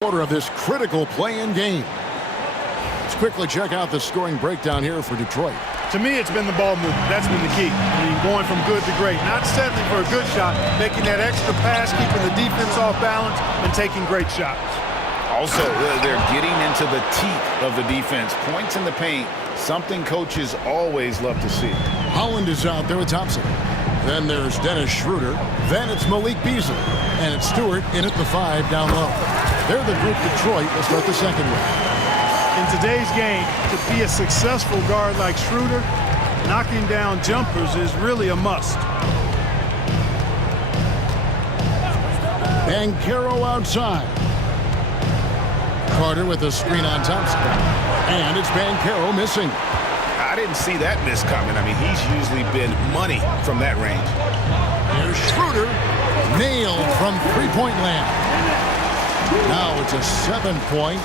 Order of this critical play-in game. Let's quickly check out the scoring breakdown here for Detroit. To me, it's been the ball movement. That's been the key. I mean, going from good to great. Not settling for a good shot, making that extra pass, keeping the defense off balance, and taking great shots. Also, they're getting into the teeth of the defense. Points in the paint, something coaches always love to see. Holland is out there with Thompson. Then there's Dennis Schroeder. Then it's Malik Beasley. And it's Stewart in at the 5 down low. They're the group Detroit will start the second with. In today's game, to be a successful guard like Schroeder, knocking down jumpers is really a must. Banchero outside. Carter with a screen on Thompson. And it's Banchero missing. I didn't see that miss coming. I mean, he's usually been money from that range. Here's Schroeder. Nailed from three-point land. Now it's a 7-point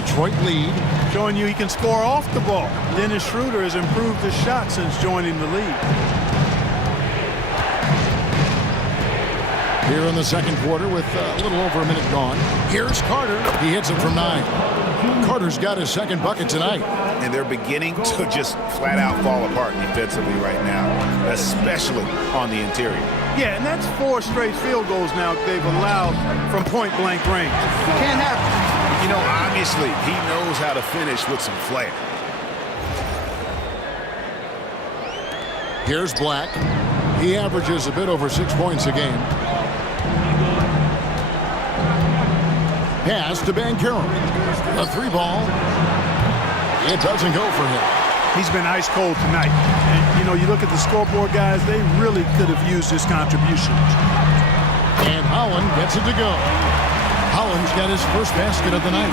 Detroit lead. Showing you he can score off the ball. Dennis Schroeder has improved his shot since joining the league. Here in the second quarter with a little over a minute gone. Here's Carter. He hits it from 9. Carter's got his second bucket tonight. And they're beginning to just flat out fall apart defensively right now, especially on the interior. Yeah, and that's 4 straight field goals now they've allowed from point-blank range. Can't happen. You know, obviously, he knows how to finish with some flair. Here's Black. He averages a bit over 6 points a game. Pass to Banchero. A 3-ball. It doesn't go for him. He's been ice cold tonight. And, you know, you look at the scoreboard, guys, they really could have used his contributions. And Holland gets it to go. Holland's got his first basket of the night.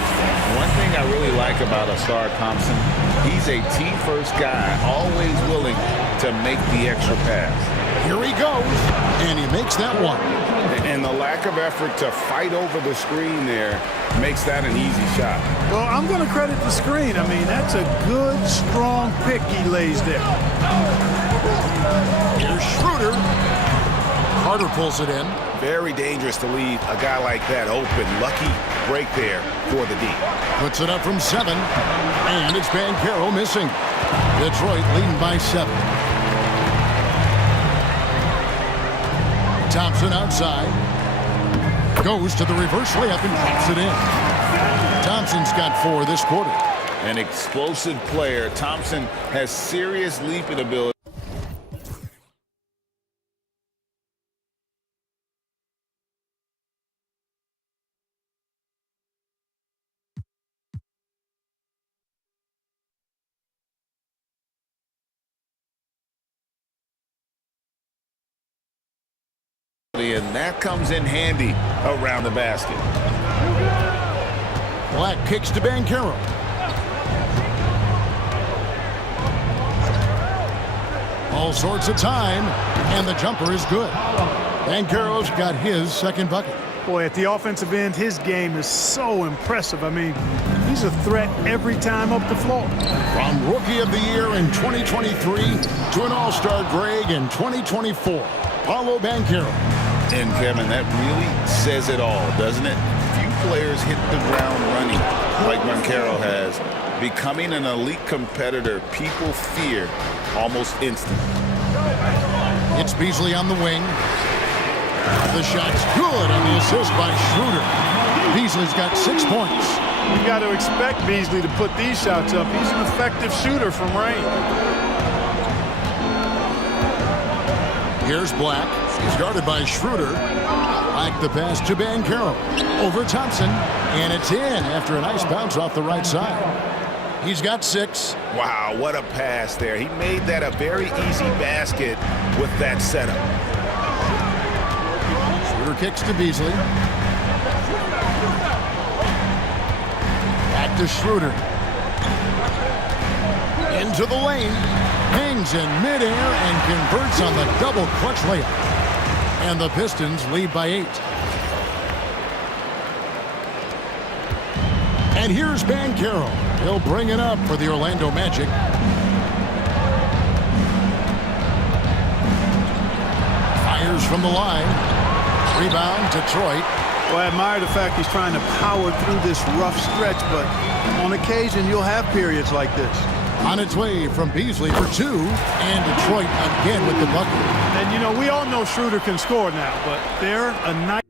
One thing I really like about Asar Thompson, he's a team-first guy, always willing to make the extra pass. Here he goes, and he makes that one. And the lack of effort to fight over the screen there makes that an easy shot. Well, I'm going to credit the screen. I mean, that's a good, strong pick he lays there. Here's Schroeder. Carter pulls it in. Very dangerous to leave a guy like that open. Lucky break there for the D. Puts it up from 7, and it's Banchero missing. Detroit leading by 7. Thompson outside. Goes to the reverse layup and drops it in. Thompson's got 4 this quarter. An explosive player. Thompson has serious leaping ability. And that comes in handy around the basket. Black kicks to Banchero. All sorts of time, and the jumper is good. Banchero's got his second bucket. Boy, at the offensive end, his game is so impressive. I mean, he's a threat every time up the floor. From Rookie of the Year in 2023 to an All-Star grade in 2024, Paolo Banchero. And Kevin, that really says it all, doesn't it? Few players hit the ground running like Banchero has. Becoming an elite competitor, people fear almost instantly. It's Beasley on the wing. The shot's good, and the assist by Schroeder. Beasley's got 6 points. You got to expect Beasley to put these shots up. He's an effective shooter from range. Here's Black. He's guarded by Schroeder. Black the pass to Banchero. Over Thompson. And it's in after a nice bounce off the right side. He's got 6. Wow, what a pass there. He made that a very easy basket with that setup. Schroeder kicks to Beasley. Back to Schroeder. Into the lane. Hangs in midair and converts on the double clutch layup. And the Pistons lead by 8. And here's Banchero. He'll bring it up for the Orlando Magic. Fires from the line. Rebound, Detroit. Well, I admire the fact he's trying to power through this rough stretch, but on occasion you'll have periods like this. On its way from Beasley for 2, and Detroit again with the bucket. And, you know, we all know Schroeder can score now, but they're a nice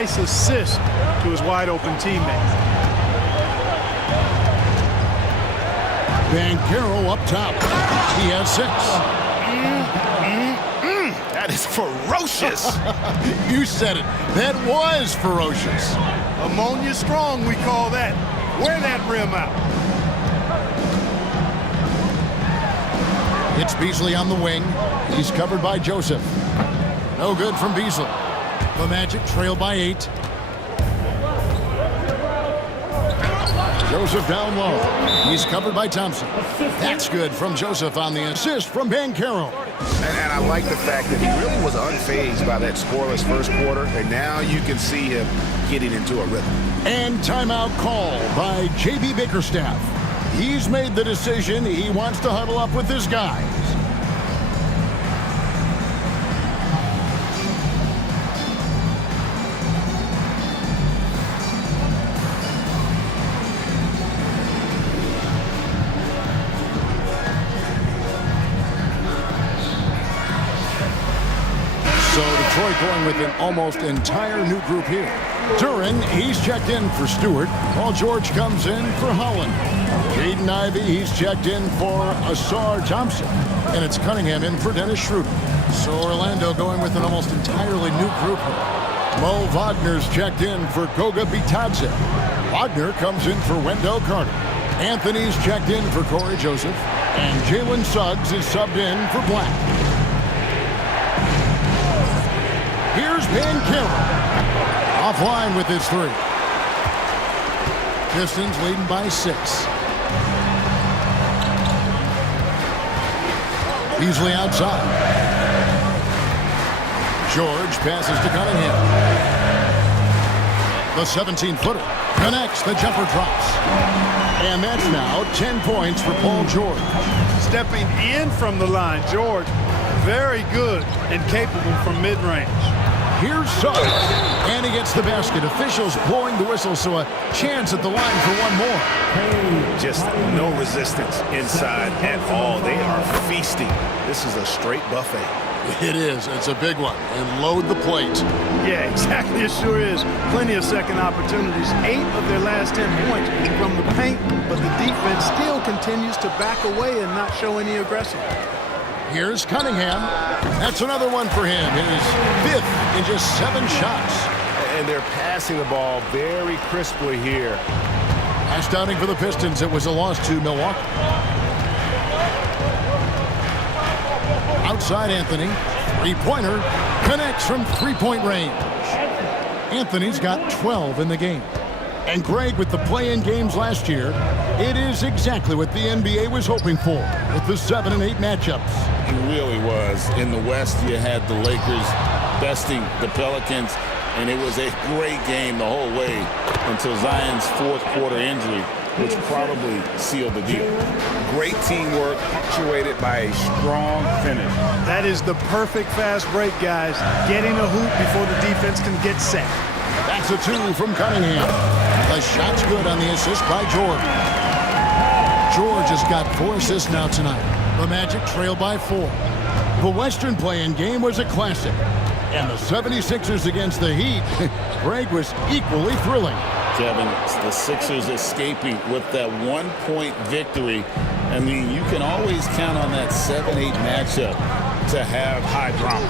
Nice assist to his wide-open teammate. Banchero up top. He has 6. That is ferocious. You said it. That was ferocious. Ammonia strong, we call that. Wear that rim out. It's Beasley on the wing. He's covered by Joseph. No good from Beasley. The Magic trail by 8. Joseph down low. He's covered by Thompson. That's good from Joseph on the assist from Banchero. And I like the fact that he really was unfazed by that scoreless first quarter, and now you can see him getting into a rhythm. And timeout call by J.B. Bickerstaff. He's made the decision. He wants to huddle up with his guys. So Detroit going with an almost entire new group here. Duran, he's checked in for Stewart. Paul George comes in for Holland. Jaden Ivey, he's checked in for Asar Thompson. And it's Cunningham in for Dennis Schroeder. So Orlando going with an almost entirely new group here. Mo Wagner's checked in for Goga Bitadze. Wagner comes in for Wendell Carter. Anthony's checked in for Corey Joseph. And Jalen Suggs is subbed in for Black. Here's Banchero. Offline with his 3. Pistons leading by 6. Beasley outside. George passes to Cunningham. The 17-footer connects. The jumper drops. And that's now 10 points for Paul George. Stepping in from the line, George, very good and capable from mid-range. Here's Suggs, and he gets the basket. Officials blowing the whistle, so a chance at the line for one more. Just no resistance inside at all. They are feasting. This is a straight buffet. It is. It's a big one. And load the plate. Yeah, exactly. It sure is. Plenty of second opportunities. 8 of their last 10 points from the paint, but the defense still continues to back away and not show any aggression. Here's Cunningham. That's another one for him. His 5th in just 7 shots. And they're passing the ball very crisply here. Last outing for the Pistons, it was a loss to Milwaukee. Outside Anthony. 3-pointer. Connects from 3-point range. Anthony's got 12 in the game. And Greg, with the play-in games last year, it is exactly what the NBA was hoping for with the 7 and 8 matchups. It really was. In the West, you had the Lakers besting the Pelicans, and it was a great game the whole way until Zion's 4th quarter injury, which probably sealed the deal. Great teamwork, punctuated by a strong finish. That is the perfect fast break, guys. Getting a hoop before the defense can get set. That's a 2 from Cunningham. The shot's good on the assist by George. George has got 4 assists now tonight. The Magic trail by 4. The Western play-in game was a classic. And the 76ers against the Heat, Greg was equally thrilling. Kevin, the Sixers escaping with that 1-point victory. I mean, you can always count on that 7-8 matchup to have high drama.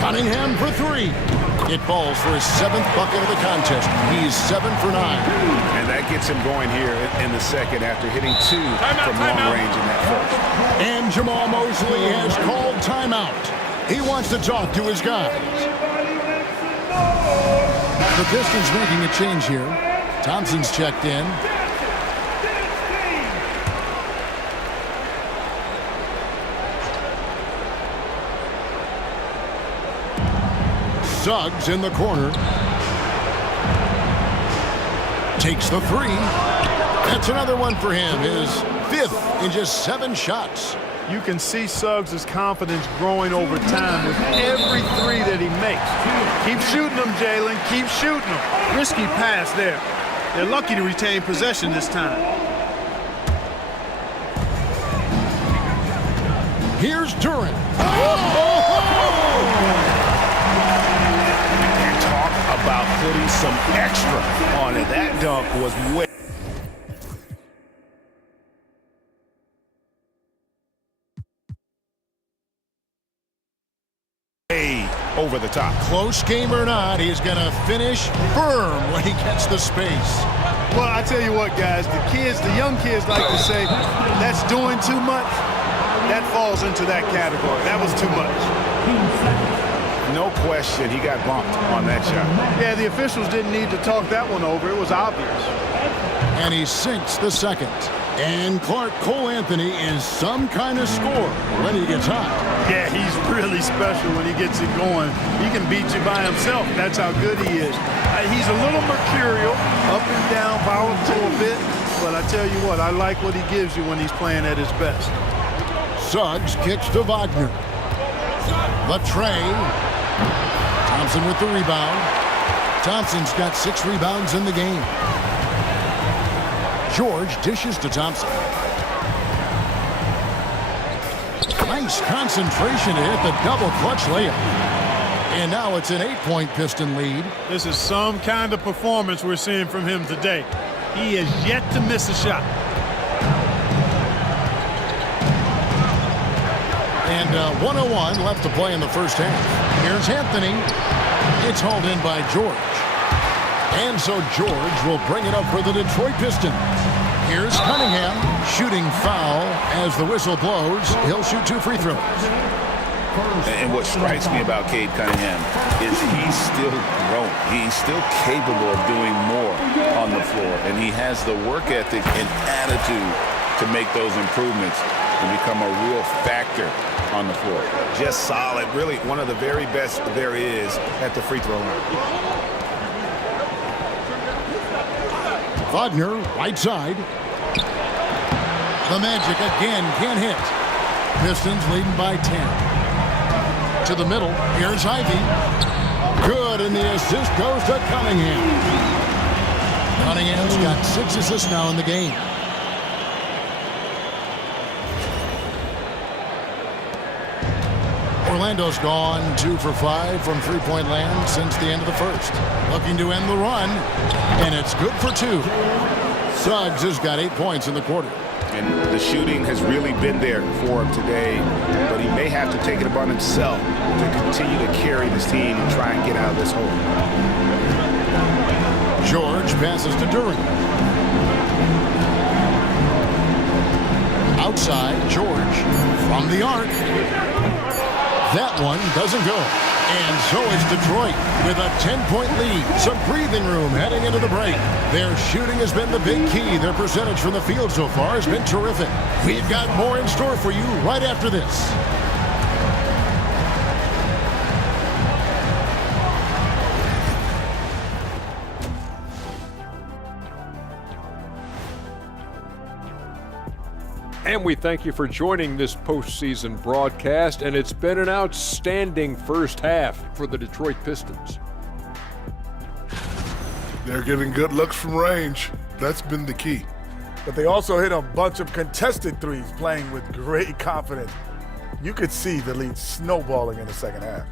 Cunningham for 3. It falls for his 7th bucket of the contest. He's 7 for 9. And that gets him going here in the second after hitting 2 from long range in that first. And Jamal Mosley has called timeout. He wants to talk to his guys. The Pistons making a change here. Thompson's checked in. Suggs in the corner. Takes the 3. That's another one for him. His 5th in just 7 shots. You can see Suggs' confidence growing over time with every 3 that he makes. Keep shooting them, Jalen. Keep shooting them. Risky pass there. They're lucky to retain possession this time. Here's Duran. Talk about some extra on it. That dunk was way over the top. Close game or not, he's going to finish firm when he gets the space. Well, I tell you what, guys, the young kids like to say, that's doing too much. That falls into that category. That was too much. No question, he got bumped on that shot. Yeah, the officials didn't need to talk that one over. It was obvious. And he sinks the second. And Clark, Cole Anthony is some kind of scorer when he gets hot. Yeah, he's really special when he gets it going. He can beat you by himself. That's how good he is. He's a little mercurial, up and down, volatile a bit. But I tell you what, I like what he gives you when he's playing at his best. Suggs kicks to Wagner. Latrey. Thompson with the rebound. Thompson's got 6 rebounds in the game. George dishes to Thompson. Nice concentration to hit the double clutch layup. And now it's an 8-point Piston lead. This is some kind of performance we're seeing from him today. He is yet to miss a shot. And 101 left to play in the first half. Here's Anthony. It's hauled in by George. And so George will bring it up for the Detroit Pistons. Here's Cunningham shooting foul as the whistle blows. He'll shoot 2 free throws. And what strikes me about Cade Cunningham is he's still growing. He's still capable of doing more on the floor. And he has the work ethic and attitude to make those improvements and become a real factor on the floor. Just solid. Really one of the very best there is at the free throw line. Wagner, right side. The Magic again can't hit. Pistons leading by 10. To the middle, here's Ivy. Good, and the assist goes to Cunningham. Cunningham's got 6 assists now in the game. Orlando's gone 2 for 5 from three-point land since the end of the first. Looking to end the run, and it's good for 2. Suggs has got 8 points in the quarter. And the shooting has really been there for him today, but he may have to take it upon himself to continue to carry this team and try and get out of this hole. George passes to Duran. Outside, George from the arc. That one doesn't go. And so is Detroit with a 10-point lead. Some breathing room heading into the break. Their shooting has been the big key. Their percentage from the field so far has been terrific. We've got more in store for you right after this. And we thank you for joining this postseason broadcast, and it's been an outstanding first half for the Detroit Pistons. They're getting good looks from range. That's been the key. But they also hit a bunch of contested threes, playing with great confidence. You could see the lead snowballing in the second half.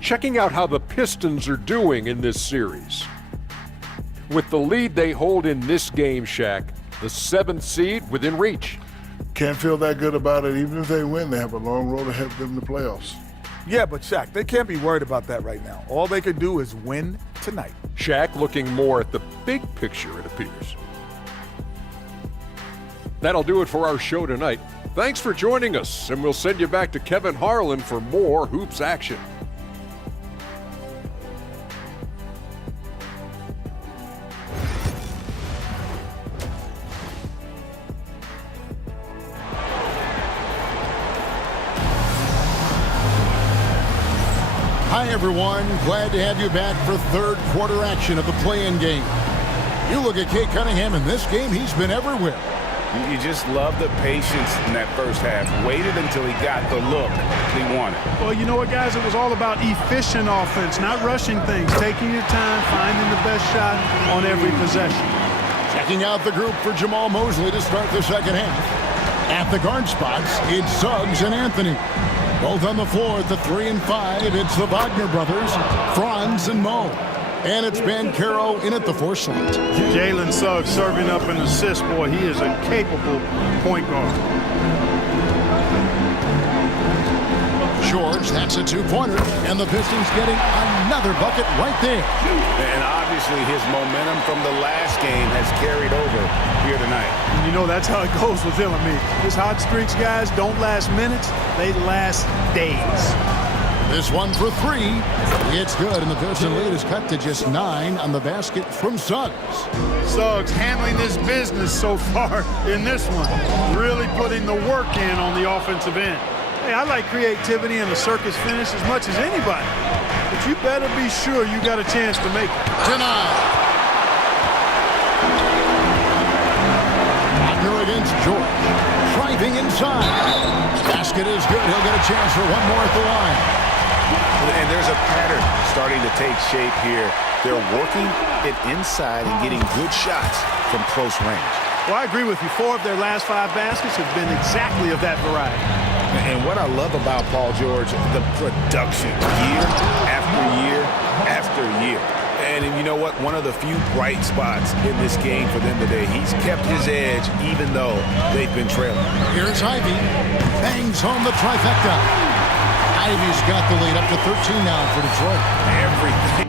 Checking out how the Pistons are doing in this series. With the lead they hold in this game, Shaq, the 7th seed within reach. Can't feel that good about it. Even if they win, they have a long road ahead of them in the playoffs. Yeah, but Shaq, they can't be worried about that right now. All they can do is win tonight. Shaq looking more at the big picture, it appears. That'll do it for our show tonight. Thanks for joining us, and we'll send you back to Kevin Harlan for more hoops action. Hi, everyone. Glad to have you back for third quarter action of the play-in game. You look at Cade Cunningham in this game, he's been everywhere. You just love the patience in that first half. Waited until he got the look he wanted. Well, you know what, guys? It was all about efficient offense, not rushing things, taking your time, finding the best shot on every possession. Checking out the group for Jamal Mosley to start the second half. At the guard spots, it's Suggs and Anthony. Both on the floor at the 3 and 5. It's the Wagner brothers, Franz and Mo. And it's Bancaro in at the 4 slot. Jalen Suggs serving up an assist. Boy, he is a capable point guard. George, that's a 2-pointer. And the Pistons getting another bucket right there. And obviously his momentum from the last game has carried over here tonight. And you know that's how it goes with him. I mean, his hot streaks, guys, don't last minutes. They last days. This one for 3. It's good, and the Piston lead is cut to just 9 on the basket from Suggs. Suggs handling this business so far in this one. Really putting the work in on the offensive end. Hey, I like creativity and a circus finish as much as anybody. But you better be sure you got a chance to make it. Denied. Wagner against George. Driving inside. Basket is good. He'll get a chance for one more at the line. And there's a pattern starting to take shape here. They're working it inside and getting good shots from close range. Well, I agree with you. 4 of their last 5 baskets have been exactly of that variety. And what I love about Paul George, the production, year after year after year. And you know what? One of the few bright spots in this game for them today. He's kept his edge even though they've been trailing. Here's Ivy. Bangs home the trifecta. Ivy's got the lead up to 13 now for Detroit. Everything.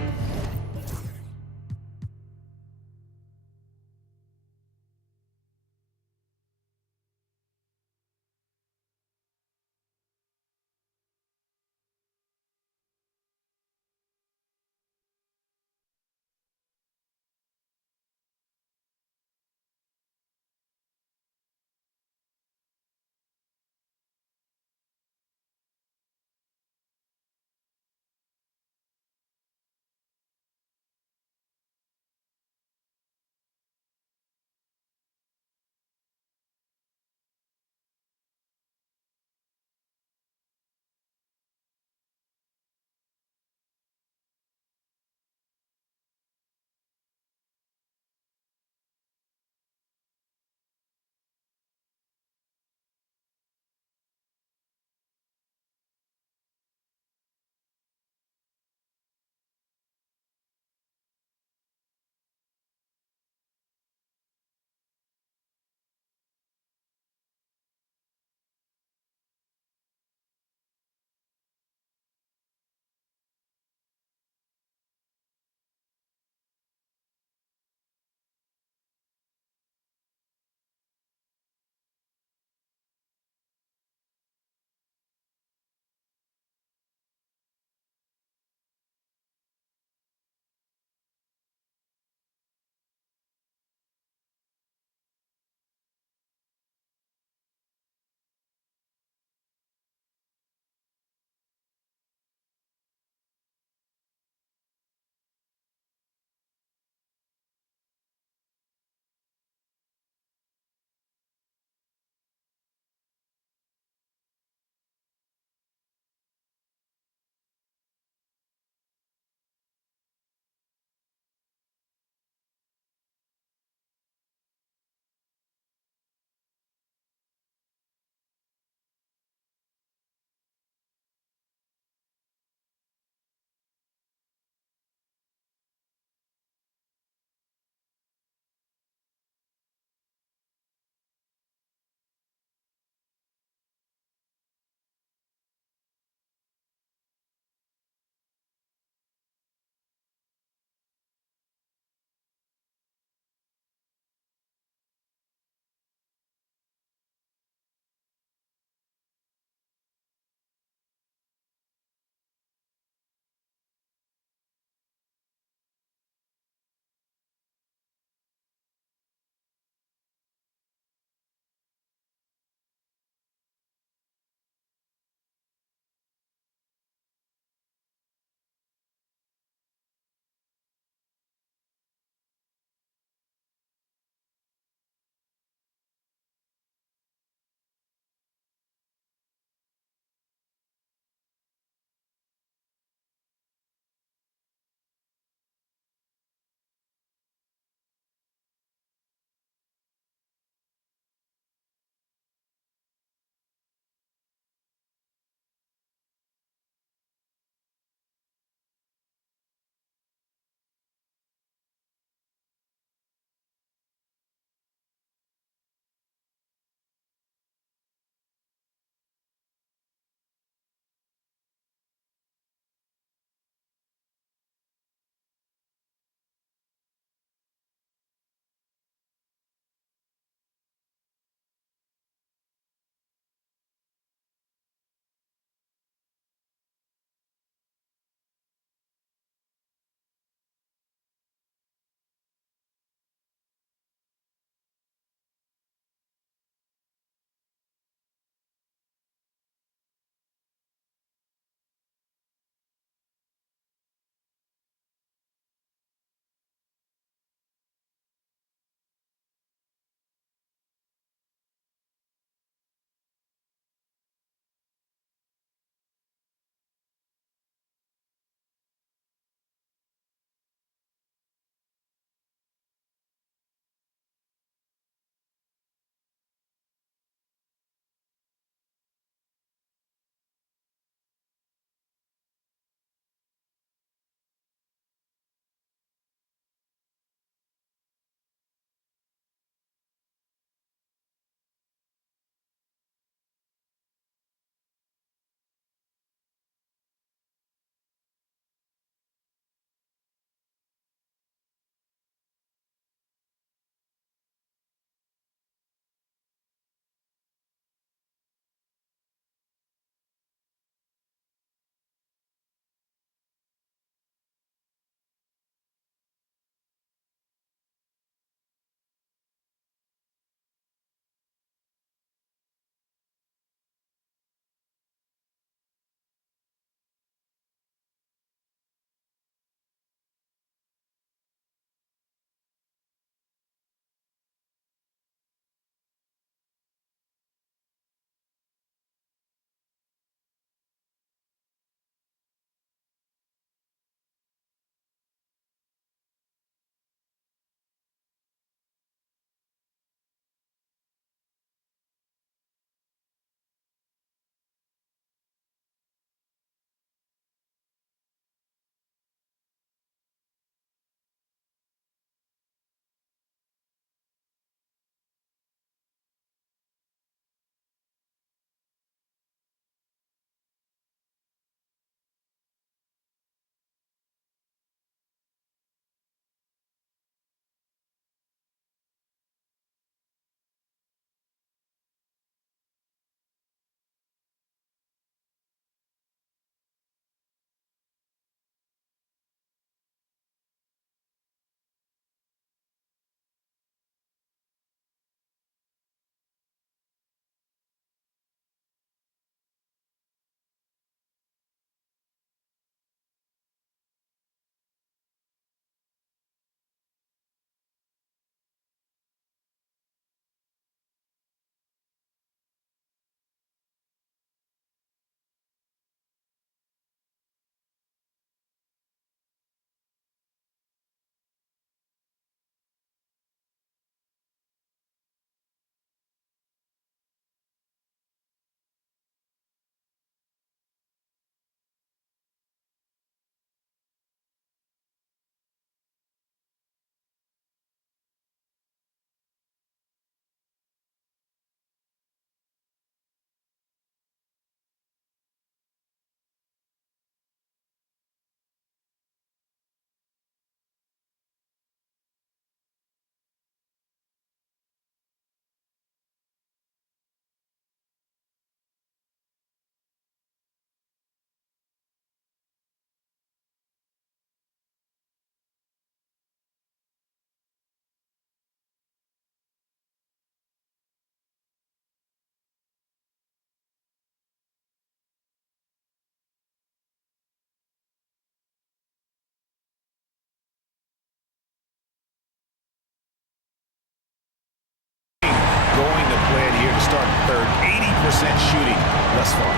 third, 80% shooting thus far.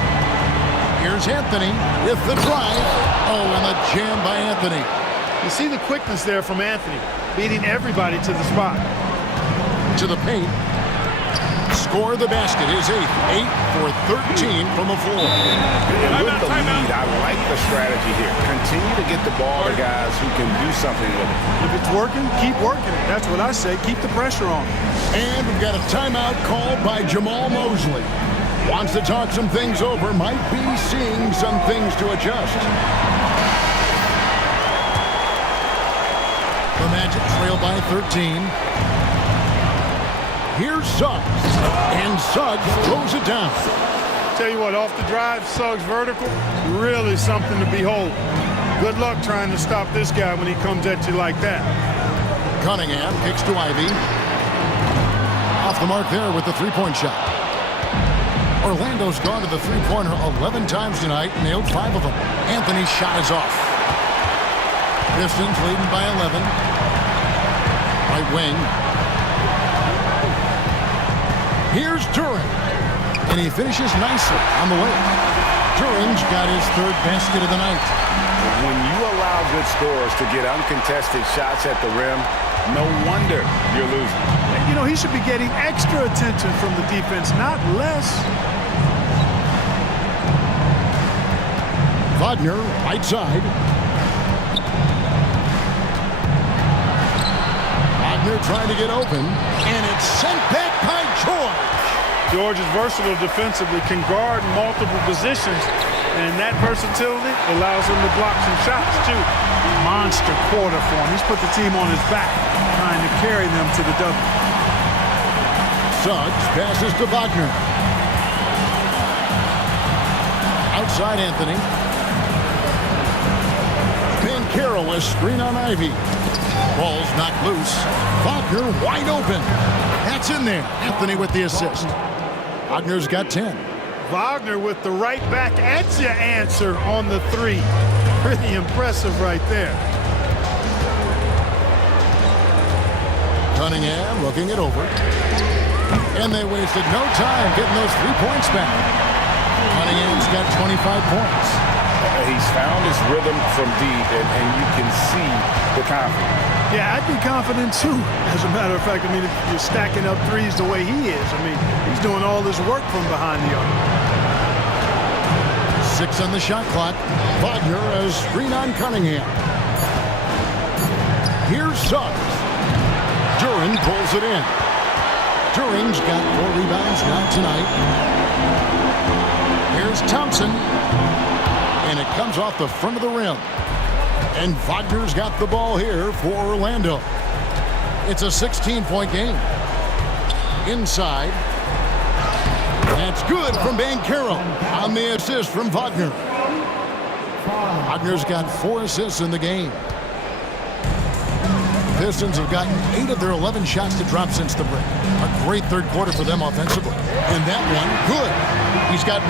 Here's Anthony with the drive. Oh, and the jam by Anthony. You see the quickness there from Anthony, beating everybody to the spot. To the paint. Score the basket. His 8th. 8 for 13 from the floor. And with the lead, I like the strategy here. Continue to get the ball to guys who can do something with it. If it's working, keep working it. That's what I say. Keep the pressure on. And we've got a timeout called by Jamal Mosley. Wants to talk some things over. Might be seeing some things to adjust. The Magic trail by 13. Here's Suggs. And Suggs throws it down. Tell you what, off the drive, Suggs vertical, really something to behold. Good luck trying to stop this guy when he comes at you like that. Cunningham kicks to Ivy. Off the mark there with the three-point shot. Orlando's gone to the three-pointer 11 times tonight, nailed 5 of them. Anthony's shot is off. Pistons leading by 11. Right wing. Here's Duran. And he finishes nicely on the way. Duran's got his 3rd basket of the night. When you allow good scorers to get uncontested shots at the rim, no wonder you're losing. You know, he should be getting extra attention from the defense, not less. Wagner, right side. Wagner trying to get open, and it's sent back by George. George is versatile defensively, can guard multiple positions, and that versatility allows him to block some shots, too. Monster quarter for him. He's put the team on his back, trying to carry them to the W. Suggs passes to Wagner. Outside Anthony. Carroll a screen on Ivy. Ball's knocked loose. Wagner wide open. That's in there. Anthony with the assist. Wagner's got 10. Wagner with the right back at you answer on the 3. Pretty impressive right there. Cunningham looking it over. And they wasted no time getting those 3 points back. Cunningham's got 25 points. He's found his rhythm from deep, and you can see the confidence. Yeah, I'd be confident, too. As a matter of fact, I mean, if you're stacking up threes the way he is, I mean, he's doing all this work from behind the arc. 6 on the shot clock. Wagner a screen on Cunningham. Here's Suggs. Duran pulls it in. Duran's got 4 rebounds now tonight. Here's Thompson. And it comes off the front of the rim. And Wagner's got the ball here for Orlando. It's a 16-point game. Inside. That's good from Banchero on the assist from Wagner. Wagner's got 4 assists in the game. Pistons have gotten 8 of their 11 shots to drop since the break. A great 3rd quarter for them offensively. And that one, good. He's got 9.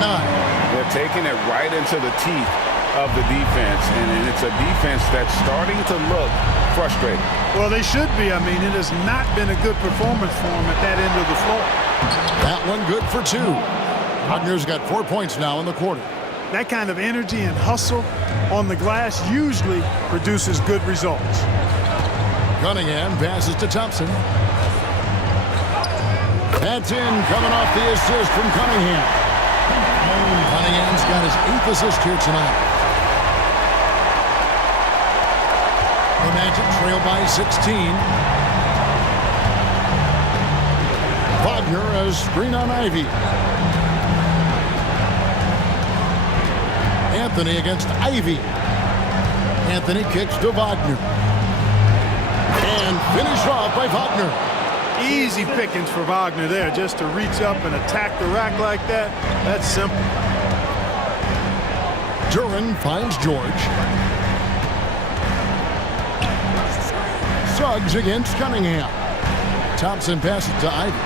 They're taking it right into the teeth of the defense, and it's a defense that's starting to look frustrated. Well, they should be. I mean, it has not been a good performance for them at that end of the floor. That one good for 2. Wagner's got 4 points now in the quarter. That kind of energy and hustle on the glass usually produces good results. Cunningham passes to Thompson. That's in, coming off the assist from Cunningham. Cunningham's got his 8th assist here tonight. The Magic trail by 16. Wagner a screen on Ivy. Anthony against Ivy. Anthony kicks to Wagner. And finished off by Wagner. Easy pickings for Wagner there, just to reach up and attack the rack like that. That's simple. Duran finds George. Suggs against Cunningham. Thompson passes to Ivy.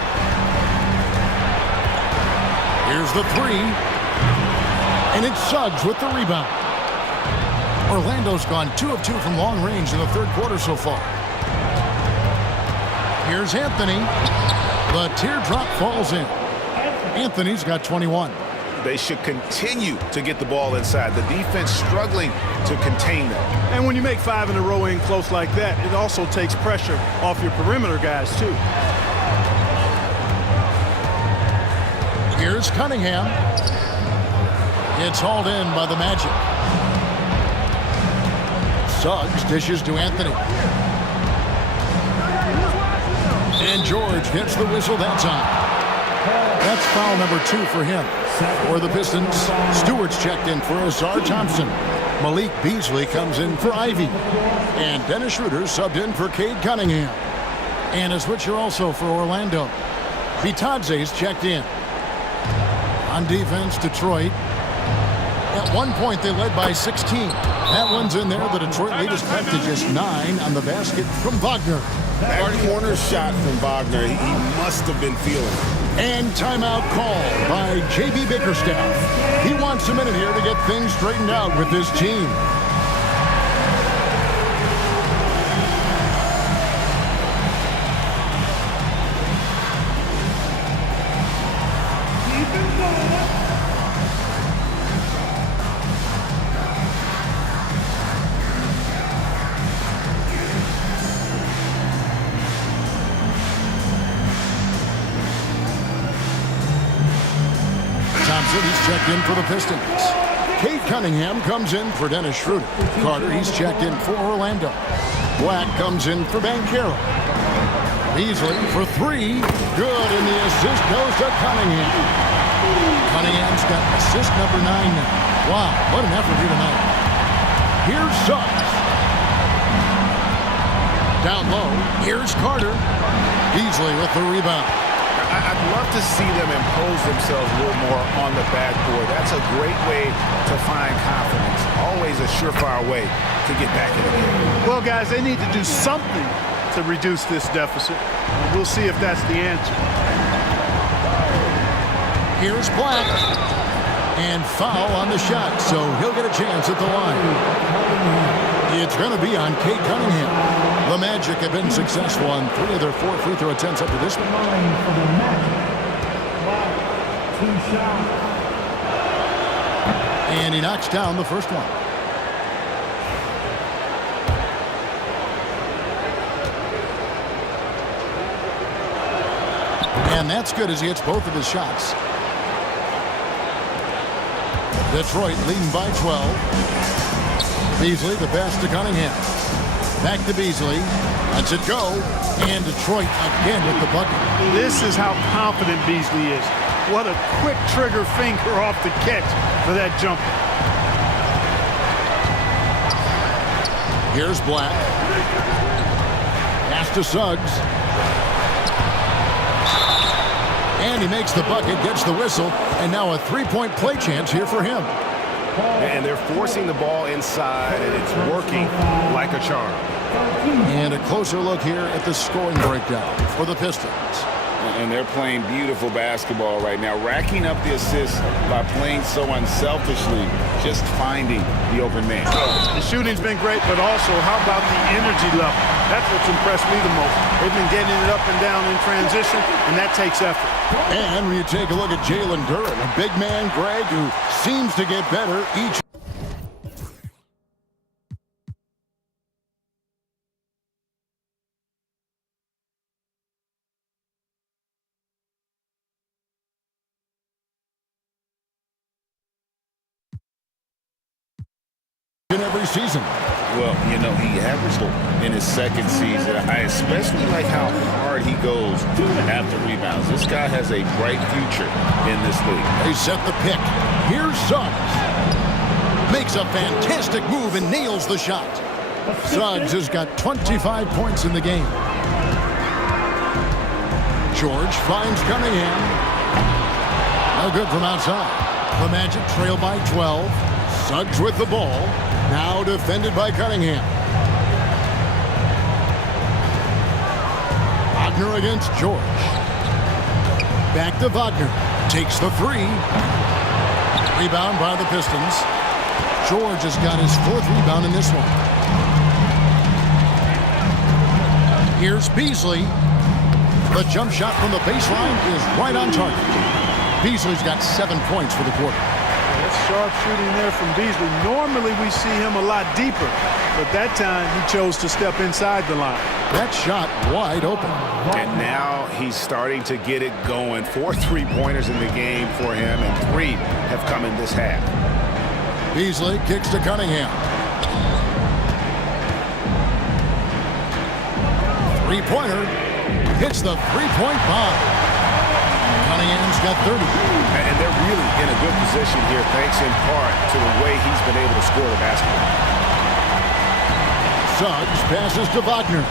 Here's the 3. And it's Suggs with the rebound. Orlando's gone 2 of 2 from long range in the 3rd quarter so far. Here's Anthony. The teardrop falls in. Anthony's got 21. They should continue to get the ball inside. The defense struggling to contain them. And when you make 5 in a row in close like that, it also takes pressure off your perimeter guys, too. Here's Cunningham. It's hauled in by the Magic. Suggs dishes to Anthony. And George gets the whistle that time. That's foul number 2 for him. For the Pistons, Stewart's checked in for Azar Thompson. Malik Beasley comes in for Ivy. And Dennis Schroeder subbed in for Cade Cunningham. And a switcher also for Orlando. Bitadze's checked in. On defense, Detroit. At one point, they led by 16. That one's in there. The Detroit lead is cut to just 9 on the basket from Wagner. That corner shot from Wagner, he must have been feeling it. And timeout call by J.B. Bickerstaff. He wants a minute here to get things straightened out with this team. He's checked in for the Pistons. Cade Cunningham comes in for Dennis Schroeder. Carter, he's checked in for Orlando. Black comes in for Banchero. Beasley for 3. Good, and the assist goes to Cunningham. Cunningham's got assist number 9 now. Wow, what an effort here tonight. Here's Suggs. Down low, here's Carter. Beasley with the rebound. I'd love to see them impose themselves a little more on the backboard. That's a great way to find confidence. Always a surefire way to get back in the game. Well, guys, they need to do something to reduce this deficit. We'll see if that's the answer. Here's Black. And foul on the shot, so he'll get a chance at the line. It's going to be on Cade Cunningham. The Magic have been successful on 3 of their 4 free throw attempts up to this one. And he knocks down the first one. And that's good as he hits both of his shots. Detroit leading by 12. Beasley, the pass to Cunningham. Back to Beasley. Lets it go. And Detroit again with the bucket. This is how confident Beasley is. What a quick trigger finger off the catch for that jumper. Here's Black. Pass to Suggs. And he makes the bucket, gets the whistle, and now a 3-point play chance here for him. And they're forcing the ball inside, and it's working like a charm. And a closer look here at the scoring breakdown for the Pistons. And they're playing beautiful basketball right now, racking up the assists by playing so unselfishly, just finding the open man. The shooting's been great, but also how about the energy level? That's what's impressed me the most. They've been getting it up and down in transition, and that takes effort. And when you take a look at Jalen Duren, a big man, Greg, who seems to get better each. In every season. Well, you know, he averaged in his second season. I especially like how hard he goes after rebounds. This guy has a bright future in this league. They set the pick. Here's Suggs. Makes a fantastic move and nails the shot. Suggs has got 25 points in the game. George finds Cunningham. No good from outside. The Magic trail by 12. Suggs with the ball. Now defended by Cunningham. Wagner against George. Back to Wagner. Takes the 3. Rebound by the Pistons. George has got his 4th rebound in this one. Here's Beasley. The jump shot from the baseline is right on target. Beasley's got 7 points for the quarter. That's sharp shooting there from Beasley. Normally we see him a lot deeper, but that time he chose to step inside the line. That shot wide open. And now he's starting to get it going. 4 3-pointers in the game for him, and 3 have come in this half. Beasley kicks to Cunningham. Three-pointer hits the three-point bomb. Cunningham's got 30. And they're really in a good position here, thanks in part to the way he's been able to score the basketball. Suggs passes to Wagner.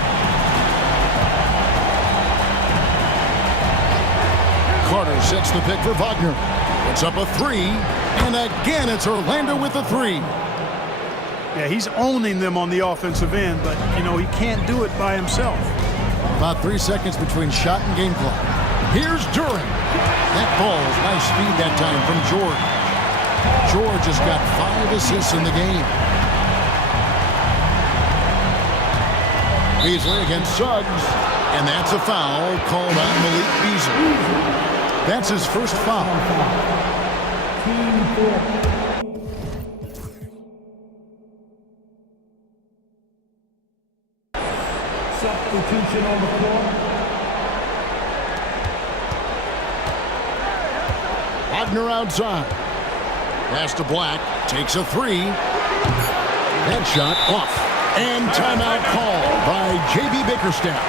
Carter sets the pick for Wagner. Puts up a 3, and again it's Orlando with the 3. Yeah, he's owning them on the offensive end, but, you know, he can't do it by himself. About 3 seconds between shot and game clock. Here's Duran. That ball's nice speed that time from George. George has got 5 assists in the game. Beasley against Suggs, and that's a foul called on Malik Beasley. That's his first foul. Substitution on the floor. Wagner outside. Pass to Black. Takes a 3. That shot off. And timeout call by J.B. Bickerstaff.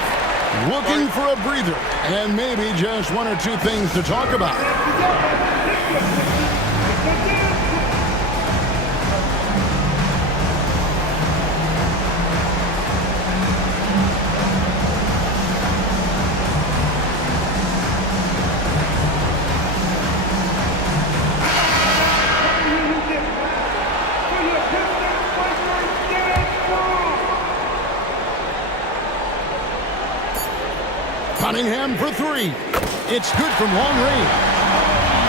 Looking for a breather and maybe just 1 or 2 things to talk about. Cunningham for 3. It's good from long range.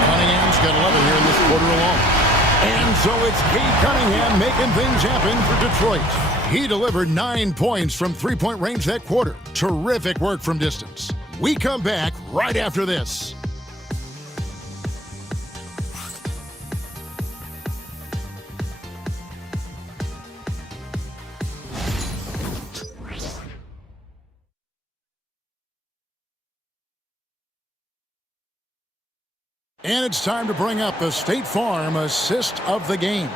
Cunningham's got 11 here in this quarter alone. And so it's Cade Cunningham making things happen for Detroit. He delivered 9 points from three-point range that quarter. Terrific work from distance. We come back right after this. And it's time to bring up the State Farm assist of the game.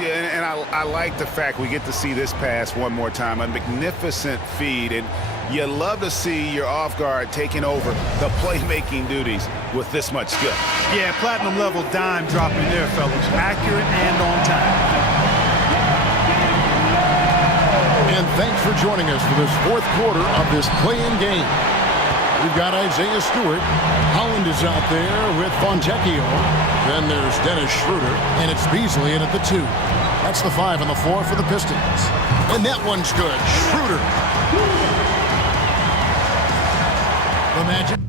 Yeah, and I like the fact we get to see this pass one more time. A magnificent feed, and you love to see your off guard taking over the playmaking duties with this much skill. Yeah, platinum level dime dropping there, fellas. Accurate and on time. And thanks for joining us for this 4th quarter of this play-in game. We've got Isaiah Stewart. Holland is out there with Fontecchio. Then there's Dennis Schroeder, and it's Beasley in at the 2. That's the 5 and the 4 for the Pistons. And that one's good. Schroeder. The Magic.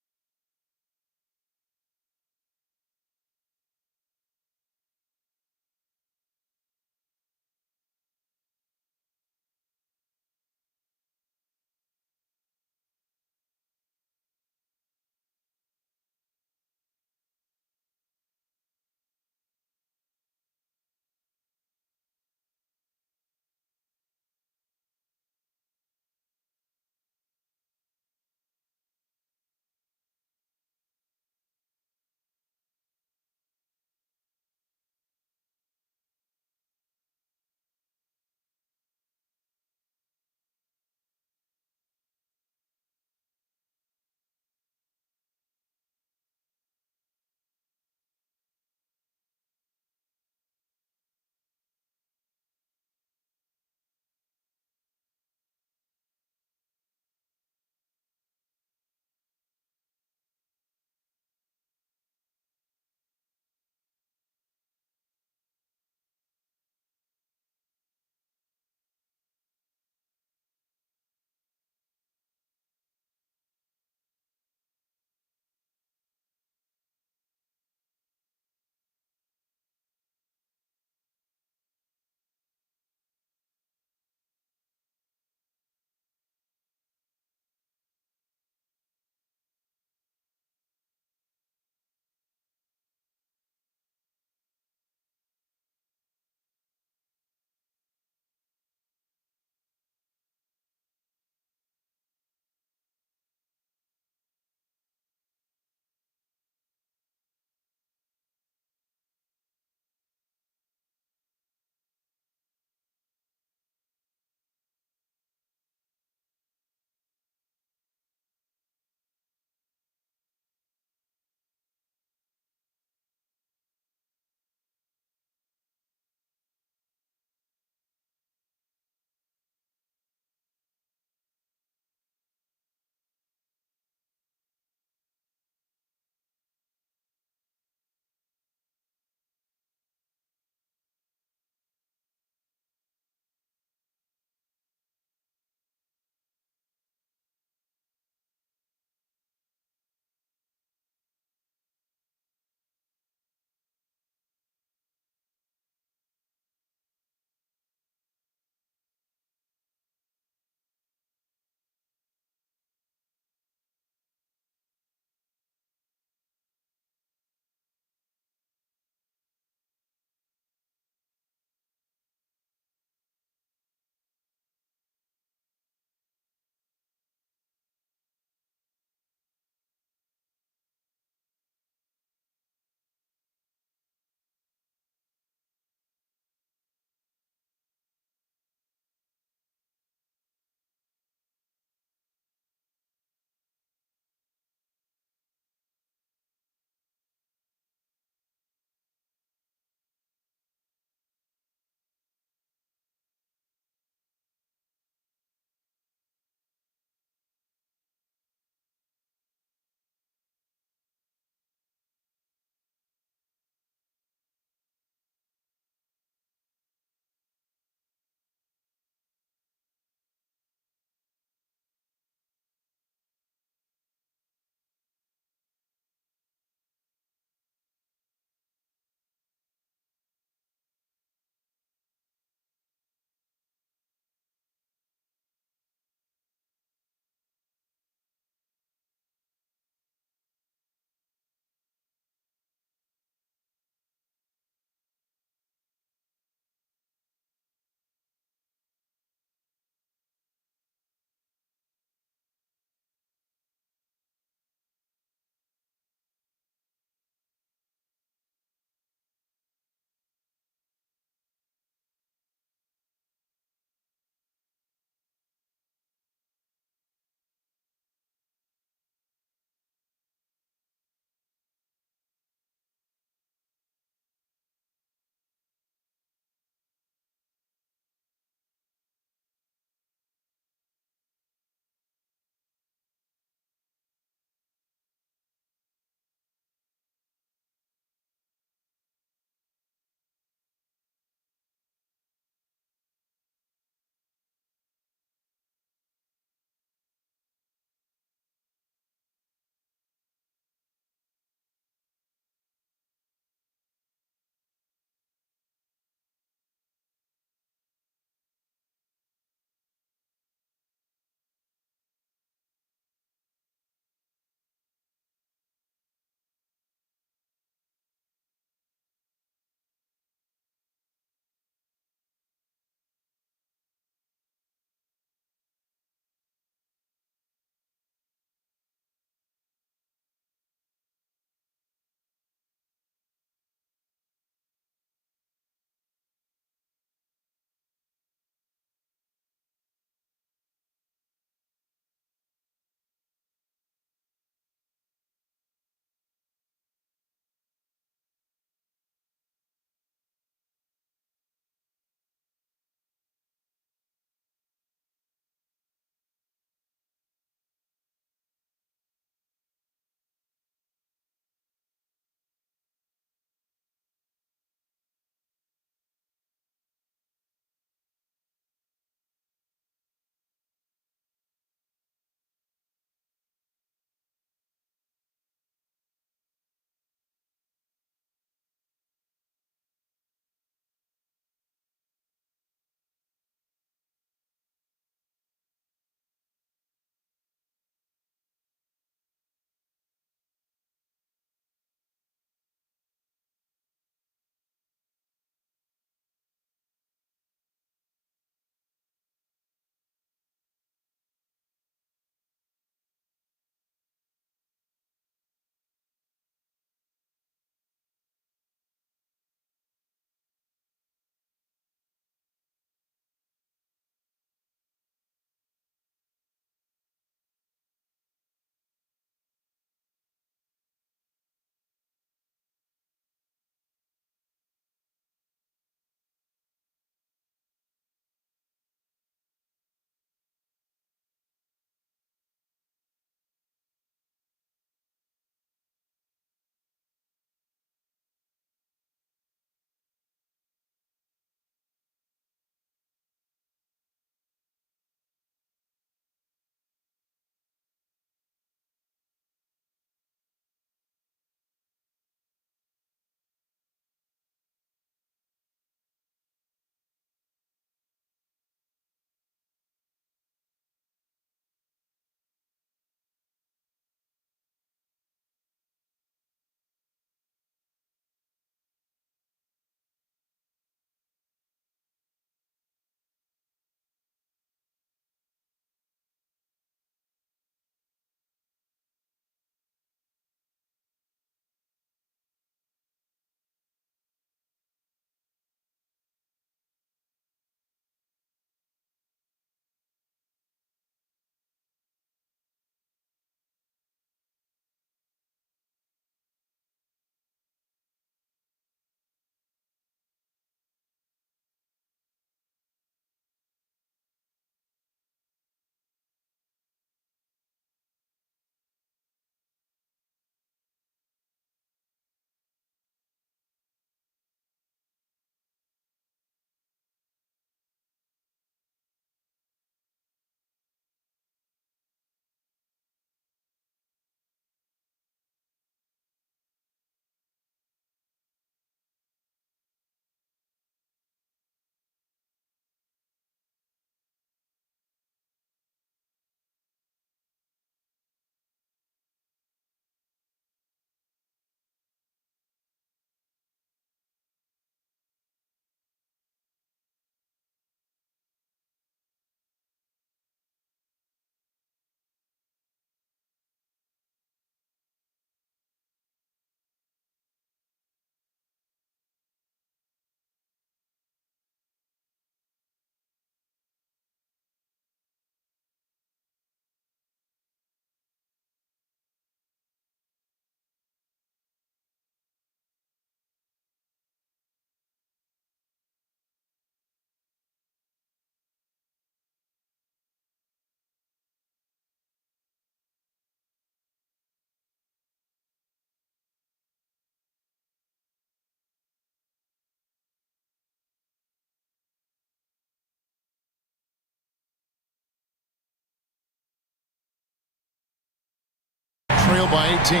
trail by 18.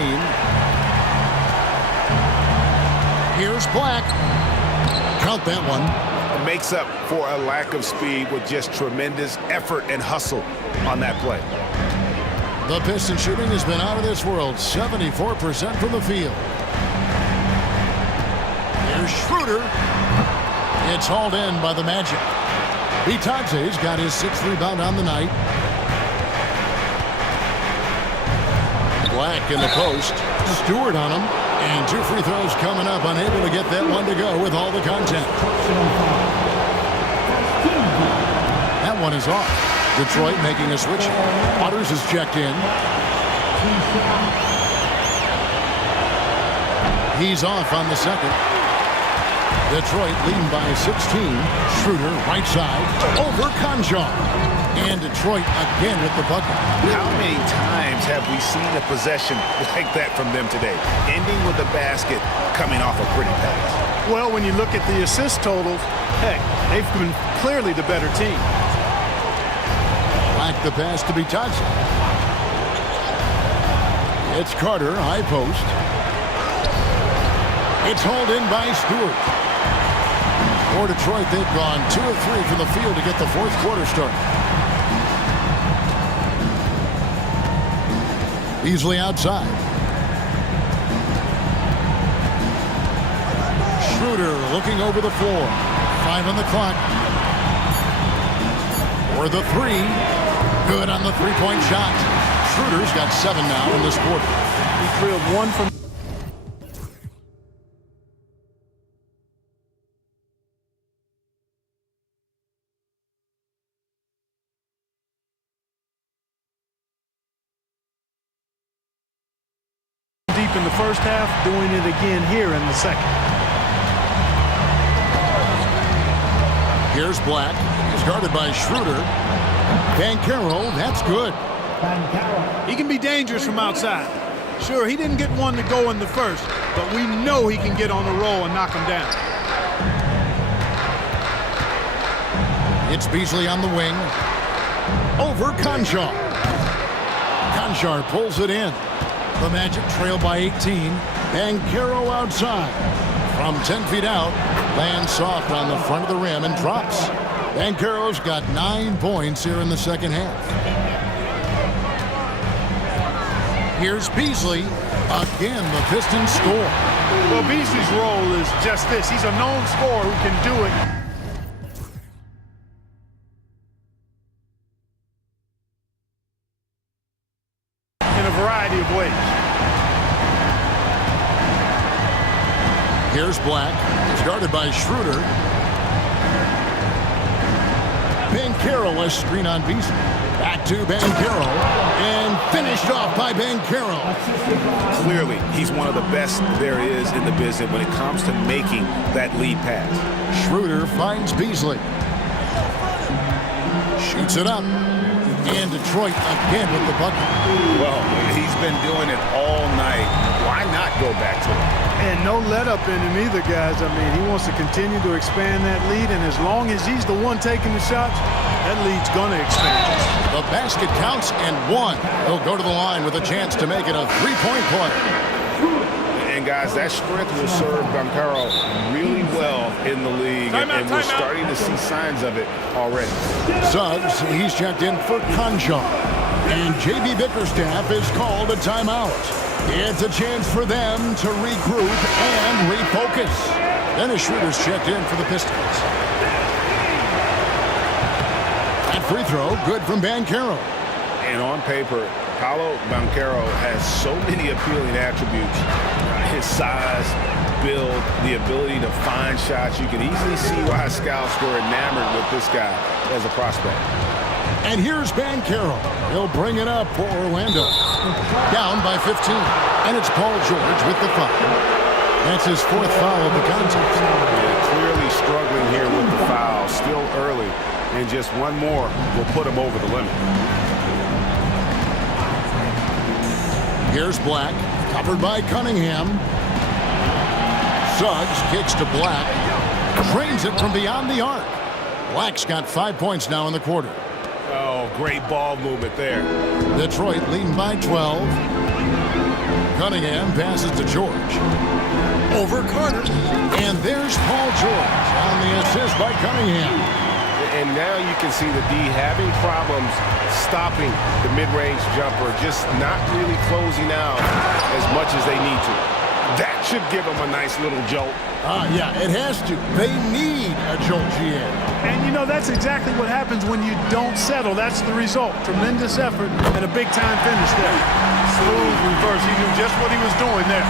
Here's Black. Count that one. It makes up for a lack of speed with just tremendous effort and hustle on that play. The Piston shooting has been out of this world. 74% from the field. Here's Schroeder. It's hauled in by the Magic. Bitaze's got his 6th rebound on the night. Black in the post. Stewart on him. And 2 free throws coming up. Unable to get that one to go with all the contact. That one is off. Detroit making a switch. Waters is checked in. He's off on the second. Detroit leading by 16. Schroeder, right side, over Conjar. And Detroit again with the bucket. How many times have we seen a possession like that from them today? Ending with a basket, coming off a pretty pass. Well, when you look at the assist totals, heck, they've been clearly the better team. Black the pass to Bitaze. It's Carter, high post. It's hauled in by Stewart. For Detroit, they've gone 2 of 3 from the field to get the 4th quarter started. Beasley outside. Schroeder looking over the floor. 5 on the clock. For the 3. Good on the 3-point shot. Schroeder's got 7 now in this quarter. He drilled 1 from deep in the first half, doing it again here in the second. Here's Black. He's guarded by Schroeder. Banchero, that's good. He can be dangerous from outside. Sure, he didn't get one to go in the first, but we know he can get on a roll and knock him down. It's Beasley on the wing. Over Conjar. Conjar pulls it in. The Magic trail by 18. Banchero outside. From 10 feet out, lands soft on the front of the rim and drops. Banchero's got 9 points here in the second half. Here's Beasley. Again, the Pistons score. Well, Beasley's role is just this. He's a known scorer who can do it in a variety of ways. Here's Black. He's guarded by Schroeder. Banchero, a screen on Beasley. Back to Banchero. And finished off by Banchero. Clearly, he's one of the best there is in the business when it comes to making that lead pass. Schroeder finds Beasley. Shoots it up. And Detroit again with the bucket. Well, he's been doing it all night. Why not go back to it? And no let up in him either, guys. I mean, he wants to continue to expand that lead, and as long as he's the one taking the shots, that lead's going to expand. The basket counts and 1. He'll go to the line with a chance to make it a 3-point play. And guys, that strength will serve Banchero really well in the league, and we're starting to see signs of it already. Suggs, he's checked in for Conjar. And J.B. Bickerstaff is called a timeout. It's a chance for them to regroup and refocus. Dennis Schroeder's checked in for the Pistons. That free throw, good from Banchero. And on paper, Paolo Banchero has so many appealing attributes. His size, build, the ability to find shots. You can easily see why scouts were enamored with this guy as a prospect. And here's Banchero. He'll bring it up for Orlando. Down by 15. And it's Paul George with the foul. That's his 4th foul of the contest. Yeah, clearly struggling here with the foul. Still early. And just one more will put him over the limit. Here's Black. Covered by Cunningham. Suggs kicks to Black. Drains it from beyond the arc. Black's got 5 points now in the quarter. Oh, great ball movement there. Detroit leading by 12. Cunningham passes to George. Over Carter. And there's Paul George on the assist by Cunningham. And now you can see the D having problems stopping the mid-range jumper, just not really closing out as much as they need to. That should give them a nice little jolt. Yeah, it has to. They need a jolt, GA. And, you know, that's exactly what happens when you don't settle. That's the result. Tremendous effort and a big-time finish there. Smooth reverse. He knew just what he was doing there.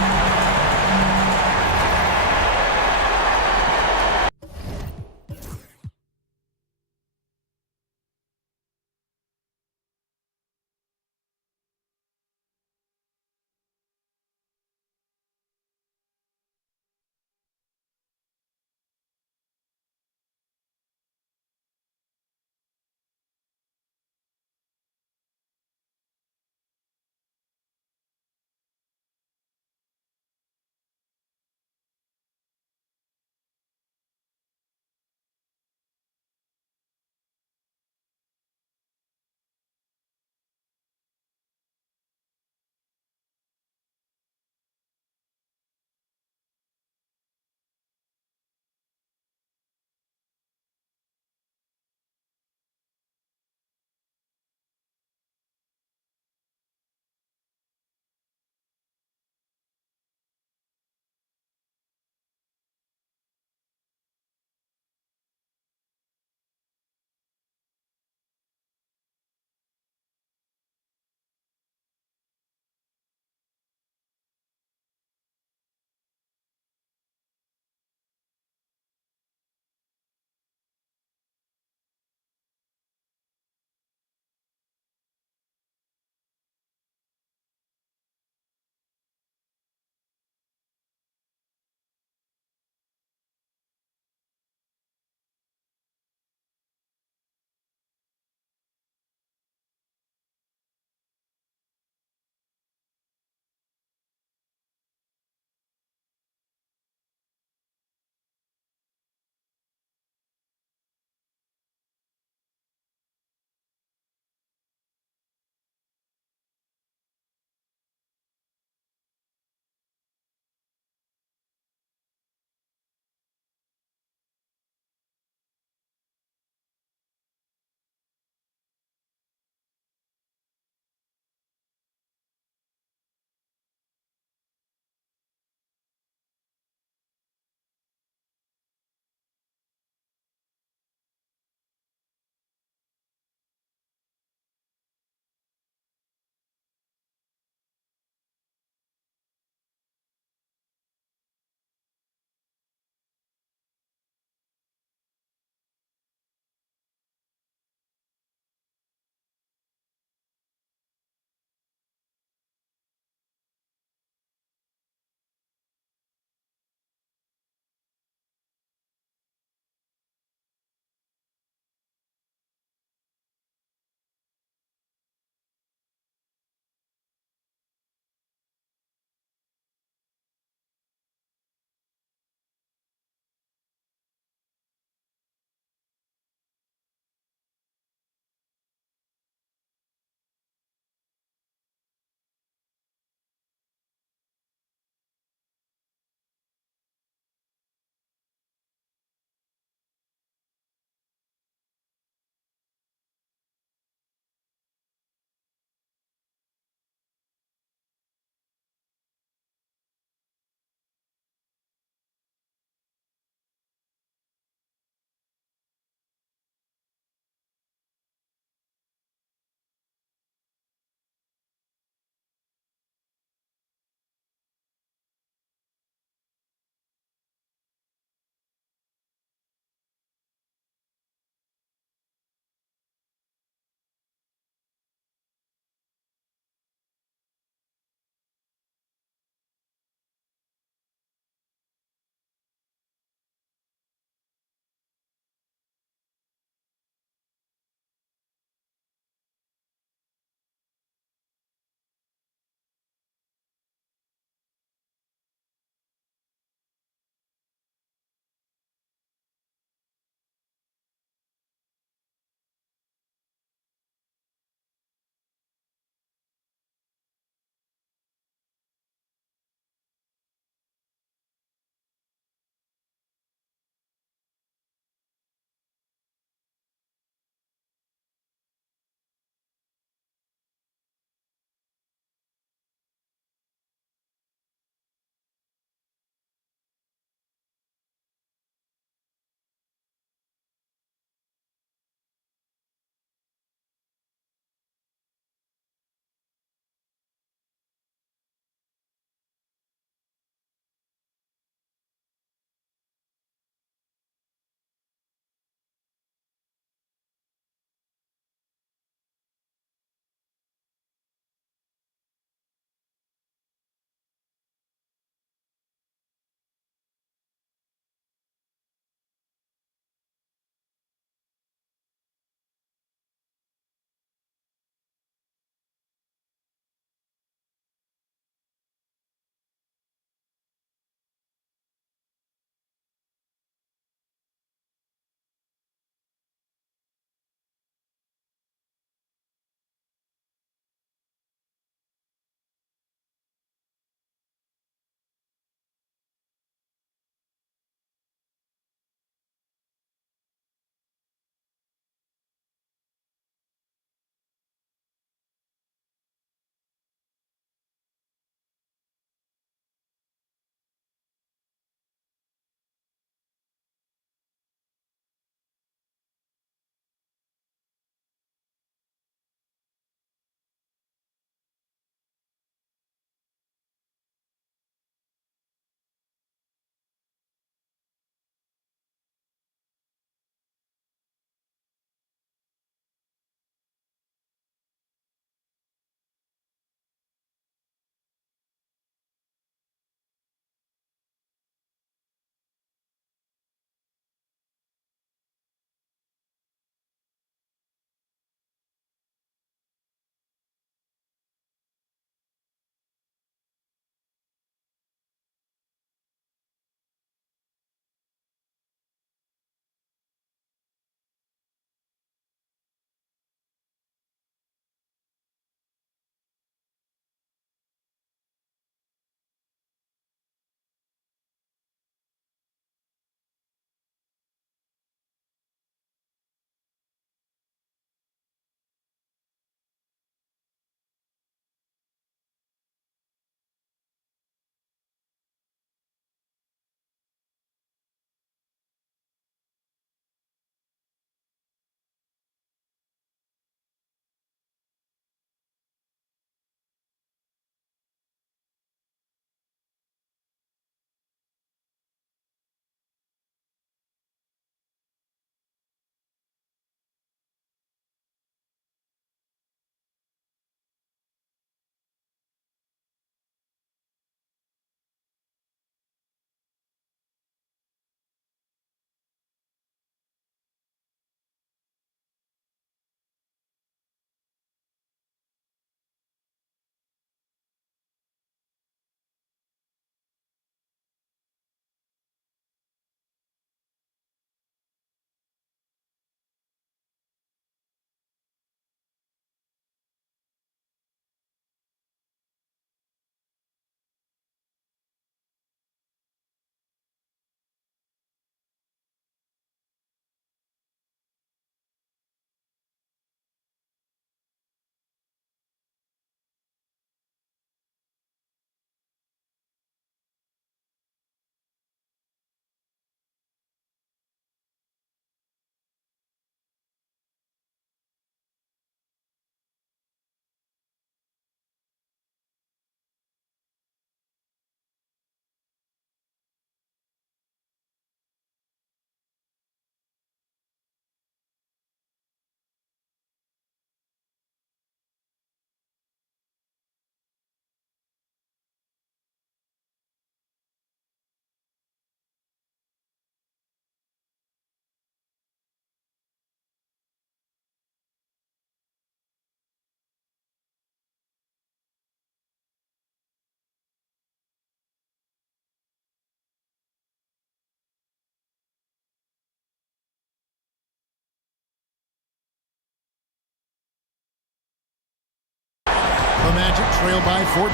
The Magic trail by 14.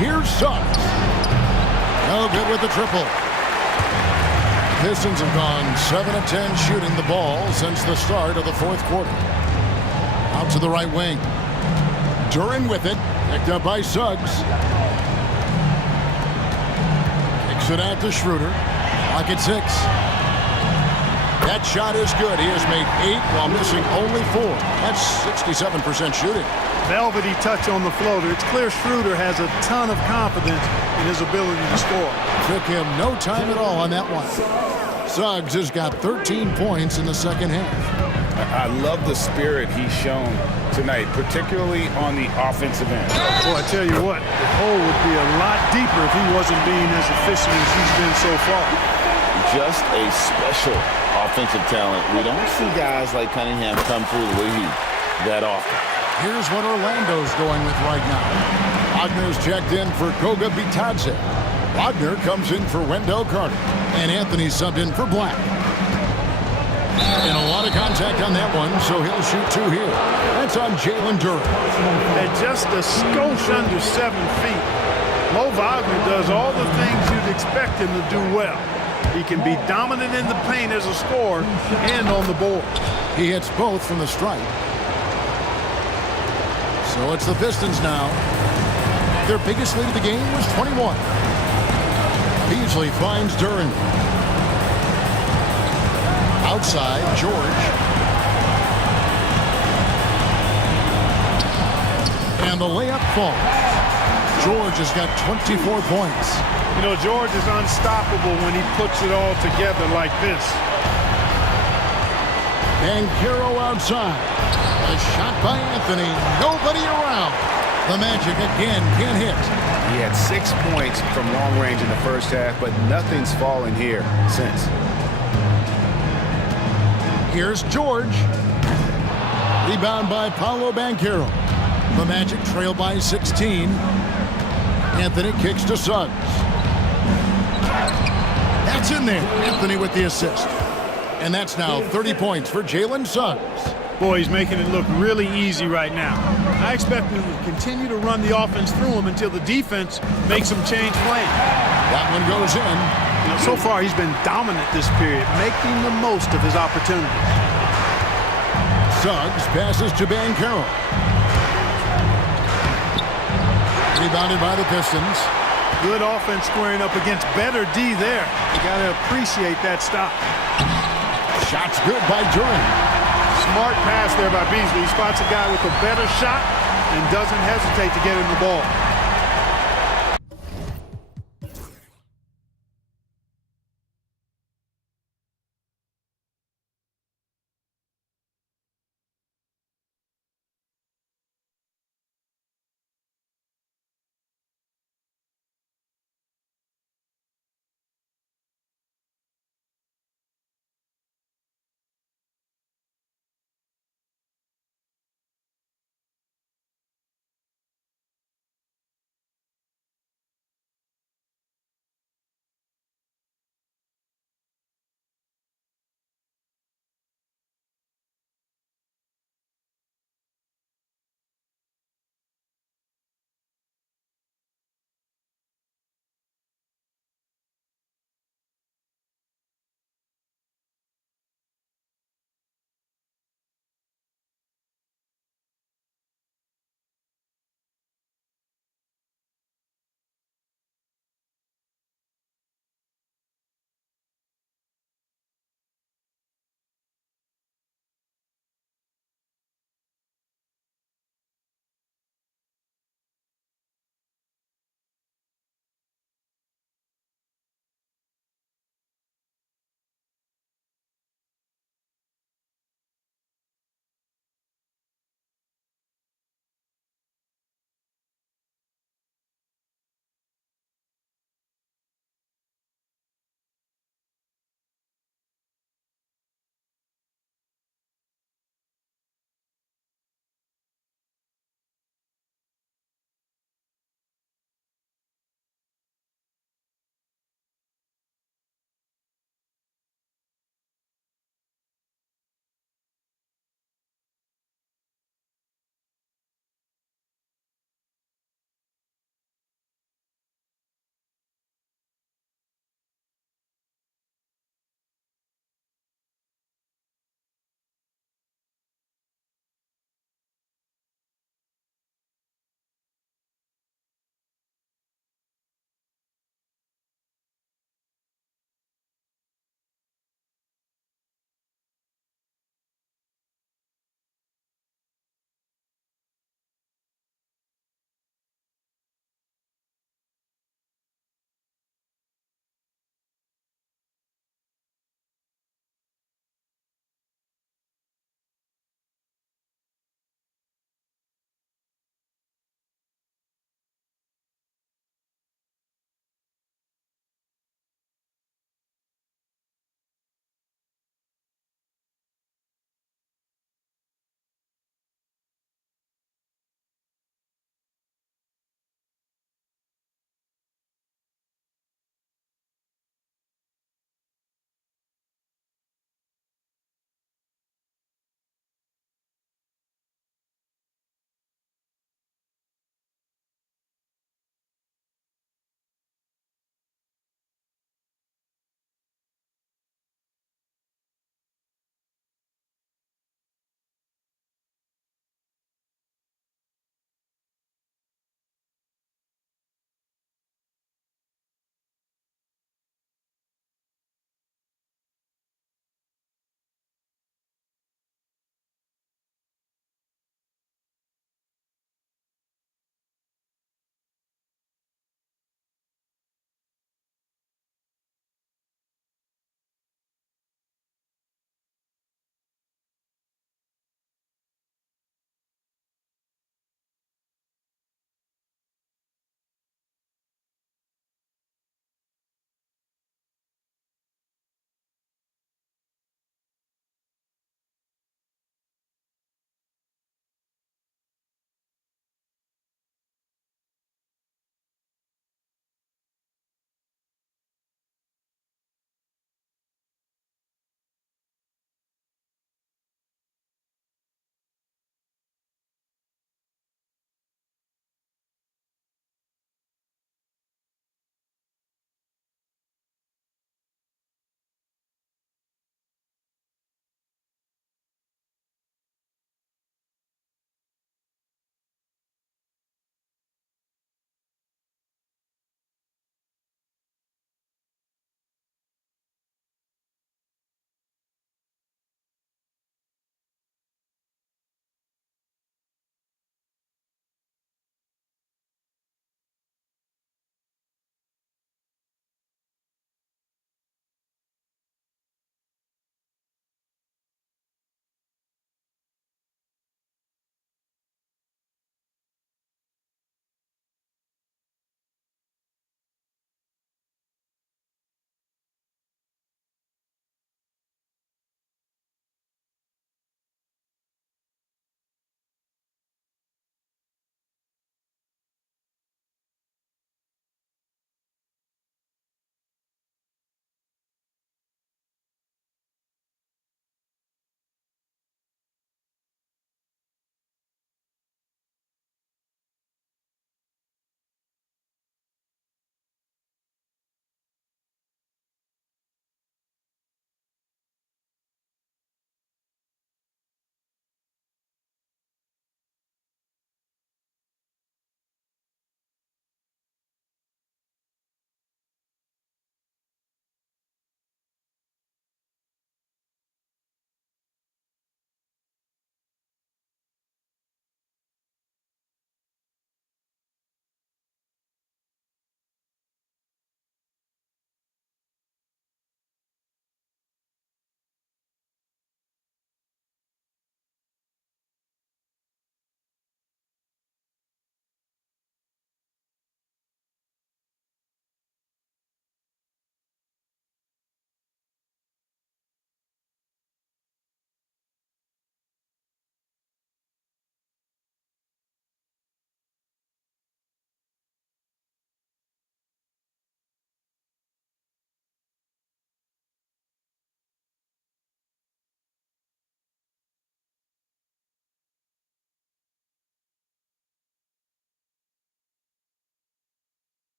Here's Suggs. No good with the triple. Pistons have gone 7 of 10 shooting the ball since the start of the fourth quarter. Out to the right wing. Duran with it. Picked up by Suggs. Kicks it out to Schroeder. Clock at 6. That shot is good. He has made 8 while missing only 4. That's 67% shooting. Velvety touch on the floater. It's clear Schroeder has a ton of confidence in his ability to score. Took him no time at all on that one. Suggs has got 13 points in the second half. I love the spirit he's shown tonight, particularly on the offensive end. Boy, I tell you what, the hole would be a lot deeper if he wasn't being as efficient as he's been so far. Just a special offensive talent. We don't see guys like Cunningham come through the league that often. Here's what Orlando's going with right now. Wagner's checked in for Goga Bitadze. Wagner comes in for Wendell Carter. And Anthony subbed in for Black. And a lot of contact on that one, so he'll shoot 2 here. That's on Jalen Duran. At just a skosh under 7 feet, Mo Wagner does all the things you'd expect him to do well. He can be dominant in the paint as a scorer and on the board. He hits both from the stripe. So it's the Pistons now. Their biggest lead of the game was 21. Beasley finds Duran. Outside, George. And the layup falls. George has got 24 points. You know, George is unstoppable when he puts it all together like this. Banchero outside. A shot by Anthony. Nobody around. The Magic again can't hit. He had 6 points from long range in the first half, but nothing's fallen here since. Here's George. Rebound by Paolo Banchero. The Magic trail by 16. Anthony kicks to Suggs. That's in there. Anthony with the assist. And that's now 30 points for Jalen Suggs. Boy, he's making it look really easy right now. I expect him to continue to run the offense through him until the defense makes him change plan. That one goes in. You know, so far he's been dominant this period, making the most of his opportunities. Suggs passes to Banchero. Rebounded by the Pistons. Good offense squaring up against better D there. You got to appreciate that stop. Shot's good by Duran. Smart pass there by Beasley. He spots a guy with a better shot and doesn't hesitate to get him the ball.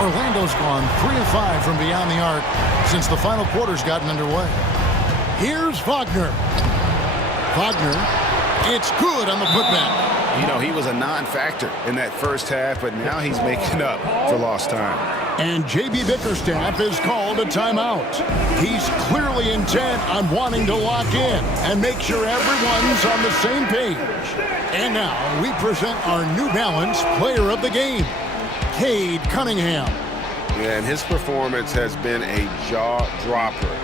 Orlando's gone 3 of 5 from beyond the arc since the final quarter's gotten underway. Here's Wagner. Wagner, it's good on the putback. You know, he was a non-factor in that first half, but now he's making up for lost time. And J.B. Bickerstaff has called a timeout. He's clearly intent on wanting to lock in and make sure everyone's on the same page. And now we present our New Balance Player of the Game, Cade Cunningham. Yeah, and his performance has been a jaw-dropper.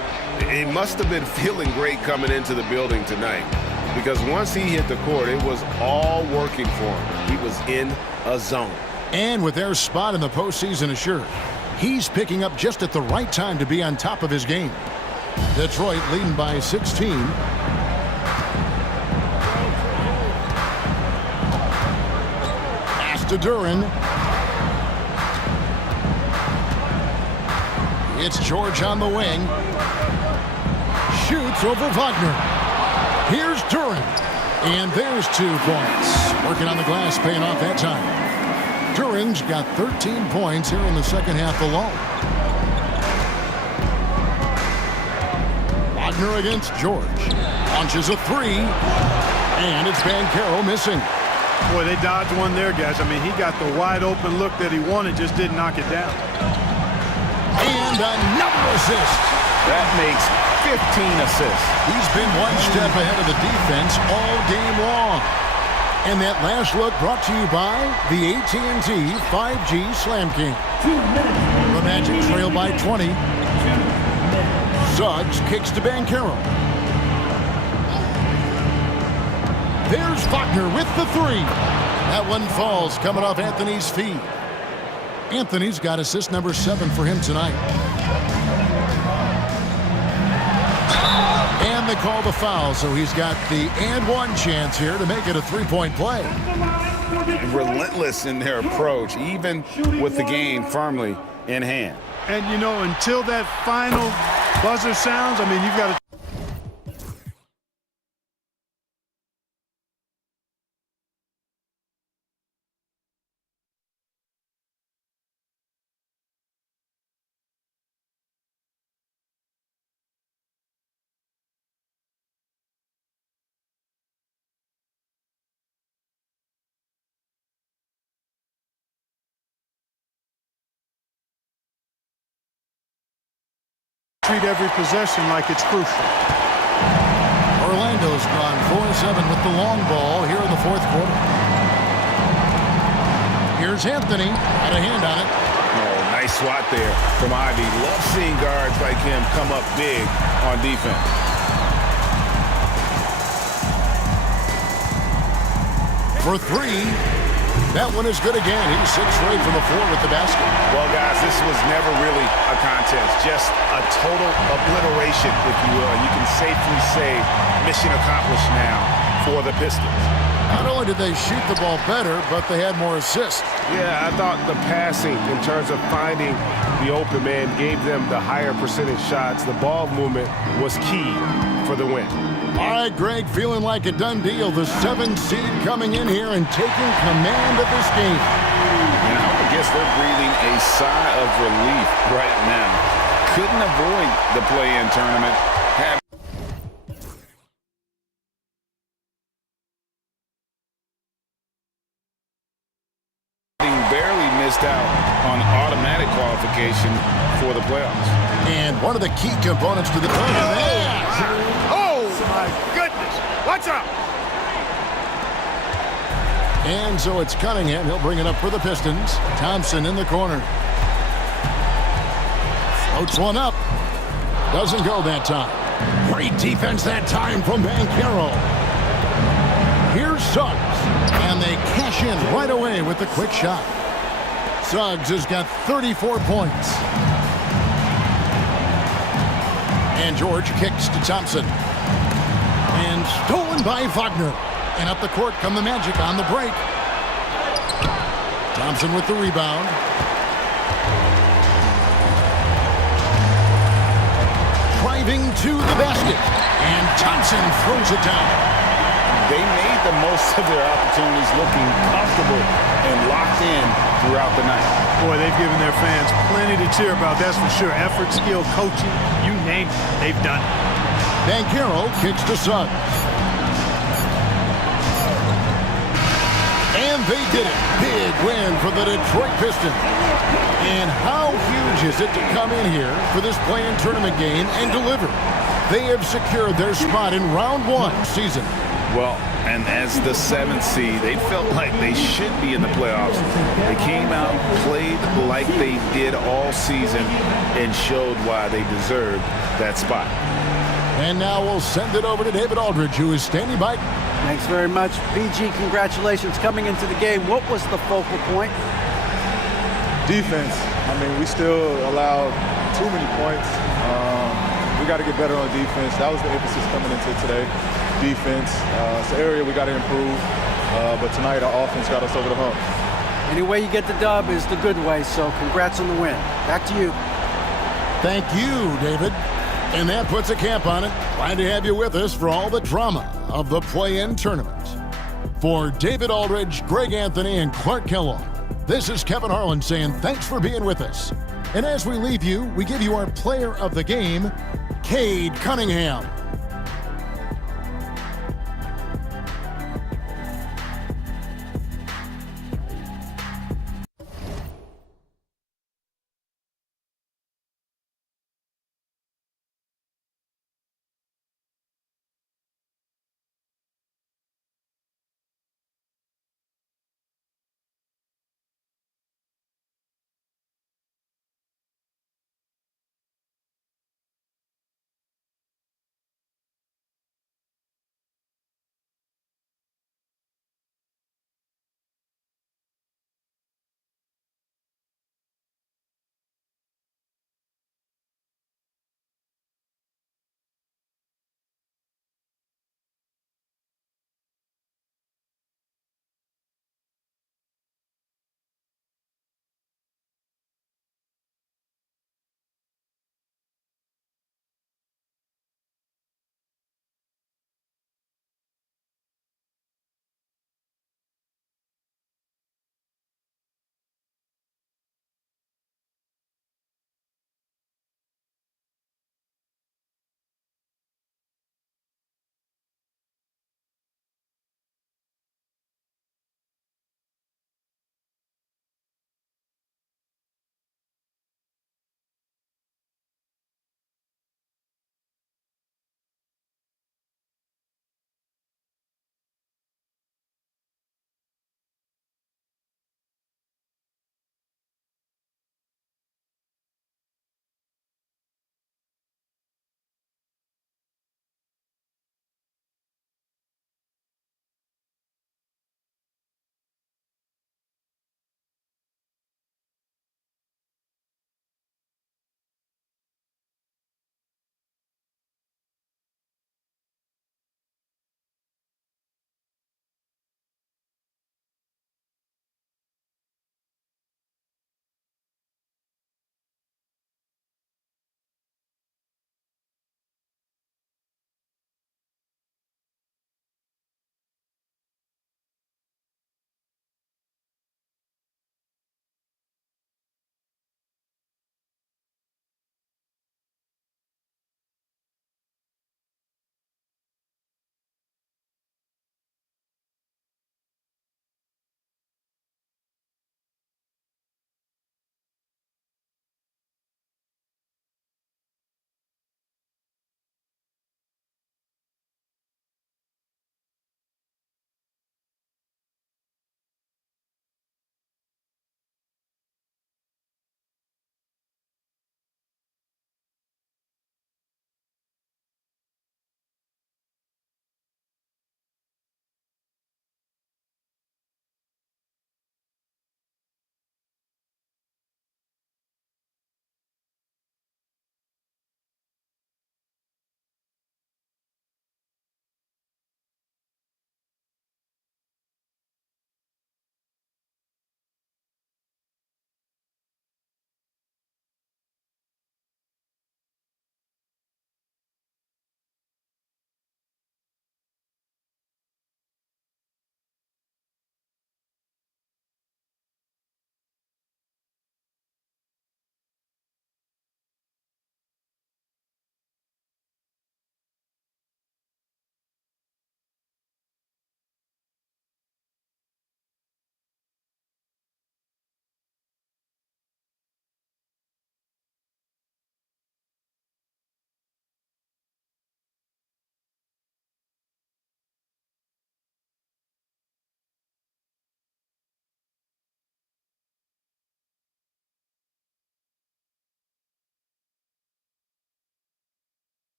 He must have been feeling great coming into the building tonight, because once he hit the court, it was all working for him. He was in a zone. And with their spot in the postseason assured, he's picking up just at the right time to be on top of his game. Detroit leading by 16. Pass to Duren. It's George on the wing. Shoots over Wagner. Here's Duren. And there's 2 points. Working on the glass, paying off that time. Duren's got 13 points here in the second half alone. Wagner against George. Launches a 3. And it's Banchero missing. Boy, they dodged one there, guys. I mean, he got the wide open look that he wanted, just didn't knock it down. And another assist. That makes 15 assists. He's been one step ahead of the defense all game long. And that last look brought to you by the AT&T 5G Slam King. The Magic trail by 20. Suggs kicks to Banchero. There's Wagner with the 3. That one falls, coming off Anthony's feet. Anthony's got assist number 7 for him tonight. And they call the foul, so he's got the and 1 chance here to make it a 3-point play. Relentless in their approach, even with the game firmly in hand. And, you know, until that final buzzer sounds, I mean, you've got to... treat every possession like it's crucial. Orlando's gone 4-7 with the long ball here in the 4th quarter. Here's Anthony. Had a hand on it. Oh, nice swat there from Ivy. Love seeing guards like him come up big on defense. For 3. That one is good again. He's 6 straight from the floor with the basket. Well, guys, this was never really a contest. Just a total obliteration, if you will. And you can safely say mission accomplished now for the Pistons. Not only did they shoot the ball better, but they had more assists. Yeah, I thought the passing in terms of finding the open man gave them the higher percentage shots. The ball movement was key for the win. All right, Greg, feeling like a done deal. The 7th seed coming in here and taking command of this game. And I guess they're breathing a sigh of relief right now. Couldn't avoid the play-in tournament. Barely missed out on automatic qualification for the playoffs. And one of the key components to the tournament. My goodness. Watch out. And so it's Cunningham. He'll bring it up for the Pistons. Thompson in the corner. Floats one up. Doesn't go that time. Great defense that time from Banchero. Here's Suggs. And they cash in right away with the quick shot. Suggs has got 34 points. And George kicks to Thompson. And stolen by Wagner. And up the court come the Magic on the break. Thompson with the rebound. Driving to the basket. And Thompson throws it down. they made the most of their opportunities, looking comfortable and locked in throughout the night. Boy, they've given their fans plenty to cheer about, that's for sure. Effort, skill, coaching, you name it, they've done it. Banchero kicks to Suggs. And they did it. Big win for the Detroit Pistons. And how huge is it to come in here for this play-in tournament game and deliver? They have secured their spot in round one season. Well, and as the 7th seed, they felt like they should be in the playoffs. They came out, played like they did all season, and showed why they deserved that spot. And now we'll send it over to David Aldridge, who is standing by. Thanks very much. BG, congratulations coming into the game. What was the focal point? Defense. I mean, we still allowed too many points. We got to get better on defense. That was the emphasis coming into today. Defense. It's an area we got to improve. But tonight, our offense got us over the hump. Any way you get the dub is the good way, so congrats on the win. Back to you. Thank you, David. And that puts a cap on it. Glad to have you with us for all the drama of the play-in tournament. For David Aldridge, Greg Anthony, and Clark Kellogg, this is Kevin Harlan saying thanks for being with us. And as we leave you, we give you our player of the game, Cade Cunningham.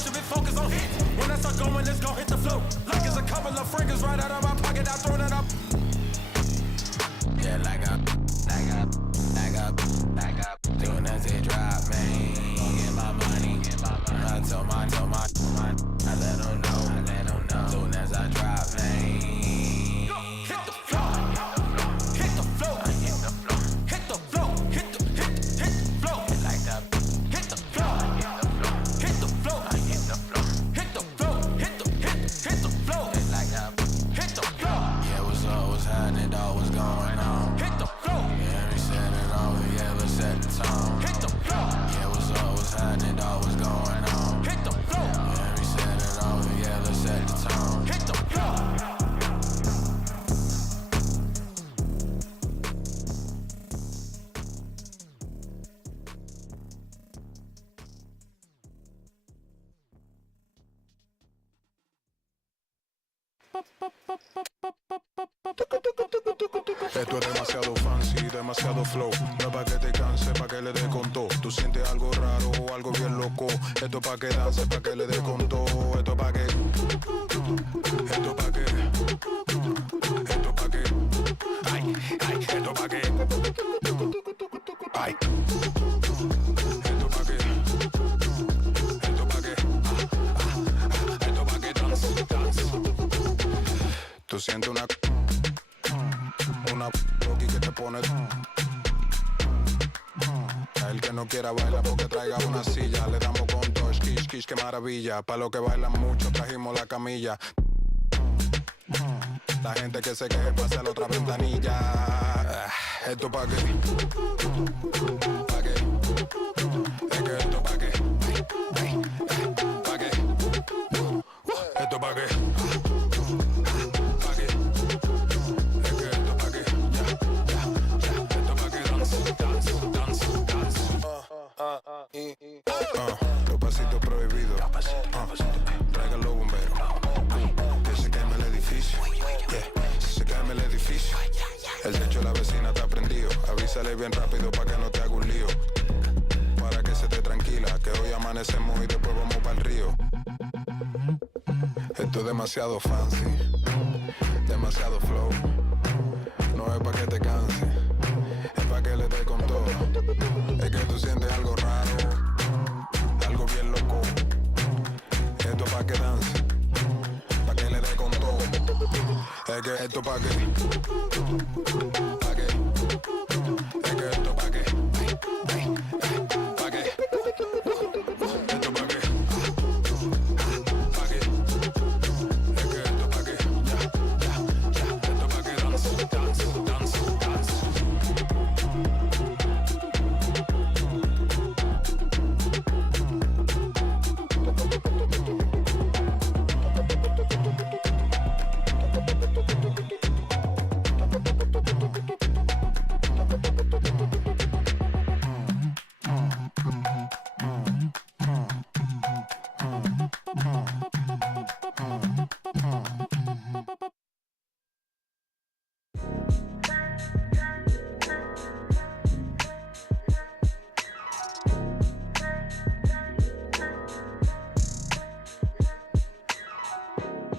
motion, be focused on hits. When I start going, it's gon' hit the flow. Like it's a couple of friggers right out of my pocket, I throw that up. Yeah, like up. Doing as they drop, man. Get my money. I told my. I let them know. Soon as I drop, man. Hit the floor. Hit the floor. Hit the floor. Hit the floor. Like that. Hit the floor. Hit the floor. Hit the floor. Hit the floor. Hit the floor. Like that. Hit the floor. Yeah, what's happening? Dog, what's going on? Hit the floor. Yeah, we said it all. Yeah, let's set the tone. Hit the floor. Yeah, what's happening? Dog, what's going on? Hit the floor. Yeah, we said it all. Yeah, let's set the tone. Hit the floor. Esto es demasiado fancy, demasiado flow. No es pa' que te canse, pa' que le dé con todo. Tú sientes algo raro o algo bien loco. Esto es pa' que danse, pa' que le dé con todo. Esto es pa' que. Esto es pa' que. Esto es pa' que. Ay, esto es pa' que. Ay. Esto es pa' que. Esto es pa' que. Esto es pa' que dance. Tú sientes una boqui que te pone. A el que no quiera bailar porque traiga una silla. Le damos con todo, kish, qué maravilla. Pa' los que bailan mucho trajimos la camilla. La gente que se queje pase a la otra ventanilla. Esto pa' qué. Pa' qué. Es que esto pa' qué. Pa' qué. Esto pa' qué. Los pasitos prohibidos. Traigan los bomberos. Que se queme el edificio. Se queme el edificio. El techo de la vecina está prendido. Avísale bien rápido para que no te haga un lío. Para que se te tranquila. Que hoy amanecemos y después vamos para el río. Esto es demasiado fancy. Demasiado flow. No es para que te canse. Es para que le dé con todo. Es que tú sientes algo raro, algo bien loco. Esto pa' que dance, pa' que le dé con todo. Es que esto pa' que, pa' que, es que esto pa' que, pa' que, esto pa' que, pa' que, es que esto pa' que, esto pa' que dance.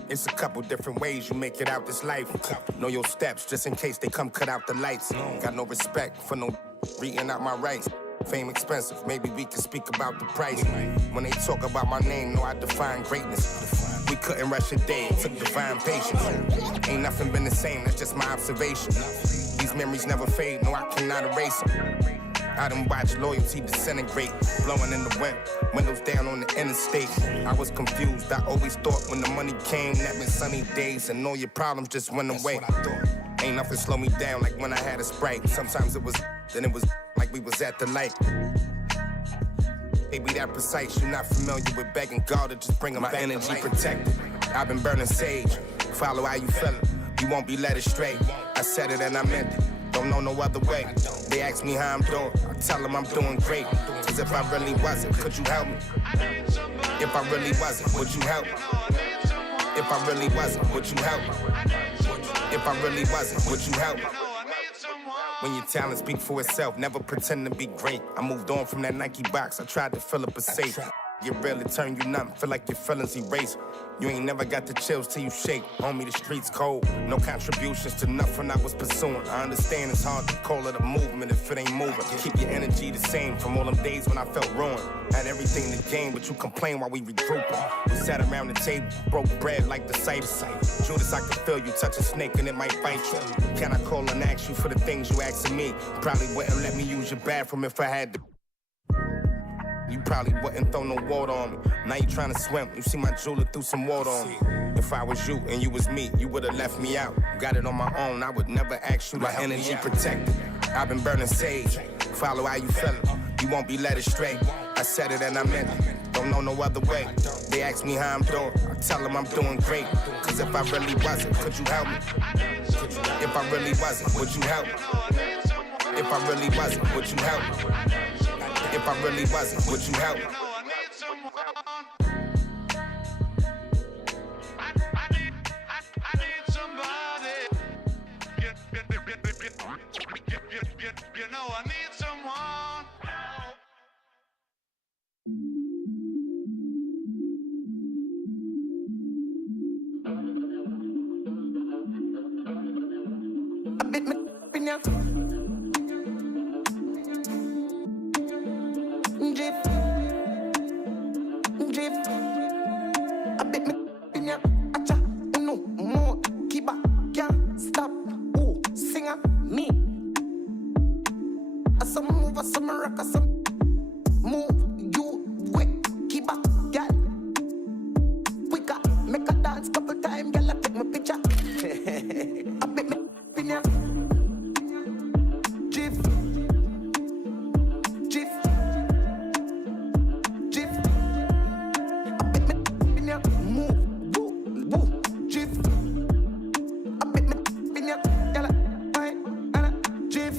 It's a couple different ways you make it out this life. Know your steps just in case they come cut out the lights. Got no respect for no reading out my rights. Fame expensive, maybe we can speak about the price. When they talk about my name, know I define greatness. We couldn't rush a day, it took divine patience. Ain't nothing been the same, that's just my observation. These memories never fade, no I cannot erase them. I done watched loyalty disintegrate, blowing in the wind, windows down on the interstate. I was confused, I always thought when the money came, that meant sunny days and all your problems just went away. Ain't nothing slow me down like when I had a Sprite. Sometimes it was, then it was like we was at the light. They be that precise, you not familiar with begging God to just bring them back. My energy protected, I've been burning sage. Follow how you feel it, you won't be led astray. I said it and I meant it. Don't know no other way. They ask me how I'm doing, I tell them I'm doing great. Cause if I really wasn't, could you help me? If I really wasn't, would you help me? If I really wasn't, would you help me? If I really wasn't, would you help me? When your talent speak for itself, never pretend to be great. I moved on from that Nike box, I tried to fill up a safe. Get real, it turn you numb, feel like your feelings erase. You ain't never got the chills till you shake. Homie, the streets cold. No contributions to nothing I was pursuing. I understand it's hard to call it a movement if it ain't moving. Keep your energy the same from all them days when I felt ruined. Had everything to gain, but you complain while we regrouping. We sat around the table, broke bread like the disciples. Judas, I can feel you touch a snake and it might bite you. Can I call and ask you for the things you asking me? Probably wouldn't let me use your bathroom if I had to. You probably wouldn't throw no water on me. Now you trying to swim, you see my jeweler threw some water on me. If I was you and you was me, you would've left me out. Got it on my own, I would never ask you to help me out. My energy protected, I've been burning sage. Follow how you feelin', you won't be led astray. I said it and I meant it, don't know no other way. They ask me how I'm doing, I tell them I'm doing great. Cause if I really wasn't, could you help me? If I really wasn't, would you help me? If I really wasn't, would you help me? If I really wasn't, would you help me? You know I need someone. A bit me in ya. Drift, drift. A bit me in ya. Acha, no more. Keep back, can't stop. Oh, singer me. Some move, some rock, some move. You quick, keep back, girl. Quicker, make a dance couple times, girl. I take my picture. I bet me in ya. Jiff, jiff, jiff. I bet me in ya. Move, woo, woo, jiff. I bet me in ya, girl. Jiff.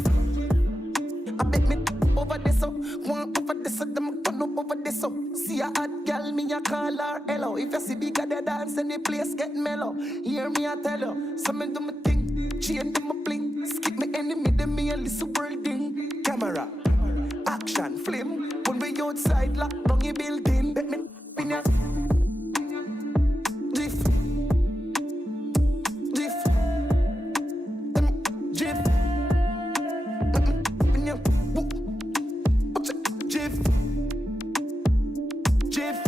Over this so, one over this so, them turn up over this so. See a hot girl, me a call her hello. If you see bigger the dance and the place get mellow, hear me I tell you, so me do my thing, chain do my bling, skip me enemy, them me a little world thing. Camera, action, flame, when we outside lock down your building, bet me in ya. Drift, drift, drift. Jiff, Jiff,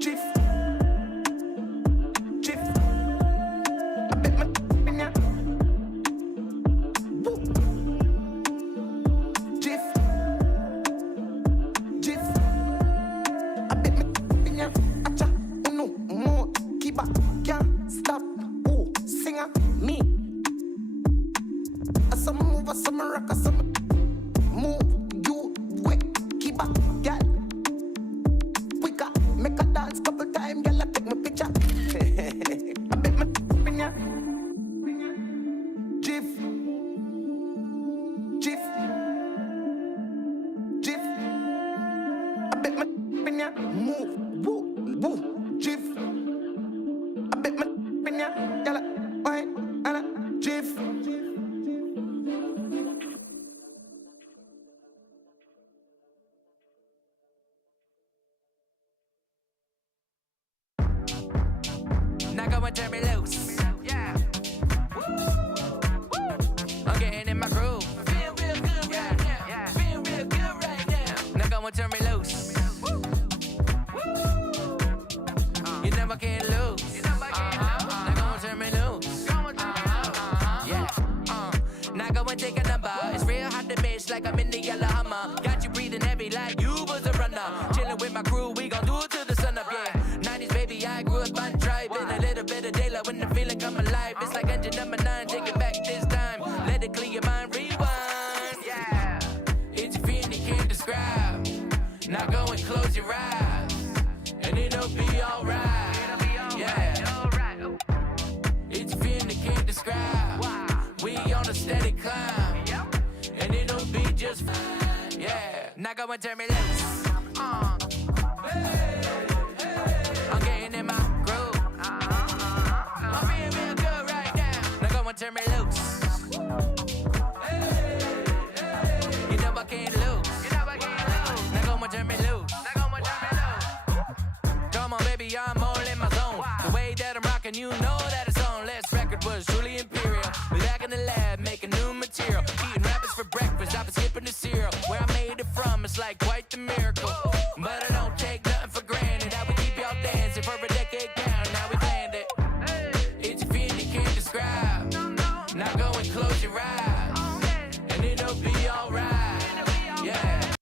Jiff, Jiff, Jiff, I bet my Jiff, Jiff, I bet my acha, no more, keep back, can't stop. Oh, singer me. Some move, some rock, some move. You quick, keep back, girl. Quicker, make a dance couple times, girl. I take my picture. I bet my in ya. Jiff, Jiff, Jiff. I bet my in ya. Move, woo, woo, Jiff. I bet my in ya, yalla, why, Anna, Jiff. Now go and turn me loose. Yeah. I'm getting in my groove. Feel real good right now. Yeah. Feel real good right now. Now go and turn me loose. You never can lose. Now go and turn me loose. Yeah. Now go and take a number. It's real hot to miss like I'm in the yellow Hummer. Got you breathing heavy like you was a runner. Chilling with my crew, we gon' do it till the sun up, yeah. 90s baby, I grew up on driving. A little bit of daylight when the feeling come alive. It's like engine number 9, take it back this time. Let it clear your mind, rewind. Yeah. It's a feeling you can't describe. Now go and close your eyes, and it'll be alright. Yeah. It's a feeling you can't describe. We on a steady climb, and it'll be just fine. Yeah. Now go and turn me loose. I'm getting in my groove. I'm feeling real good right now. Now go and turn me loose. You know I can't lose. Now go and turn me loose. Come on, baby, I'm all in my zone. The way that I'm rocking, you know that it's on. Last record was truly imperial. We back in the lab, making new material. Eating rappers for breakfast, I've been skipping the cereal. Where I made it from, it's like quite the miracle. But I don't take nothing for granted. I would keep y'all dancing for a decade down. Now we planned it. It's a feeling you can't describe. Now go and close your eyes, and it'll be alright. Yeah.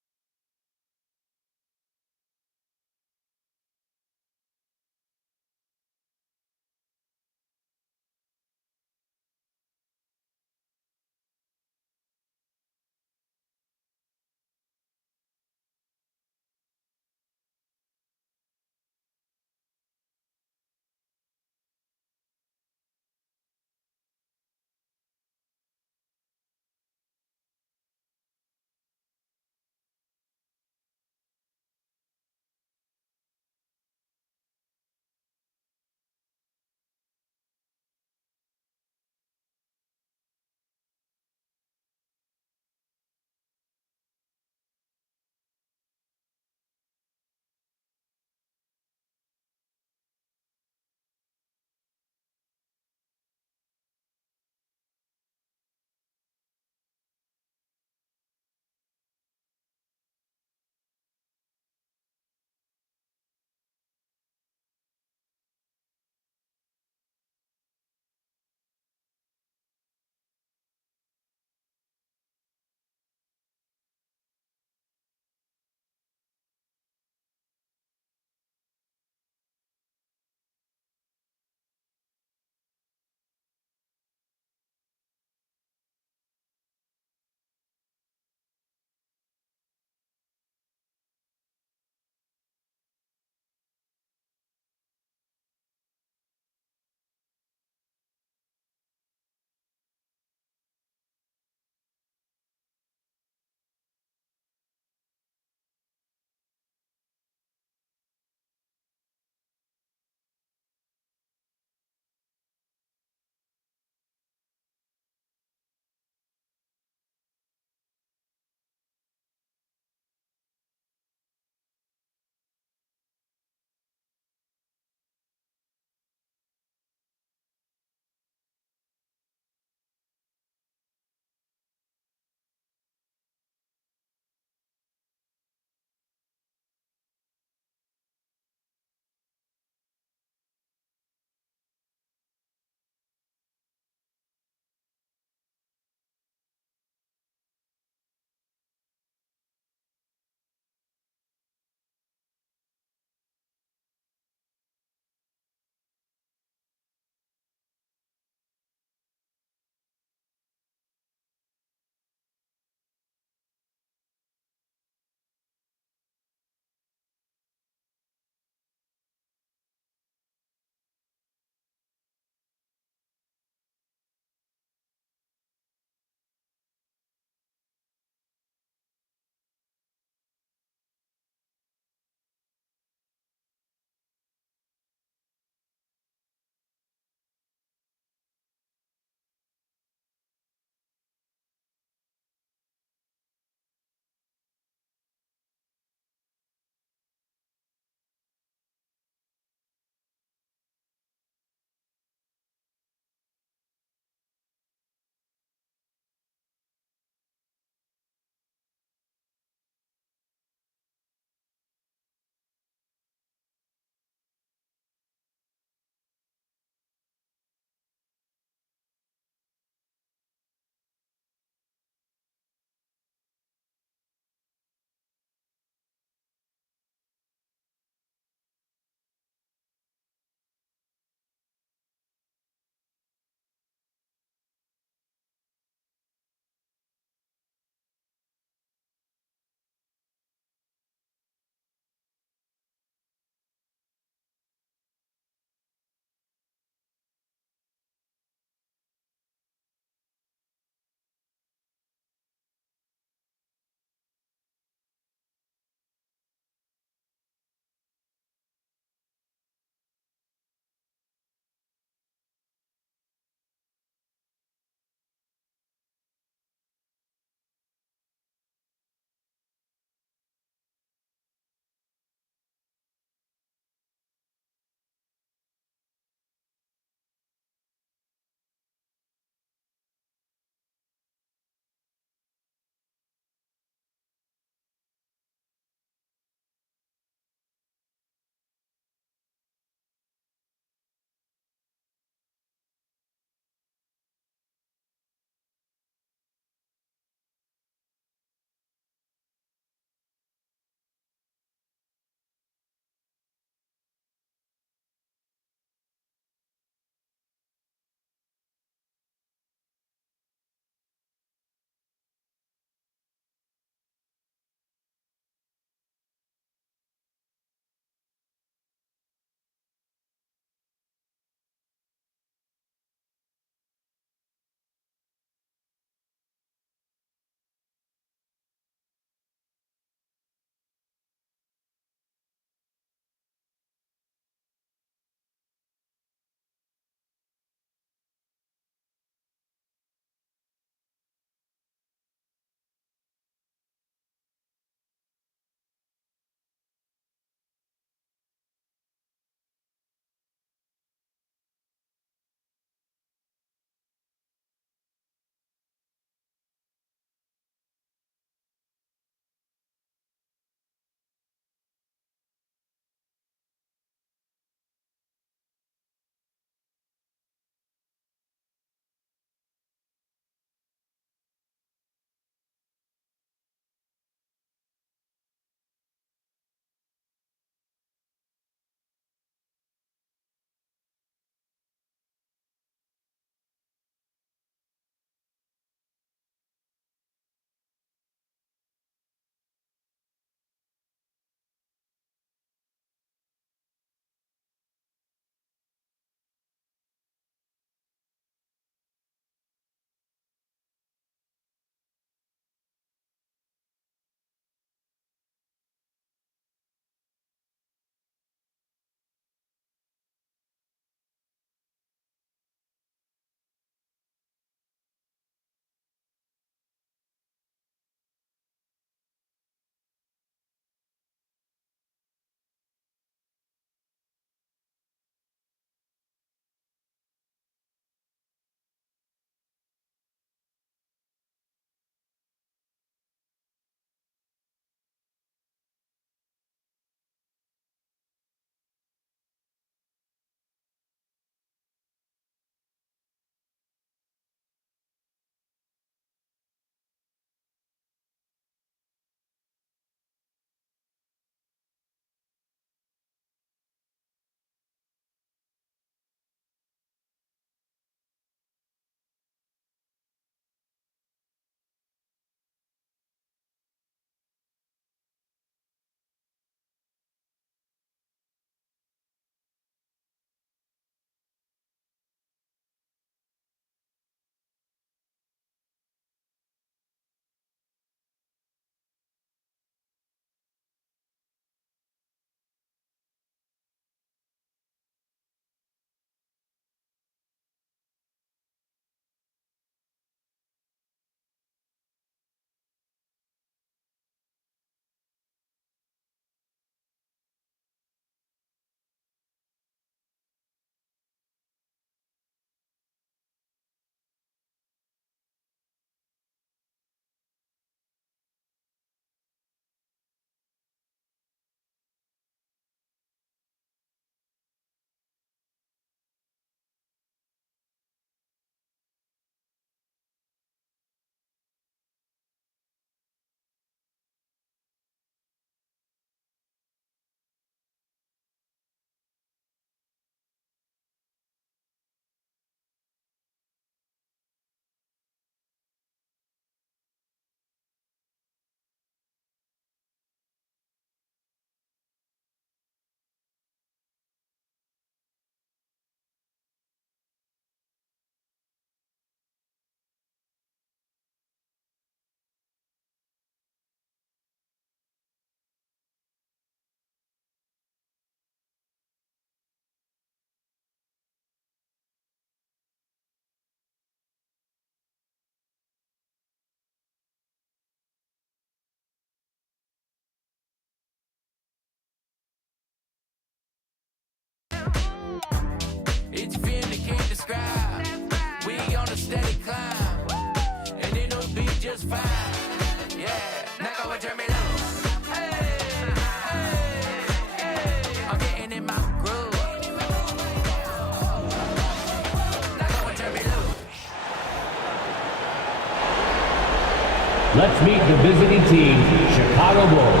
Let's meet the visiting team, Chicago Bulls.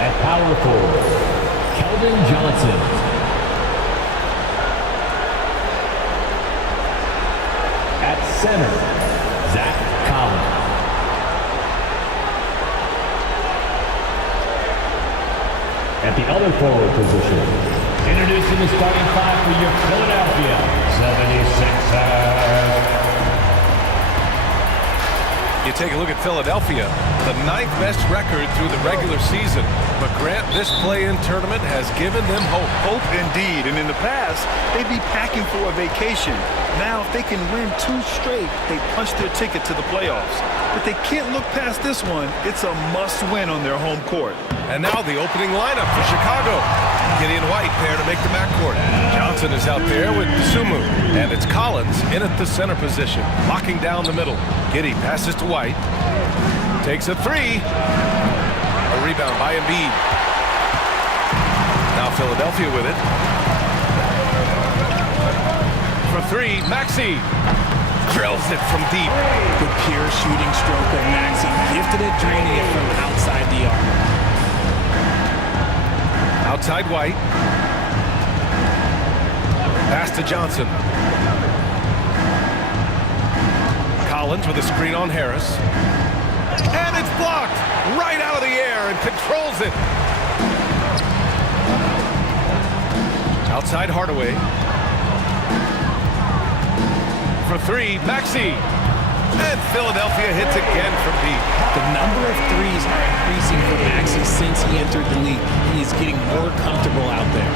At power forward, Keldon Johnson. At center, Zach Collins. At the other forward position, introducing the starting five for your Philadelphia 76ers. You take a look at Philadelphia, the 9th best record through the regular season. But Grant, this play-in tournament has given them hope. Hope indeed. And in the past, they'd be packing for a vacation. Now, if they can win 2 straight, they punch their ticket to the playoffs. But they can't look past this one. It's a must-win on their home court. And now the opening lineup for Chicago. Giddey and White pair to make the backcourt. Johnson is out there with Sumu. And it's Collins in at the center position, locking down the middle. Giddey passes to White. Takes a 3. A rebound by Embiid. Now Philadelphia with it. For 3, Maxey. Drills it from deep. Good pure shooting stroke of Maxey. Gifted at draining it from outside the arc. Outside White. Pass to Johnson. Collins with a screen on Harris. And it's blocked right out of the air and controls it. Outside Hardaway. For 3, Maxey. And Philadelphia hits again from deep. The number of threes are increasing for Maxey since he entered the league. He is getting more comfortable out there.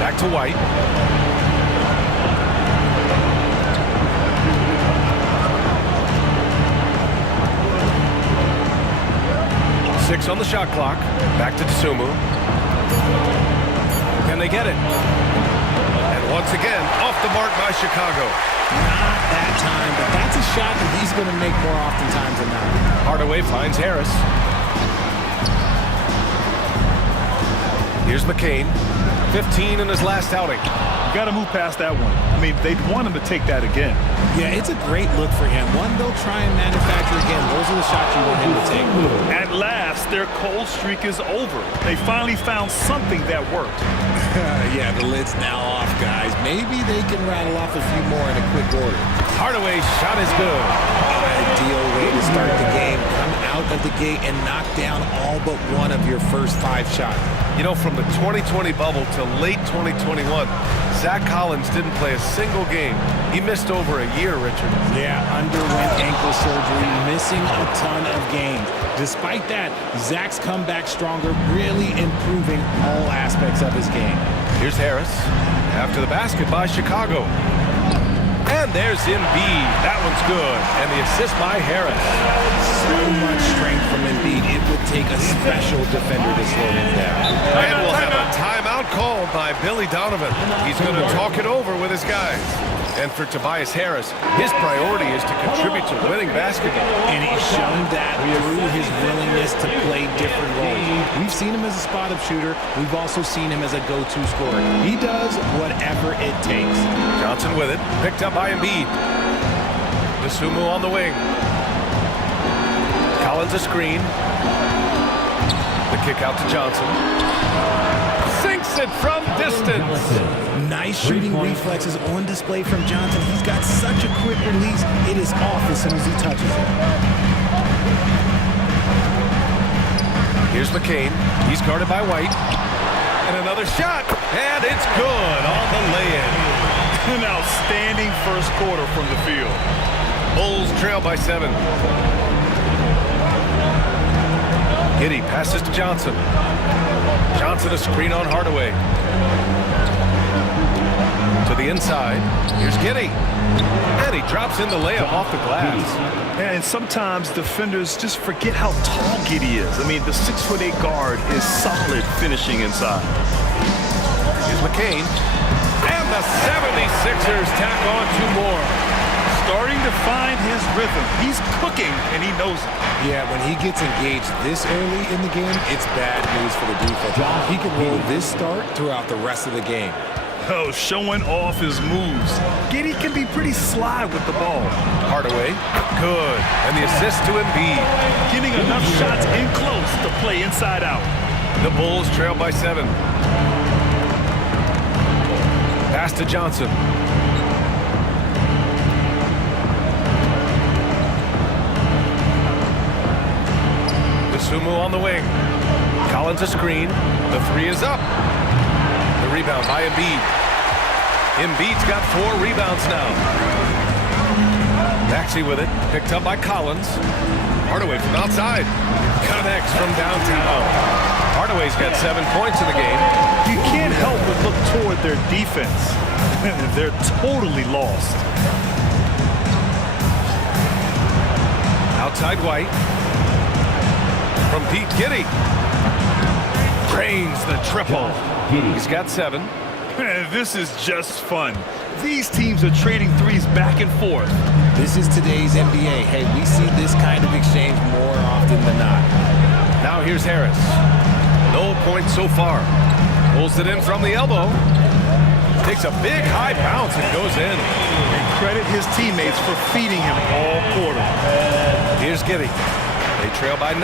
Back to White. Six on the shot clock. Back to Sumu. Can they get it? And once again, off the mark by Chicago. Not that time, but that's a shot that he's going to make more oftentimes than not. Hardaway finds Harris. Here's McCain. 15 in his last outing. You got to move past that one. I mean, they'd want him to take that again. Yeah, it's a great look for him. One they'll try and manufacture again. Those are the shots you want him to take. At last, their cold streak is over. They finally found something that worked. Yeah, the lid's now off, guys. Maybe they can rattle off a few more in a quick order. Hardaway's shot is good. Ideal way to start the game. Come out of the gate and knock down all but one of your first 5 shots. You know, from the 2020 bubble to late 2021, Zach Collins didn't play a single game. He missed over a year, Richard. Yeah, underwent ankle surgery, missing a ton of games. Despite that, Zach's come back stronger, really improving all aspects of his game. Here's Harris. After the basket by Chicago. And there's Embiid. That one's good. And the assist by Harris. So much strength from Embiid. It would take a special defender to slow him down. And we'll have a timeout called by Billy Donovan. He's going to talk it over with his guys. And for Tobias Harris, his priority is to contribute to winning basketball. And he's shown that through his willingness to play different roles. We've seen him as a spot-up shooter. We've also seen him as a go-to scorer. He does whatever it takes. Johnson with it. Picked up by Embiid. Sumu on the wing. Collins a screen. The kick out to Johnson. Sinks it from distance. Nice shooting reflexes on display from Johnson. He's got such a quick release. It is off as soon as he touches it. Here's McCain. He's guarded by White. And another shot. And it's good on the lay-in. An outstanding first quarter from the field. Bulls trail by 7. Giddey passes to Johnson. Johnson a screen on Hardaway. To the inside. Here's Giddey. And he drops in the layup off the glass. And sometimes defenders just forget how tall Giddey is. I mean, the 6'8" guard is solid finishing inside. Here's McCain. And the 76ers tack on 2 more. Starting to find his rhythm. He's cooking, and he knows it. Yeah, when he gets engaged this early in the game, it's bad news for the defense. He can roll this start throughout the rest of the game. Oh, showing off his moves. Giddey can be pretty sly with the ball. Hardaway, good. And the assist to Embiid. Getting enough shots in close to play inside out. The Bulls trail by 7. Pass to Johnson. Sumu on the wing. Collins a screen. The 3 is up. The rebound by Embiid. Embiid's got 4 rebounds now. Maxey with it. Picked up by Collins. Hardaway from outside. Connects from downtown. Hardaway's got 7 points in the game. You can't help but look toward their defense. They're totally lost. Outside White. From Pete Giddey. Drains the triple. He's got 7. This is just fun. These teams are trading threes back and forth. This is today's NBA. Hey, we see this kind of exchange more often than not. Now here's Harris. No points so far. Pulls it in from the elbow. Takes a big high bounce and goes in. And credit his teammates for feeding him all quarter. Here's Giddey. They trail by 9.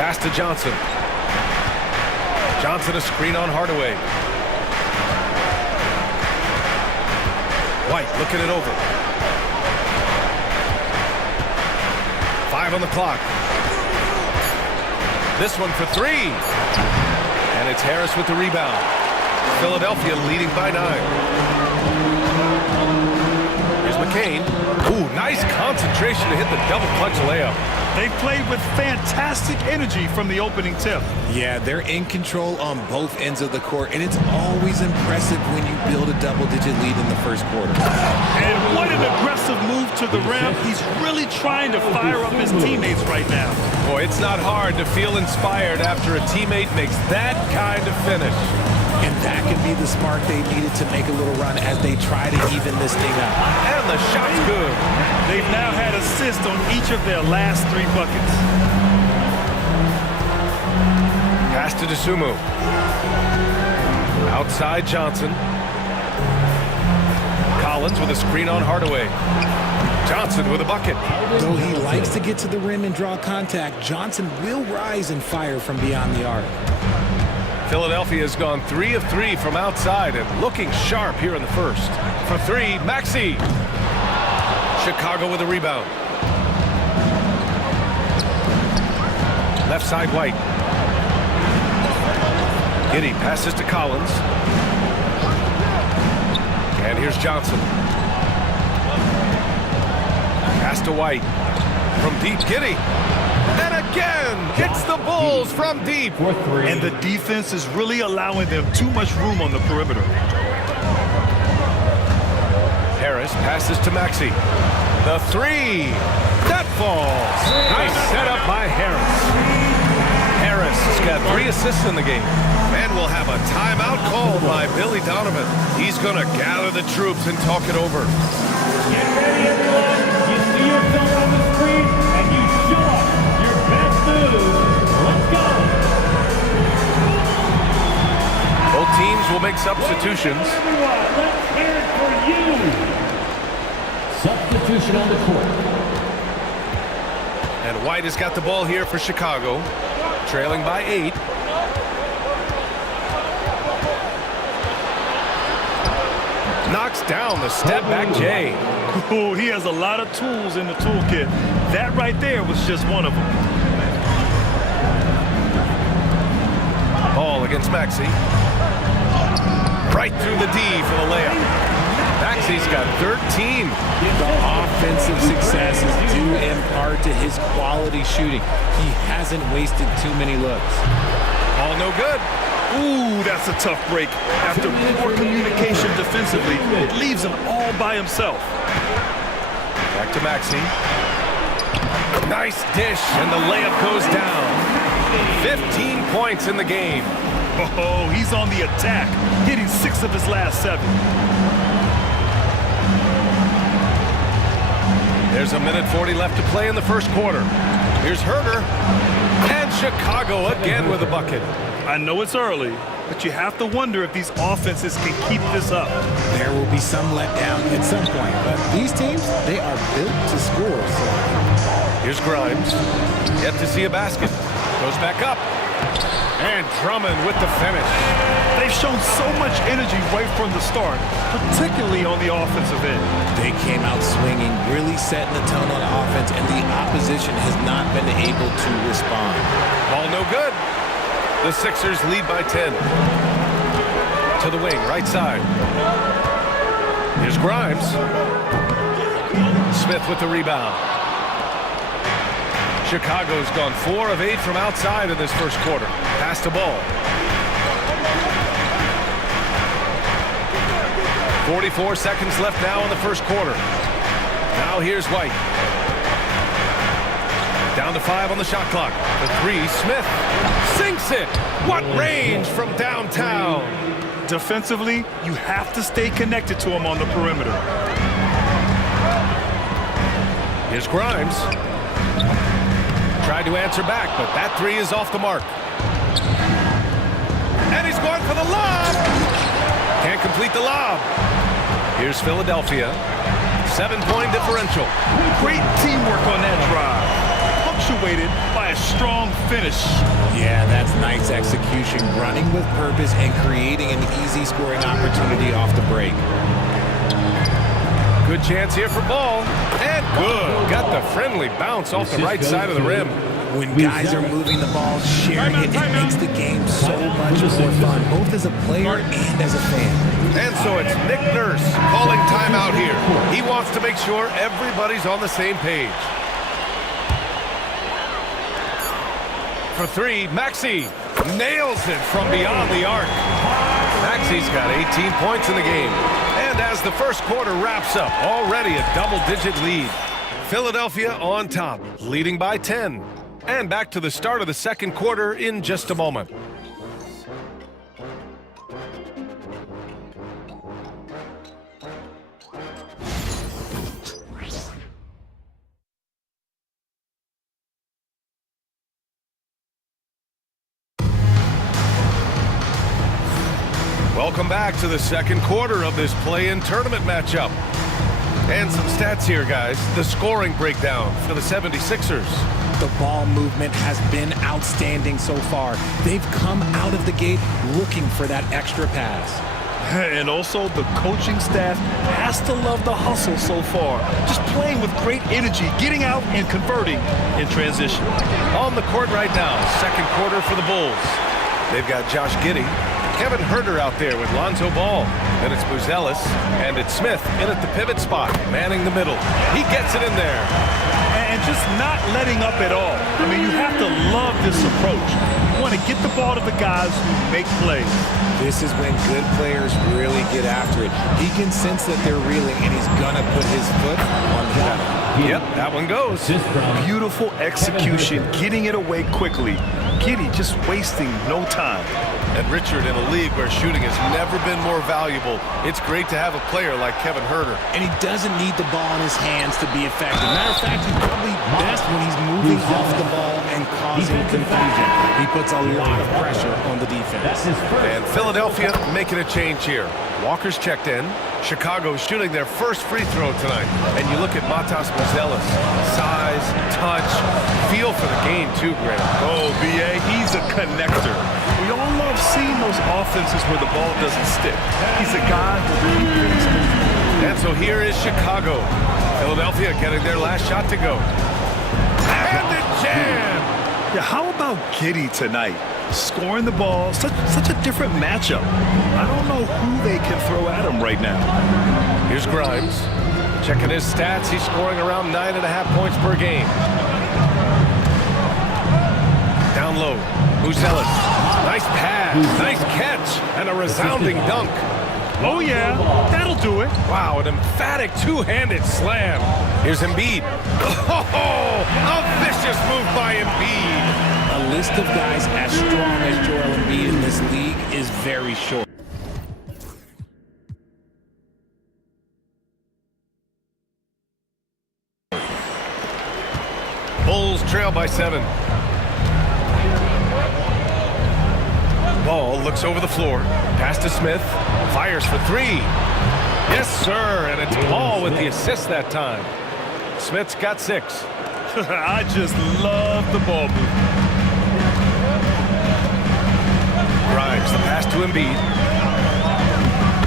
Pass to Johnson. Johnson a screen on Hardaway. White looking it over. 5 on the clock. This one for 3. And it's Harris with the rebound. Philadelphia leading by 9. Here's McCain. Ooh, nice concentration to hit the double clutch layup. They played with fantastic energy from the opening tip. Yeah, they're in control on both ends of the court, and it's always impressive when you build a double-digit lead in the first quarter. And what an aggressive move to the rim. He's really trying to fire up his teammates right now. Boy, it's not hard to feel inspired after a teammate makes that kind of finish. And that could be the spark they needed to make a little run as they try to even this thing up. And the shot's good. They've now had assists on each of their last 3 buckets. Pass to Sumu. Outside Johnson. Collins with a screen on Hardaway. Johnson with a bucket. Though he likes to get to the rim and draw contact, Johnson will rise and fire from beyond the arc. Philadelphia has gone 3 of 3 from outside and looking sharp here in the first. For 3, Maxey. Chicago with a rebound. Left side White. Giddey passes to Collins. And here's Johnson. Pass to White. From deep, Giddey. And again, it's the Bulls from deep. And the defense is really allowing them too much room on the perimeter. Harris passes to Maxey. The 3. That falls. Nice setup by Harris. Harris has got 3 assists in the game. And we'll have a timeout called by Billy Donovan. He's going to gather the troops and talk it over. Get ready, everyone. You see your film on the screen, and you show up your best moves. Let's go. Both teams will make substitutions. Everyone, let's hear it for you. Substitution on the court. And White has got the ball here for Chicago, trailing by 8. Knocks down the step-back J. Oh, he has a lot of tools in the toolkit. That right there was just one of them. Ball against Maxey. Right through the D for the layup. Maxey's got 13. The offensive success is due in part to his quality shooting. He hasn't wasted too many looks. Ball no good. Ooh, that's a tough break. After poor communication defensively, it leaves him all by himself. Back to Maxey. Nice dish, and the layup goes down. 15 points in the game. Oh, he's on the attack, hitting 6 of his last 7. There's a minute 40 left to play in the first quarter. Here's Herter. And Chicago again with a bucket. I know it's early, but you have to wonder if these offenses can keep this up. There will be some letdown at some point, but these teams, they are built to score. So. Here's Grimes. Yet to see a basket. Goes back up. And Drummond with the finish. They've shown so much energy right from the start, particularly on the offensive end. They came out swinging, really setting the tone on offense, and the opposition has not been able to respond. Ball no good. The Sixers lead by 10. To the wing, right side. Here's Grimes. Smith with the rebound. Chicago's gone 4 of 8 from outside in this first quarter. Pass the ball. 44 seconds left now in the first quarter. Now here's White. Down to 5 on the shot clock. The 3, Smith sinks it. What range from downtown. Defensively, you have to stay connected to him on the perimeter. Here's Grimes. Tried to answer back, but that 3 is off the mark. And he's going for the lob. Can't complete the lob. Here's Philadelphia. 7-point differential. Great teamwork on that drive. Punctuated by a strong finish. Yeah, that's nice execution. Running with purpose and creating an easy scoring opportunity off the break. Good chance here for Ball. And good. Got the friendly bounce off the right side of the rim. When guys are moving the ball, sharing it, it makes the game so much more fun, both as a player and as a fan. And so it's Nick Nurse calling timeout here. He wants to make sure everybody's on the same page. For 3, Maxey nails it from beyond the arc. Maxey's got 18 points in the game. And as the first quarter wraps up, already a double-digit lead. Philadelphia on top, leading by 10. And back to the start of the second quarter in just a moment. Welcome back to the second quarter of this play-in tournament matchup. And some stats here, guys. The scoring breakdown for the 76ers. The ball movement has been outstanding so far. They've come out of the gate looking for that extra pass. And also, the coaching staff has to love the hustle so far. Just playing with great energy, getting out and converting in transition. On the court right now, second quarter for the Bulls. They've got Josh Giddey, Kevin Huerter out there with Lonzo Ball. Then it's Buzelis, and it's Smith in at the pivot spot, manning the middle. He gets it in there. And just not letting up at all. I mean, you have to love this approach. You want to get the ball to the guys who make plays. This is when good players really get after it. He can sense that they're reeling, and he's going to put his foot on the pedal. Yep, that one goes. Beautiful execution, getting it away quickly. Giddey just wasting no time. And Richard, in a league where shooting has never been more valuable, it's great to have a player like Kevin Huerter. And he doesn't need the ball in his hands to be effective. Matter of fact, he's probably best when he's moving off the ball and causing confusion. He puts a lot of pressure on the defense. And Philadelphia making a change here. Walker's checked in. Chicago's shooting their first free throw tonight. And you look at Matas Buzelis. Size, touch, feel for the game too, Graham. Oh, B.A., he's a connector. We all love seeing those offenses where the ball doesn't stick. He's a guy who really brings movement. And so here is Chicago. Philadelphia getting their last shot to go. And the jam! Yeah, how about Giddey tonight? Scoring the ball, such a different matchup. I don't know who they can throw at him right now. Here's Grimes. Checking his stats, he's scoring around 9.5 points per game. Down low, Buzelis. Nice pass, nice catch, and a resounding dunk. Oh yeah, that'll do it. Wow, an emphatic two-handed slam. Here's Embiid. Oh, a vicious move by Embiid. A list of guys as strong as Joel Embiid in this league is very short. Bulls trail by 7. Ball looks over the floor. Pass to Smith. Fires for three. Yes, sir. And it's Ball with the assist that time. Smith's got 6. I just love the ball movement. Grimes, the pass to Embiid.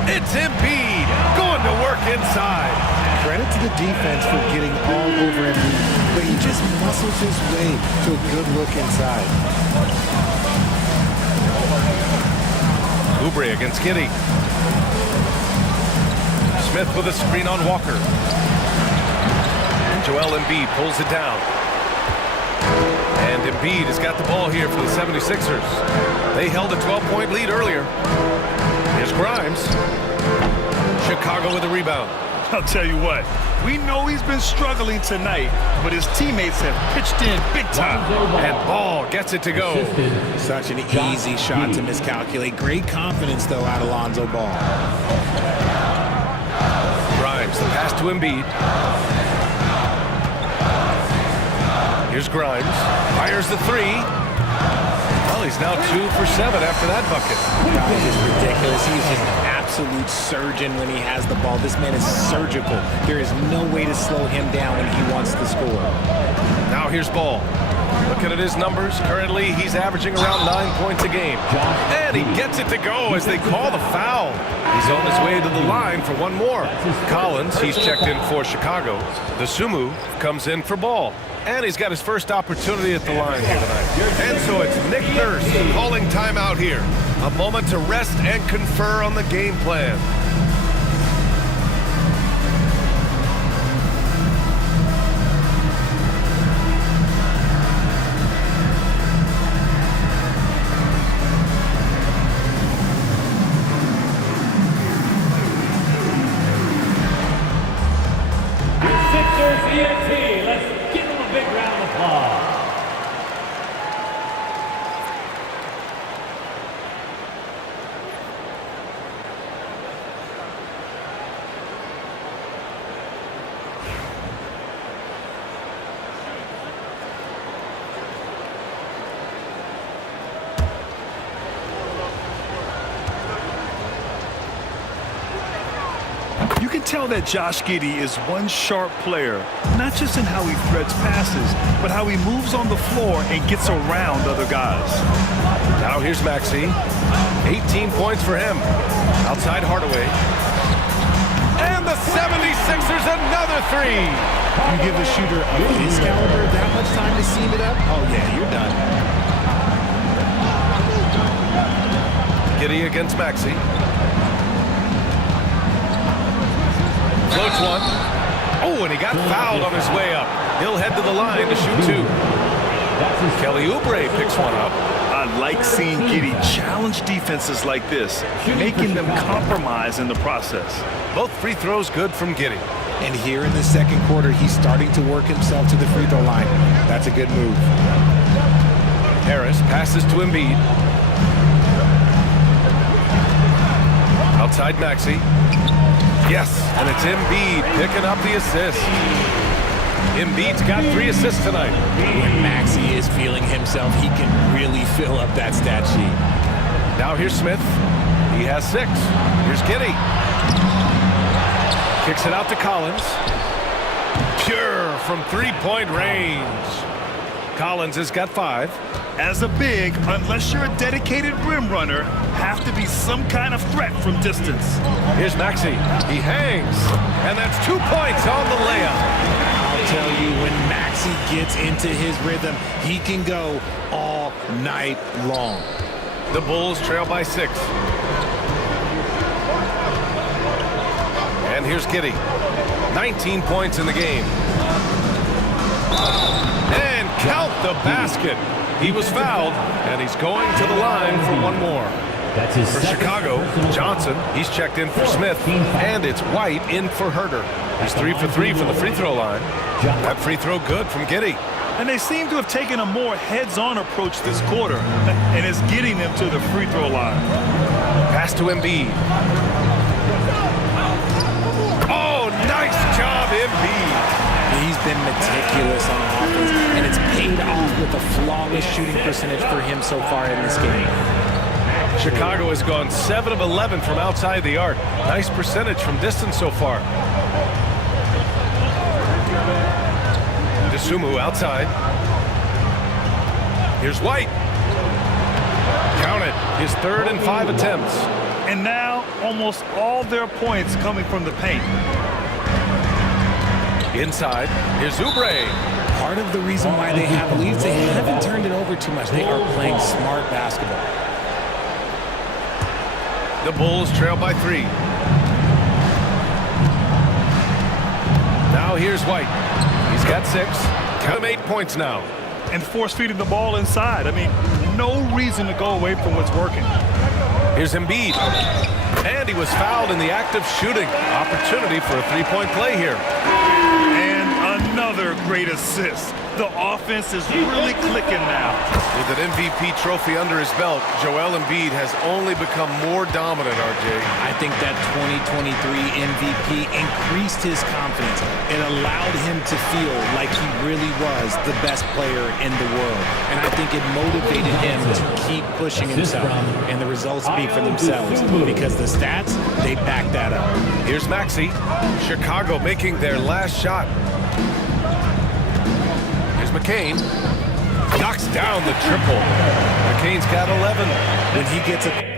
It's Embiid going to work inside. Credit to the defense for getting all over Embiid, but he just muscles his way to a good look inside. Oubre against Giddey. Smith with a screen on Walker. Joel Embiid pulls it down. And Embiid has got the ball here for the 76ers. They held a 12-point lead earlier. Here's Grimes. Chicago with a rebound. I'll tell you what, we know he's been struggling tonight, but his teammates have pitched in big time. And Ball gets it to go. Such an easy shot to miscalculate. Great confidence, though, out of Lonzo Ball. Grimes, the pass to Embiid. Here's Grimes. Fires the three. Well, he's now 2 for 7 after that bucket. God, it's ridiculous. He's just an absolute surgeon when he has the ball. This man is surgical. There is no way to slow him down when he wants to score. Now here's Ball. Looking at his numbers, currently he's averaging around 9 points a game. And he gets it to go as they call the foul. He's on his way to the line for one more. Collins, he's checked in for Chicago. The Sumu comes in for Ball. And he's got his first opportunity at the line here tonight. And so it's Nick Nurse calling timeout here. A moment to rest and confer on the game plan. You can tell that Josh Giddey is one sharp player, not just in how he threads passes, but how he moves on the floor and gets around other guys. Now here's Maxey. 18 points for him. Outside Hardaway. And the 76ers another three. You give a shooter of his caliber that much time to seam it up? Oh, yeah, you're done. Giddey against Maxey. Floats one. Oh, and he got fouled on his way up. He'll head to the line to shoot 2. Kelly Oubre picks one up. I like seeing Giddey challenge defenses like this, making them compromise in the process. Both free throws good from Giddey. And here in the second quarter, he's starting to work himself to the free throw line. That's a good move. Harris passes to Embiid. Outside Maxey. Yes, and it's Embiid picking up the assist. Embiid's got 3 assists tonight. When Maxey is feeling himself, he can really fill up that stat sheet. Now here's Smith. He has 6. Here's Giddey. Kicks it out to Collins. Pure from 3-point range. Collins has got 5. As a big, unless you're a dedicated rim runner, have to be some kind of threat from distance. Here's Maxey. He hangs. And that's 2 points on the layup. I'll tell you, when Maxey gets into his rhythm, he can go all night long. The Bulls trail by 6. And here's Giddey. 19 points in the game. And count the basket. He was fouled, and he's going to the line for one more. That's his for Chicago, Johnson, he's checked in for Smith, and it's White in for Herter. He's 3 for 3 from the free throw line. That free throw good from Giddey. And they seem to have taken a more heads-on approach this quarter, and it's getting them to the free throw line. Pass to Embiid. Oh, nice job, Embiid. He's been meticulous on offense, and it's paid off with a flawless shooting percentage for him so far in this game. Chicago has gone 7 of 11 from outside the arc. Nice percentage from distance so far. DeSumo outside. Here's White. Count it. His 3rd and 5 attempts. And now almost all their points coming from the paint. Inside. Here's Oubre. Part of the reason why they have leads, they haven't turned it over too much. They are playing smart basketball. The Bulls trail by 3. Now here's White. He's got 6. Count him 8 points now. And force feeding the ball inside. I mean, no reason to go away from what's working. Here's Embiid. And he was fouled in the act of shooting. Opportunity for a 3-point play here. And another great assist. The offense is really clicking now. With an MVP trophy under his belt, Joel Embiid has only become more dominant, RJ. I think that 2023 MVP increased his confidence. It allowed him to feel like he really was the best player in the world. And I think it motivated him to keep pushing himself. And the results speak for themselves because the stats, they back that up. Here's Maxey. Chicago making their last shot. McCain knocks down the triple. McCain's got 11. When he gets a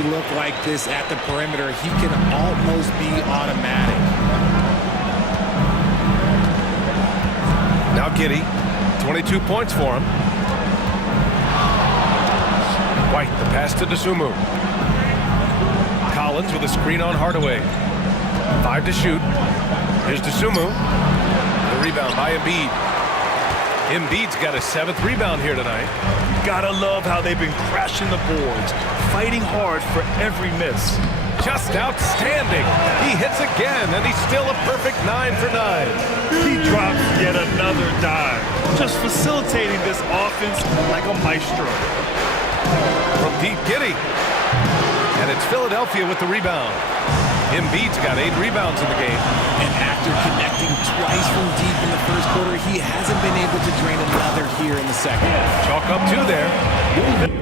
he look like this at the perimeter, he can almost be automatic. Now Giddey, 22 points for him. White, the pass to Dosunmu. Collins with a screen on Hardaway. 5 to shoot. Here's Dosunmu. The rebound by Embiid. Embiid's got his 7th rebound here tonight. You gotta love how they've been crashing the boards, fighting hard for every miss. Just outstanding. He hits again, and he's still a perfect 9 for 9. He drops yet another dive, just facilitating this offense like a maestro. From deep, Giddey. And it's Philadelphia with the rebound. Embiid's got 8 rebounds in the game. And after connecting twice from deep in the first quarter, he hasn't been able to drain another here in the second. Chalk up 2 there.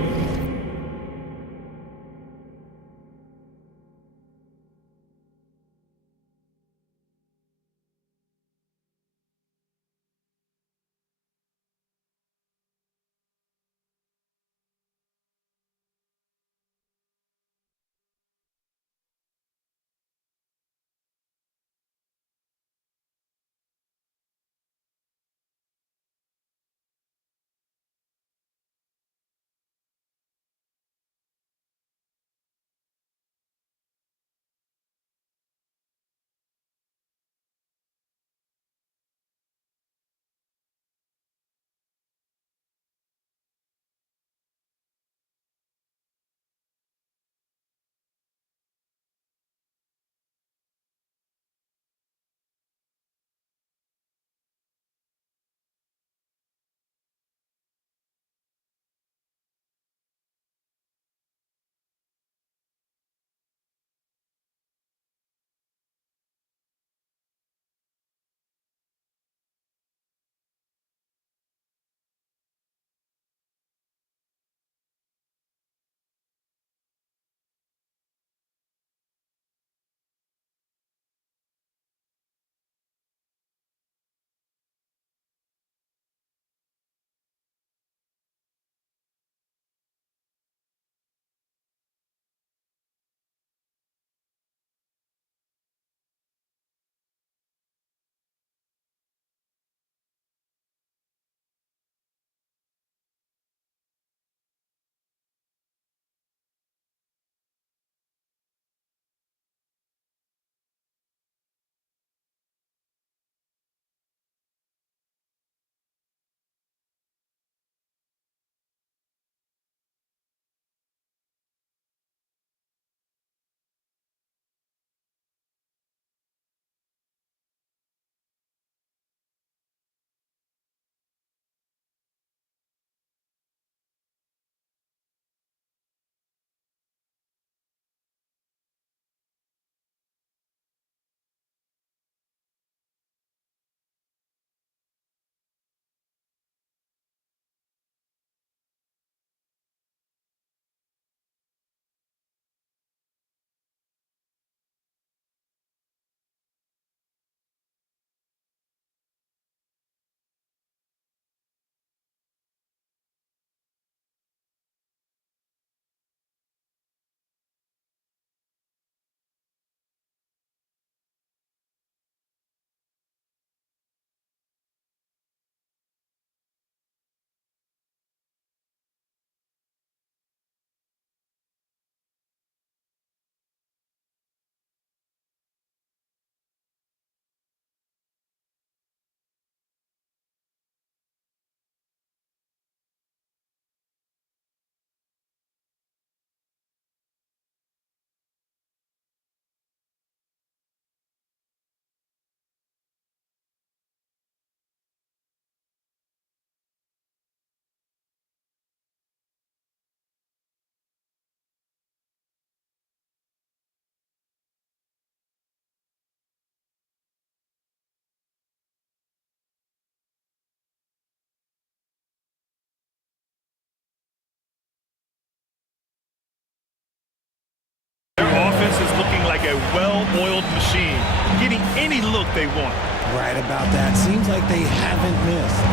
a well-oiled machine, getting any look they want. Right about that. Seems like they haven't missed.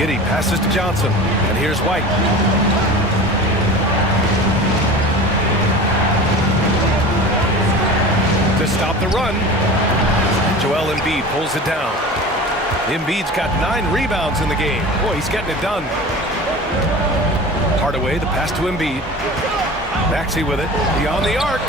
Giddey passes to Johnson, and here's White. to stop the run. Joel Embiid pulls it down. Embiid's got 9 rebounds in the game. Boy, he's getting it done. Hardaway, the pass to Embiid. Maxey with it. Beyond the arc.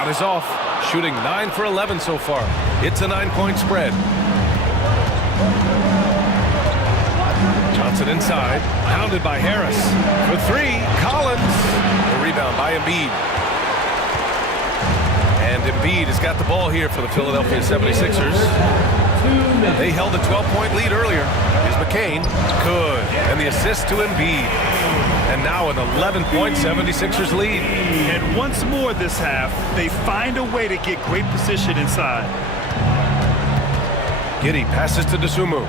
Shot is off. Shooting 9 for 11 so far. It's a 9-point spread. Johnson inside. Pounded by Harris. For 3, Collins. The rebound by Embiid. And Embiid has got the ball here for the Philadelphia 76ers. They held a 12-point lead earlier. Here's McCain. Good. And the assist to Embiid. And now an 11-point 76ers lead. And once more this half, they find a way to get great position inside. Giddey passes to Dosunmu.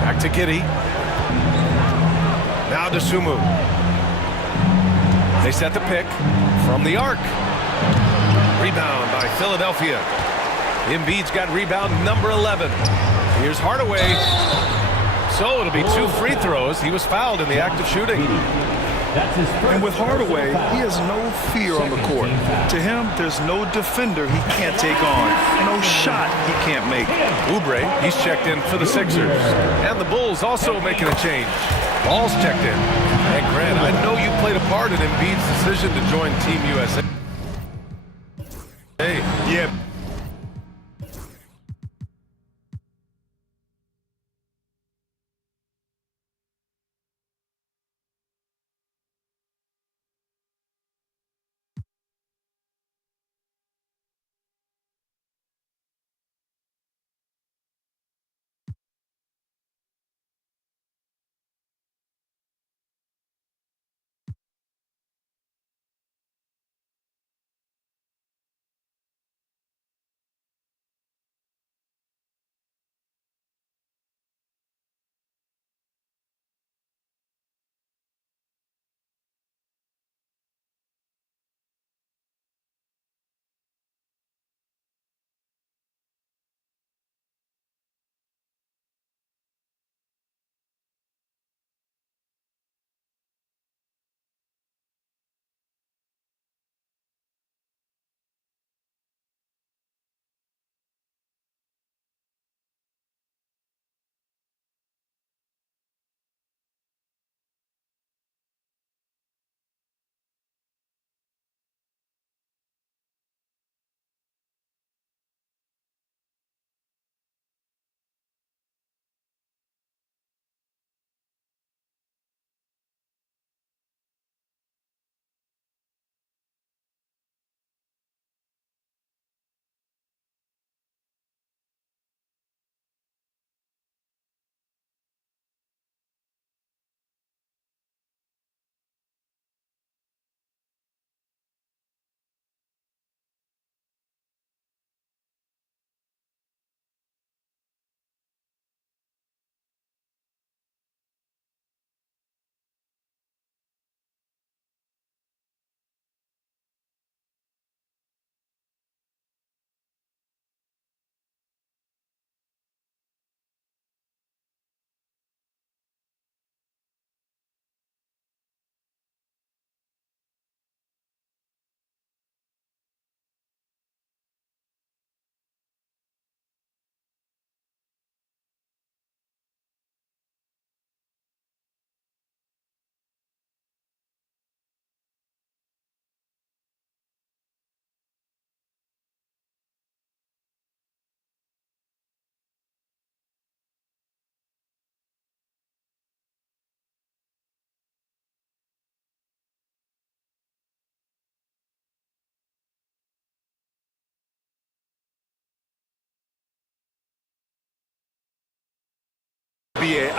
Back to Giddey. Now Dosunmu. They set the pick from the arc. Rebound by Philadelphia. Embiid's got rebound number 11. Here's Hardaway. So it'll be 2 free throws. He was fouled in the act of shooting. And with Hardaway, he has no fear on the court. To him, there's no defender he can't take on, no shot he can't make. Oubre, he's checked in for the Sixers. And the Bulls also making a change. Ball's checked in. And Grant, I know you played a part in Embiid's decision to join Team USA. Yeah.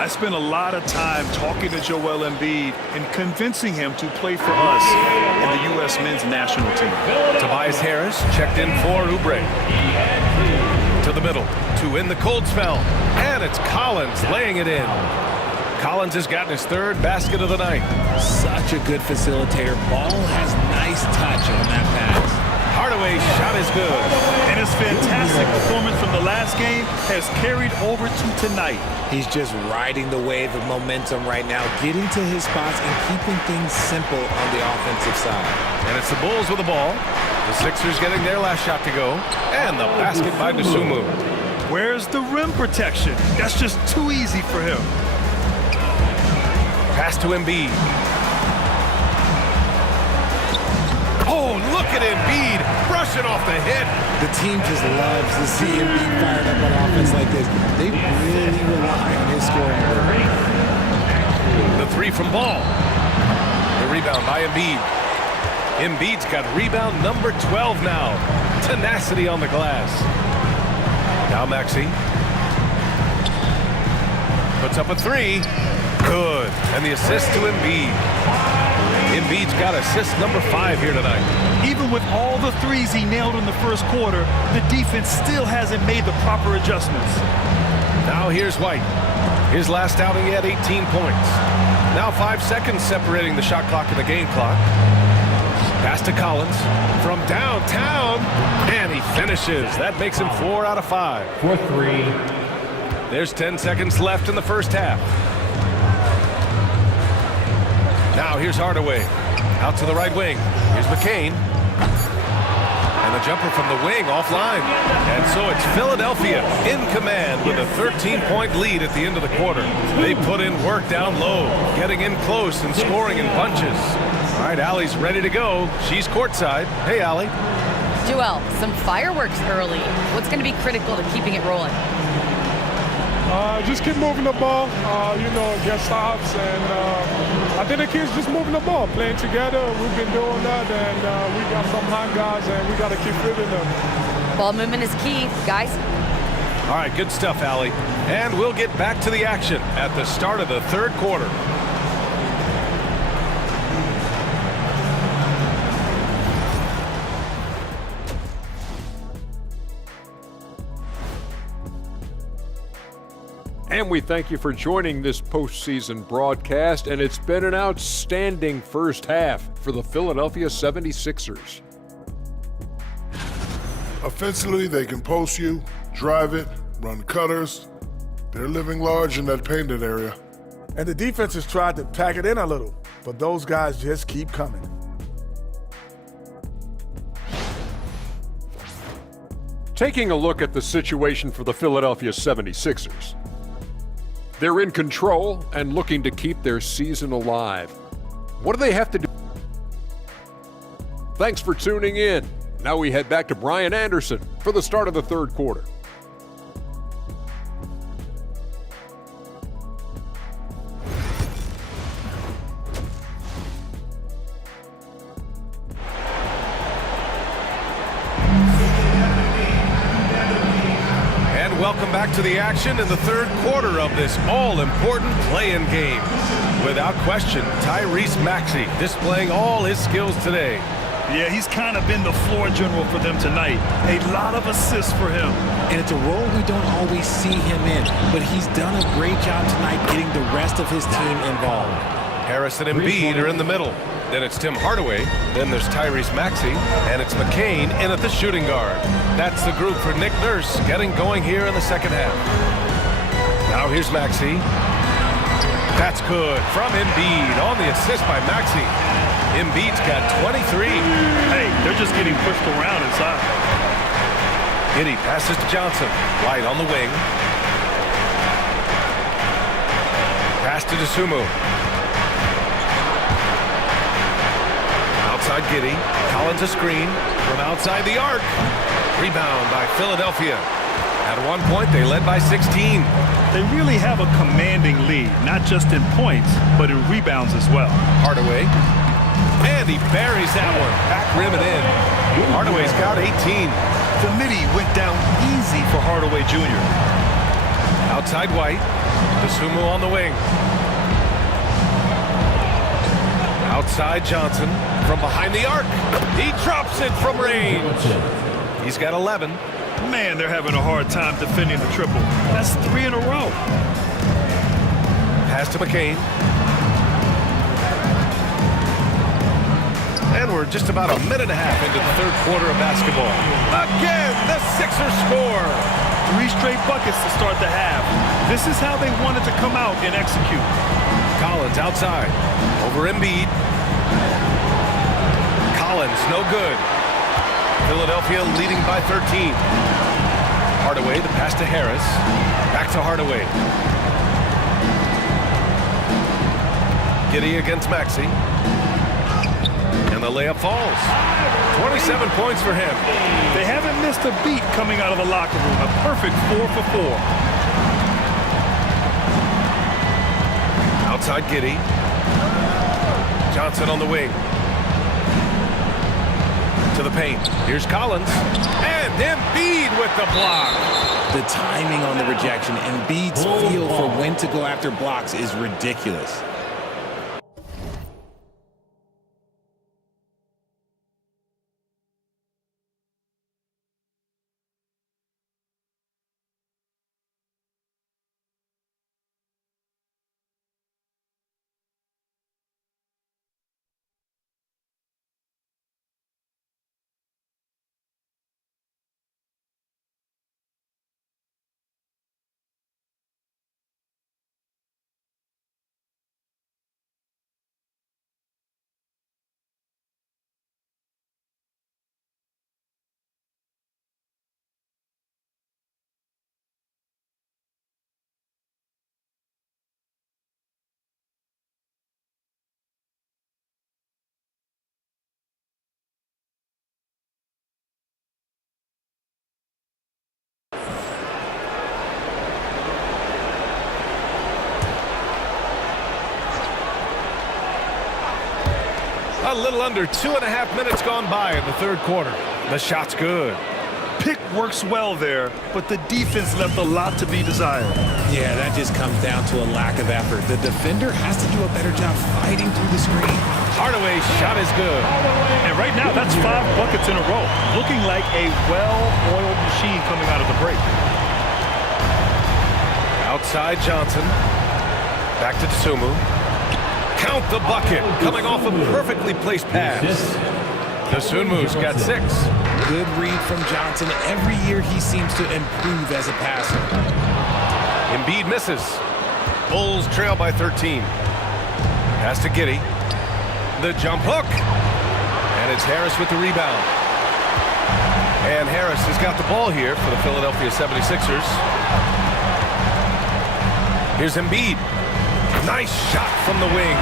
I spent a lot of time talking to Joel Embiid and convincing him to play for us in the U.S. men's national team. Tobias Harris checked in for Oubre. To the middle, to in the cold spell. And it's Collins laying it in. Collins has gotten his 3rd basket of the night. Such a good facilitator. Ball has nice touch on that pass. Hardaway's shot is good. And his fantastic performance from the last game has carried over to tonight. He's just riding the wave of momentum right now, getting to his spots and keeping things simple on the offensive side. And it's the Bulls with the ball. The Sixers getting their last shot to go. And the basket by Dosunmu. Where's the rim protection? That's just too easy for him. Pass to Embiid. Oh, look at Embiid brushing off the hit. The team just loves to see Embiid fired up on offense like this. They really rely on his scoring ability. The three from Ball. The rebound by Embiid. Embiid's got rebound number 12 now. Tenacity on the glass. Now Maxey. Puts up a three. Good. And the assist to Embiid. Embiid's got assist number 5 here tonight. Even with all the threes he nailed in the first quarter, the defense still hasn't made the proper adjustments. Now here's White. His last outing, he had 18 points. Now 5 seconds separating the shot clock and the game clock. Pass to Collins from downtown, and he finishes. That makes him 4 out of 5. For 3. There's 10 seconds left in the first half. Now here's Hardaway. Out to the right wing. Here's McCain. And the jumper from the wing offline. And so it's Philadelphia in command with a 13-point lead at the end of the quarter. They put in work down low, getting in close and scoring in bunches. All right, Allie's ready to go. She's courtside. Hey, Allie. Joel, some fireworks early. What's going to be critical to keeping it rolling? Just keep moving the ball, get stops, and I think the kids just moving the ball, playing together. We've been doing that, and we got some hot guys, and we got to keep fitting them. Ball movement is key, guys. All right, good stuff, Allie. And we'll get back to the action at the start of the third quarter. And we thank you for joining this postseason broadcast, and it's been an outstanding first half for the Philadelphia 76ers. Offensively, they can post you, drive it, run cutters. They're living large in that painted area. And the defense has tried to pack it in a little, but those guys just keep coming. Taking a look at the situation for the Philadelphia 76ers. They're in control and looking to keep their season alive. What do they have to do? Thanks for tuning in. Now we head back to Brian Anderson for the start of the third quarter. Welcome back to the action in the third quarter of this all-important play-in game. Without question, Tyrese Maxey displaying all his skills today. Yeah, he's kind of been the floor general for them tonight. A lot of assists for him. And it's a role we don't always see him in, but he's done a great job tonight getting the rest of his team involved. Harris and Embiid are in the middle. Then it's Tim Hardaway. Then there's Tyrese Maxey. And it's McCain in at the shooting guard. That's the group for Nick Nurse getting going here in the second half. Now here's Maxey. That's good from Embiid on the assist by Maxey. Embiid's got 23. Hey, they're just getting pushed around inside. Giddey passes to Johnson. White on the wing. Pass to Dosunmu. Outside Giddey. Collins a screen from outside the arc. Rebound by Philadelphia. At one point, they led by 16. They really have a commanding lead, not just in points, but in rebounds as well. Hardaway. And he buries that one. Back rim and in. Hardaway's got 18. The midi went down easy for Hardaway Jr. Outside White. Dosunmu on the wing. Outside Johnson from behind the arc. He drops it from range. He's got 11. Man, they're having a hard time defending the triple. That's 3 in a row. Pass to McCain. And we're just about a minute and a half into the third quarter of basketball. Again, the Sixers score. 3 straight buckets to start the half. This is how they wanted to come out and execute. Collins outside. Over Embiid. Collins, no good. Philadelphia leading by 13. Hardaway, the pass to Harris. Back to Hardaway. Giddey against Maxey. And And the layup falls. 27 points for him. They haven't missed a beat coming out of the locker room. A perfect 4 for 4. Outside Giddey. Johnson on the wing. To the paint. Here's Collins. And Embiid with the block. The timing on the rejection, Embiid's feel for when to go after blocks is ridiculous. A little under 2.5 minutes gone by in the third quarter. The shot's good. Pick works well there, but the defense left a lot to be desired. Yeah, that just comes down to a lack of effort. The defender has to do a better job fighting through the screen. Hardaway's shot is good. And right now, that's 5 buckets in a row. Looking like a well-oiled machine coming out of the break. Outside Johnson. Back to Tsumu. Count the bucket. Coming off a perfectly placed pass. Tsumu's got 6. Good read from Johnson. Every year he seems to improve as a passer. Embiid misses. Bulls trail by 13. Pass to Giddey. The jump hook. And it's Harris with the rebound. And Harris has got the ball here for the Philadelphia 76ers. Here's Embiid. Nice shot from the wing.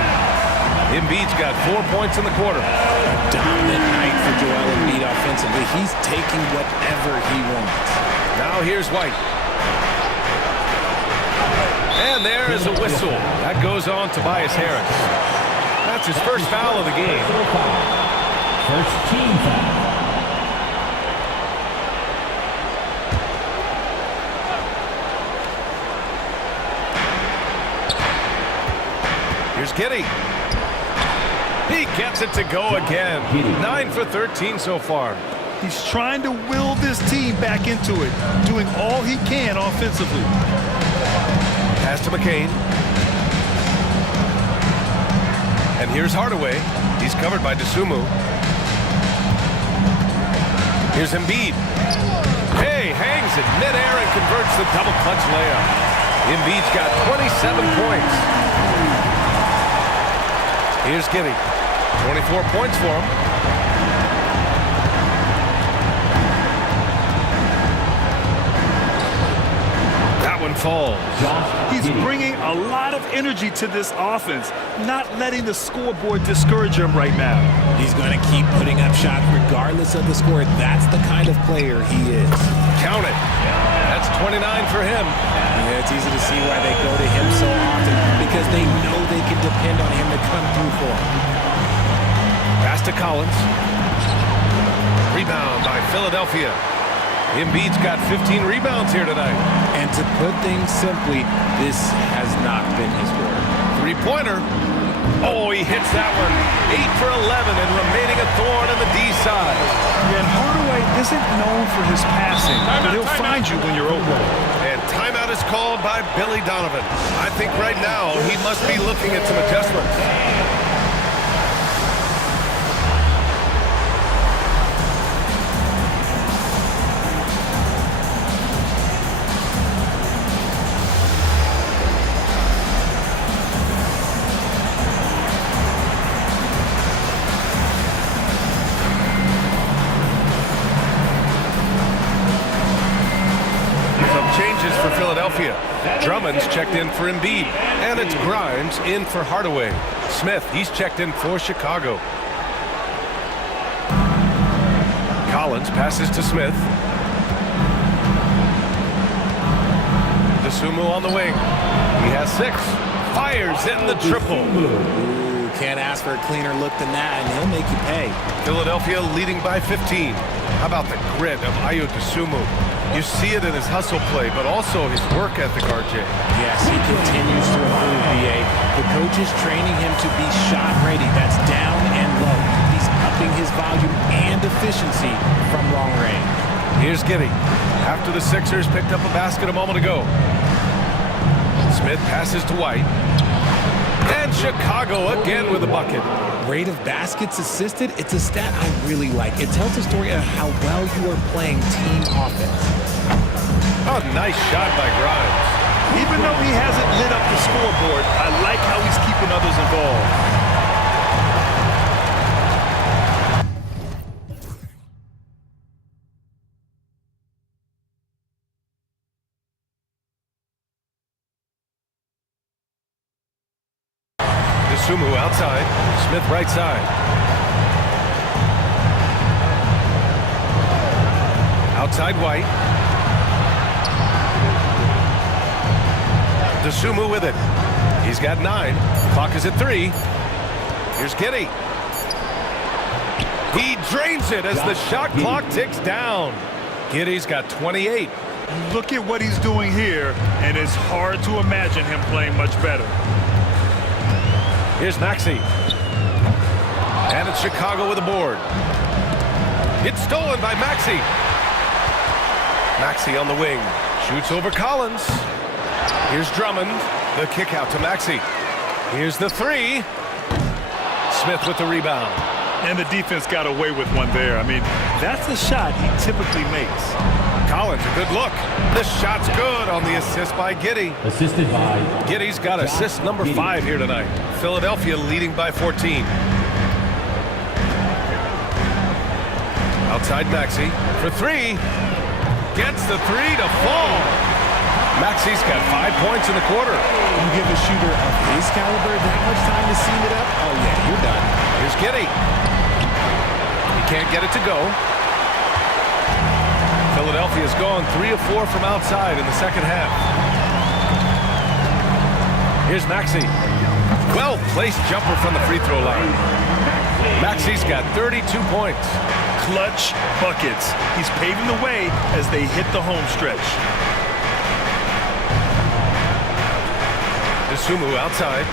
Embiid's got 4 points in the quarter. A dominant night for Joel Embiid offensively. He's taking whatever he wants. Now here's White. And there is a whistle. That goes on Tobias Harris. That's his first foul of the game. First team foul. Here's Giddey. He gets it to go again. 9 for 13 so far. He's trying to will this team back into it, doing all he can offensively. Pass to McCain. And here's Hardaway. He's covered by Tsumu. Here's Embiid. Hey, hangs it midair and converts the double clutch layup. Embiid's got 27 points. Here's Giddey. 24 points for him. That one falls. He's bringing a lot of energy to this offense, not letting the scoreboard discourage him right now. He's going to keep putting up shots regardless of the score. That's the kind of player he is. Count it. That's 29 for him. Yeah, it's easy to see why they go to him so often, because they know they can depend on him to come through for them. Pass to Collins. Rebound by Philadelphia. Embiid's got 15 rebounds here tonight. And to put things simply, this has not been his quarter. Three-pointer. Oh, he hits that one. 8 for 11 and remaining a thorn in the D side. Yeah, and Hardaway isn't known for his passing, but he'll find you when you're open. And timeout is called by Billy Donovan. I think right now he must be looking at some adjustments. For Philadelphia. Drummond's checked in for Embiid. And it's Grimes in for Hardaway. Smith, he's checked in for Chicago. Collins passes to Smith. DeSumo on the wing. He has 6. Fires in the triple. Ooh, can't ask for a cleaner look than that, and he'll make you pay. Philadelphia leading by 15. How about the grit of Ayo DeSumo? You see it in his hustle play, but also his work ethic, RJ. Yes, he continues to improve, BA. The coach is training him to be shot ready. That's down and low. He's upping his volume and efficiency from long range. Here's Giddey. After the Sixers picked up a basket a moment ago. Smith passes to White. And Chicago again with a bucket. Rate of baskets assisted, it's a stat I really like. It tells a story of how well you are playing team offense. Oh, nice shot by Grimes. Even though he hasn't lit up the scoreboard, I like how he's keeping others involved. DeSumo outside. Smith right side. Outside White. DeSumo with it. He's got 9. Clock is at 3. Here's Giddey. He drains it as the shot clock ticks down. Giddey's got 28. Look at what he's doing here, and it's hard to imagine him playing much better. Here's Maxey. And it's Chicago with a board. It's stolen by Maxey. Maxey on the wing. Shoots over Collins. Here's Drummond. The kick out to Maxey. Here's the 3. Smith with the rebound. And the defense got away with one there. I mean, that's the shot he typically makes. Collins, a good look. The shot's good on the assist by Giddey. Assisted by Giddey's got assist number 5 here tonight. Philadelphia leading by 14. Outside Maxey for 3. Gets the 3 to fall. Maxey's got 5 points in the quarter. You give a shooter of his caliber that much time to seam it up? Oh yeah, you're done. Here's Giddey. He can't get it to go. Philadelphia's gone 3 of 4 from outside in the second half. Here's Maxey. Well-placed jumper from the free throw line. Maxey's got 32 points. Clutch buckets. He's paving the way as they hit the home stretch. DeSumo outside.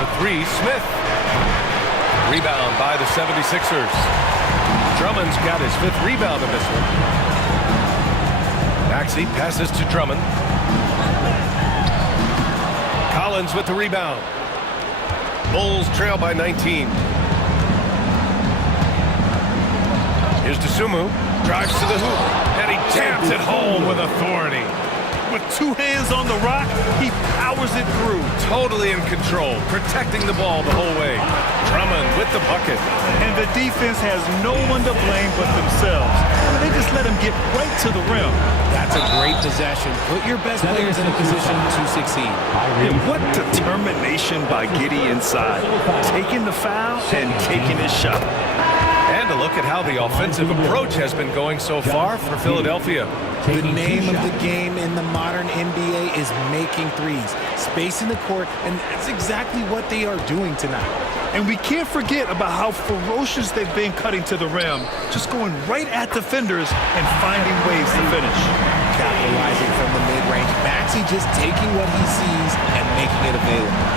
The 3, Smith. Rebound by the 76ers. Drummond's got his 5th rebound in this one. Maxey passes to Drummond. Collins with the rebound. Bulls trail by 19. Here's DeSumo. Drives to the hoop. And he jams it home with authority. With 2 hands on the rock, he powers it through. Totally in control, protecting the ball the whole way. Drummond with the bucket. And the defense has no one to blame but themselves. They just let him get right to the rim. That's a great possession. Put your best players in a position to succeed. And what determination by Giddey inside. Taking the foul and taking his shot. And a look at how the offensive approach has been going so far for Philadelphia. The name of the game in the modern NBA is making threes, spacing the court, and that's exactly what they are doing tonight. And we can't forget about how ferocious they've been cutting to the rim, just going right at defenders and finding ways to finish. Capitalizing from the mid-range, Maxey just taking what he sees and making it available.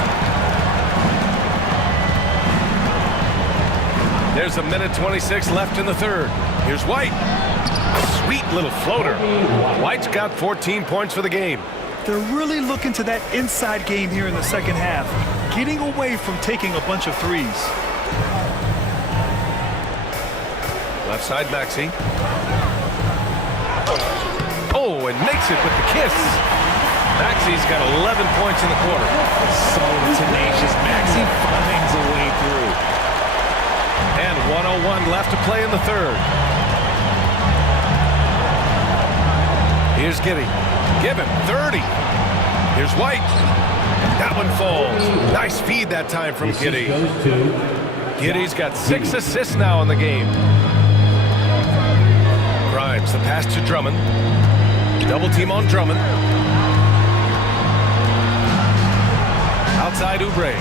There's a minute 26 left in the third. Here's White. Sweet little floater. White's got 14 points for the game. They're really looking to that inside game here in the second half, getting away from taking a bunch of threes. Left side, Maxey. Oh, and makes it with the kiss. Maxey's got 11 points in the quarter. So tenacious. Maxey finds a way through. And 1:01 left to play in the third. Here's Giddey. Give him 30. Here's White. That one falls. Nice feed that time from Giddey. Giddey's got 6 assists now in the game. the pass to Drummond. Double team on Drummond. Outside Oubre.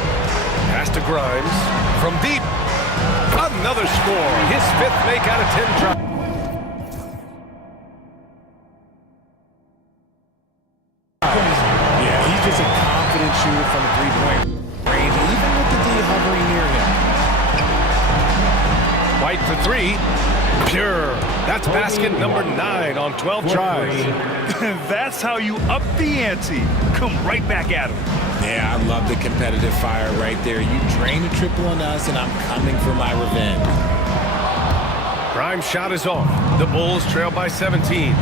Pass to Grimes. From deep. Another score. His 5th make out of 10 tries. Yeah, he's just a confident shooter from the three-point range, even with the D hovering near him. White for 3. Pure. That's basket number 9 on 12 tries. That's how you up the ante. Come right back at him. Yeah, I love the competitive fire right there. You drain a triple on us, and I'm coming for my revenge. Grimes' shot is off. The Bulls trail by 17.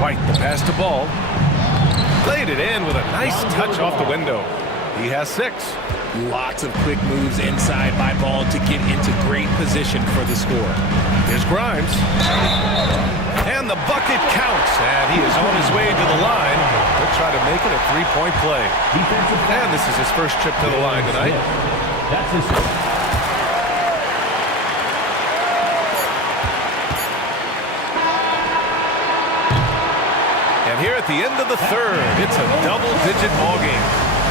White, the pass to Ball. Played it in with a nice touch off the window. He has 6. Lots of quick moves inside by Ball to get into great position for the score. Here's Grimes. And the bucket counts. And he is on his way to the line. He'll try to make it a 3-point play. And this is his first trip to the line tonight. That's his. And here at the end of the 3rd, it's a double-digit ball game.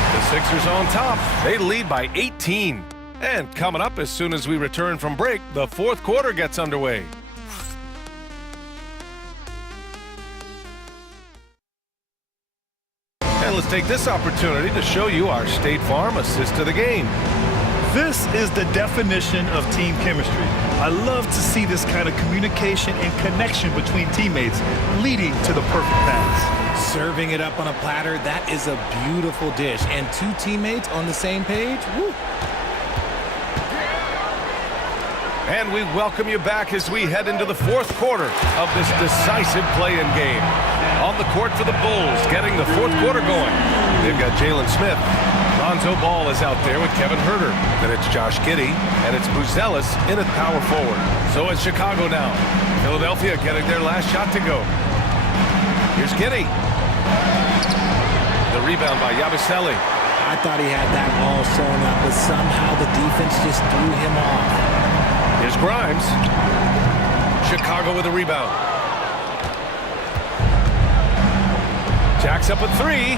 The Sixers on top. They lead by 18. And coming up as soon as we return from break, the 4th quarter gets underway. And let's take this opportunity to show you our State Farm assist to the game. This is the definition of team chemistry. I love to see this kind of communication and connection between teammates leading to the perfect pass. Serving it up on a platter, that is a beautiful dish. And 2 teammates on the same page, woo. And we welcome you back as we head into the 4th quarter of this decisive play-in game. On the court for the Bulls, getting the 4th quarter going. They've got Jalen Smith. Lonzo Ball is out there with Kevin Huerter. Then it's Josh Giddey, and it's Buzelis in at power forward. So it's Chicago now. Philadelphia getting their last shot to go. Here's Giddey. The rebound by Yabusele. I thought he had that all showing up, but somehow the defense just threw him off. Here's Grimes. Chicago with a rebound. Jacks up a 3.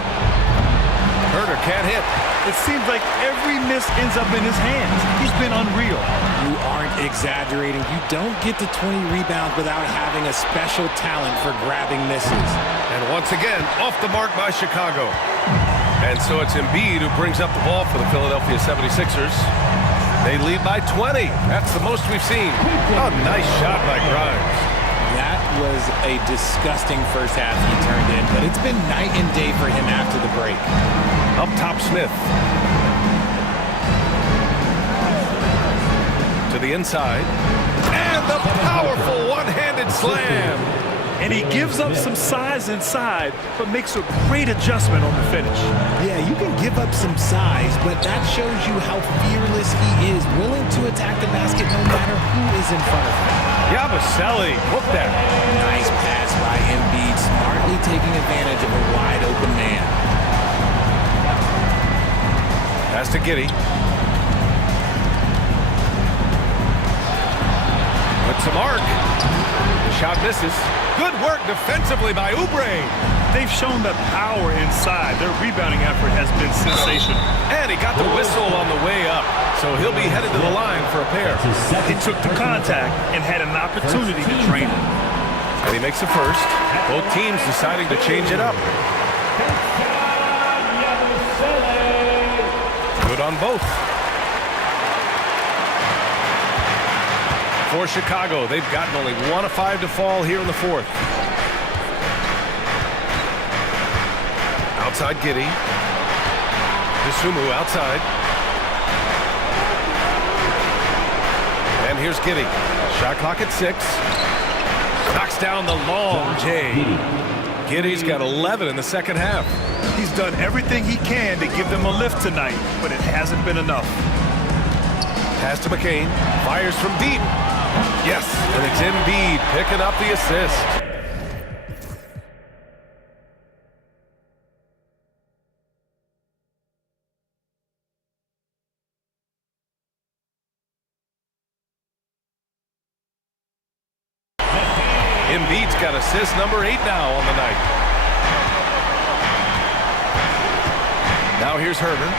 Huerter can't hit. It seems like every miss ends up in his hands. He's been unreal. You aren't exaggerating. You don't get to 20 rebounds without having a special talent for grabbing misses. And once again, off the mark by Chicago. And so it's Embiid who brings up the ball for the Philadelphia 76ers. They lead by 20. That's the most we've seen. Oh, nice shot by Grimes. That was a disgusting first half he turned in, but it's been night and day for him after the break. Up top, Smith. To the inside. And the powerful one-handed slam. And he gives up some size inside, but makes a great adjustment on the finish. Yeah, you can give up some size, but that shows you how fearless he is, willing to attack the basket no matter who is in front of him. Yabusele, hook that. Nice pass by Embiid, smartly taking advantage of a wide-open man. Pass to Giddey. Puts a mark. The shot misses. Good work defensively by Oubre. They've shown the power inside. Their rebounding effort has been sensational. And he got the whistle on the way up, so he'll be headed to the line for a pair. He took the contact and had an opportunity to drain it. And he makes the first. Both teams deciding to change it up. Good on both. For Chicago, they've gotten only 1 of 5 to fall here in the 4th. Outside Giddey. Dosunmu outside. And here's Giddey. Shot clock at 6. Knocks down the long J. Giddey's got 11 in the second half. He's done everything he can to give them a lift tonight, but it hasn't been enough. Pass to McCain. Fires from deep. Yes, and it's Embiid picking up the assist. Embiid's got assist number 8 now on the night. Now here's Herder.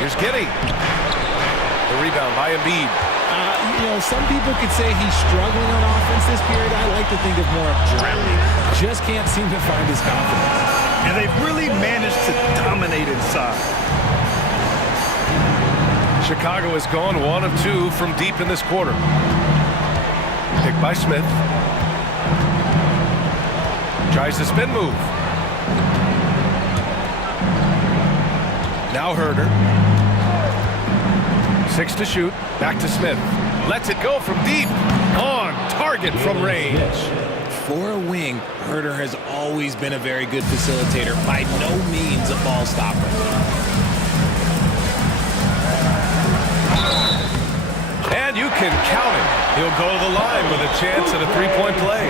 Here's Giddey. The rebound by Embiid. Some people could say he's struggling on offense this period. I like to think of more of drowning. Just can't seem to find his confidence. And they've really managed to dominate inside. Chicago has gone 1 of 2 from deep in this quarter. Picked by Smith. Tries the spin move. Now Herder. 6 to shoot. Back to Smith. Lets it go from deep. On target from range. For a wing, Herder has always been a very good facilitator. By no means a ball stopper. And you can count it. He'll go to the line with a chance at a three-point play.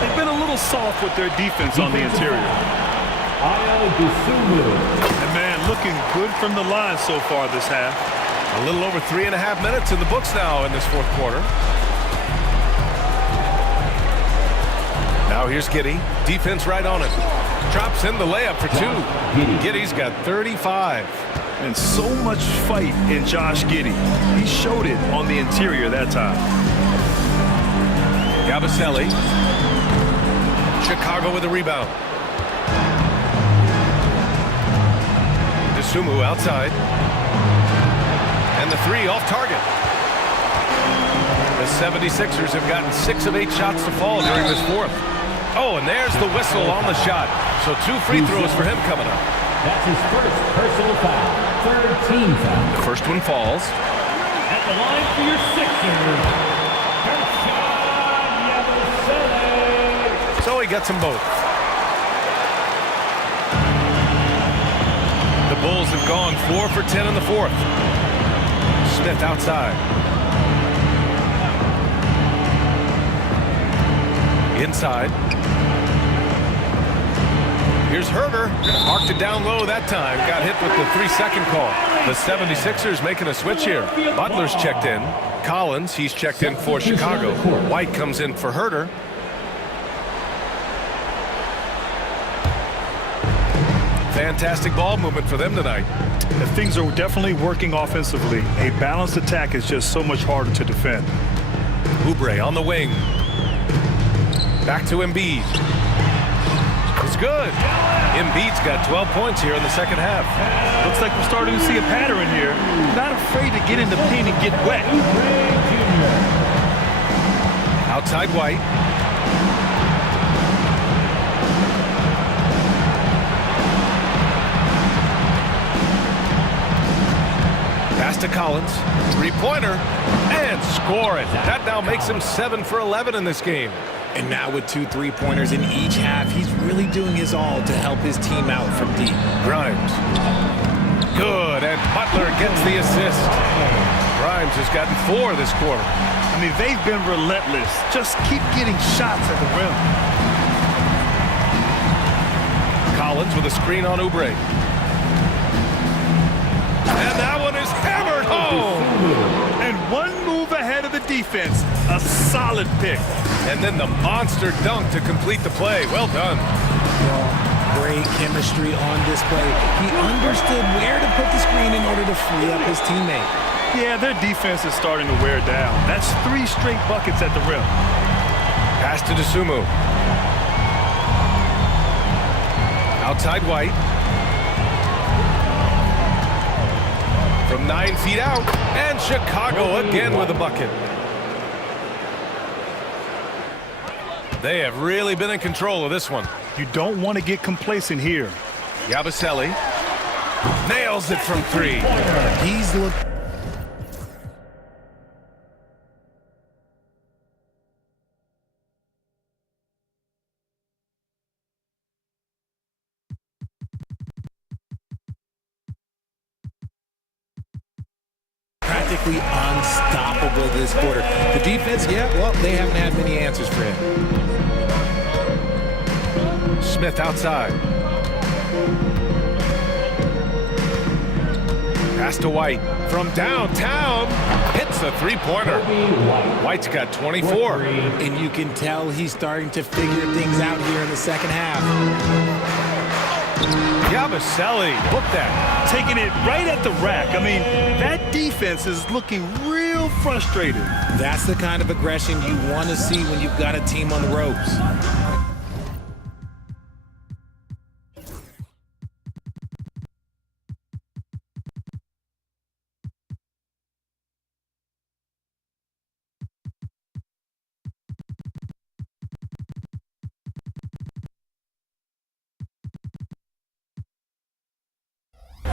They've been a little soft with their defense on the interior. And man, looking good from the line so far this half. A little over 3.5 minutes in the books now in this fourth quarter. Now here's Giddey. Defense right on it. Drops in the layup for 2. Giddey's got 35. And so much fight in Josh Giddey. He showed it on the interior that time. Yabusele. Chicago with a rebound. DeSumo outside. And the 3 off target. The 76ers have gotten 6 of 8 shots to fall during this fourth. Oh, and there's the whistle on the shot. So 2 free throws for him coming up. That's his first personal foul. Third team foul. The first one falls. At the line for your Sixers, Yabusele. So he gets them both. The Bulls have gone 4 for 10 in the fourth. Smith outside. Inside. Here's Herder. Marked it down low that time. Got hit with the 3-second call. The 76ers making a switch here. Butler's checked in. Collins, he's checked in for Chicago. White comes in for Herder. Fantastic ball movement for them tonight. And things are definitely working offensively. A balanced attack is just so much harder to defend. Oubre on the wing. Back to Embiid. It's good. Embiid's got 12 points here in the second half. Looks like we're starting to see a pattern here. Not afraid to get in the paint and get wet. Outside White. Pass to Collins. 3-pointer. And score it. That now makes him 7 for 11 in this game. And now with 2 3-pointers in each half, he's really doing his all to help his team out from deep. Grimes. Good, and Butler gets the assist. Grimes has gotten 4 this quarter. I mean, they've been relentless. Just keep getting shots at the rim. Collins with a screen on Oubre. And that one is hammered home. And one move ahead of the defense. A solid pick. And then the monster dunk to complete the play. Well done. Great chemistry on display. He understood where to put the screen in order to free up his teammate. Yeah, their defense is starting to wear down. That's 3 straight buckets at the rim. Pass to DeSumo. Outside White. From 9 feet out. And Chicago again with a bucket. They have really been in control of this one. You don't want to get complacent here. Yabusele nails it from 3. He's looked. Practically unstoppable this quarter. The defense, yeah, well, they haven't had many answers for him. Smith outside. Pass to White from downtown. Hits the three-pointer. White's got 24. And you can tell he's starting to figure things out here in the second half. Yabusele, book that. Taking it right at the rack. I mean, that defense is looking real frustrated. That's the kind of aggression you want to see when you've got a team on the ropes.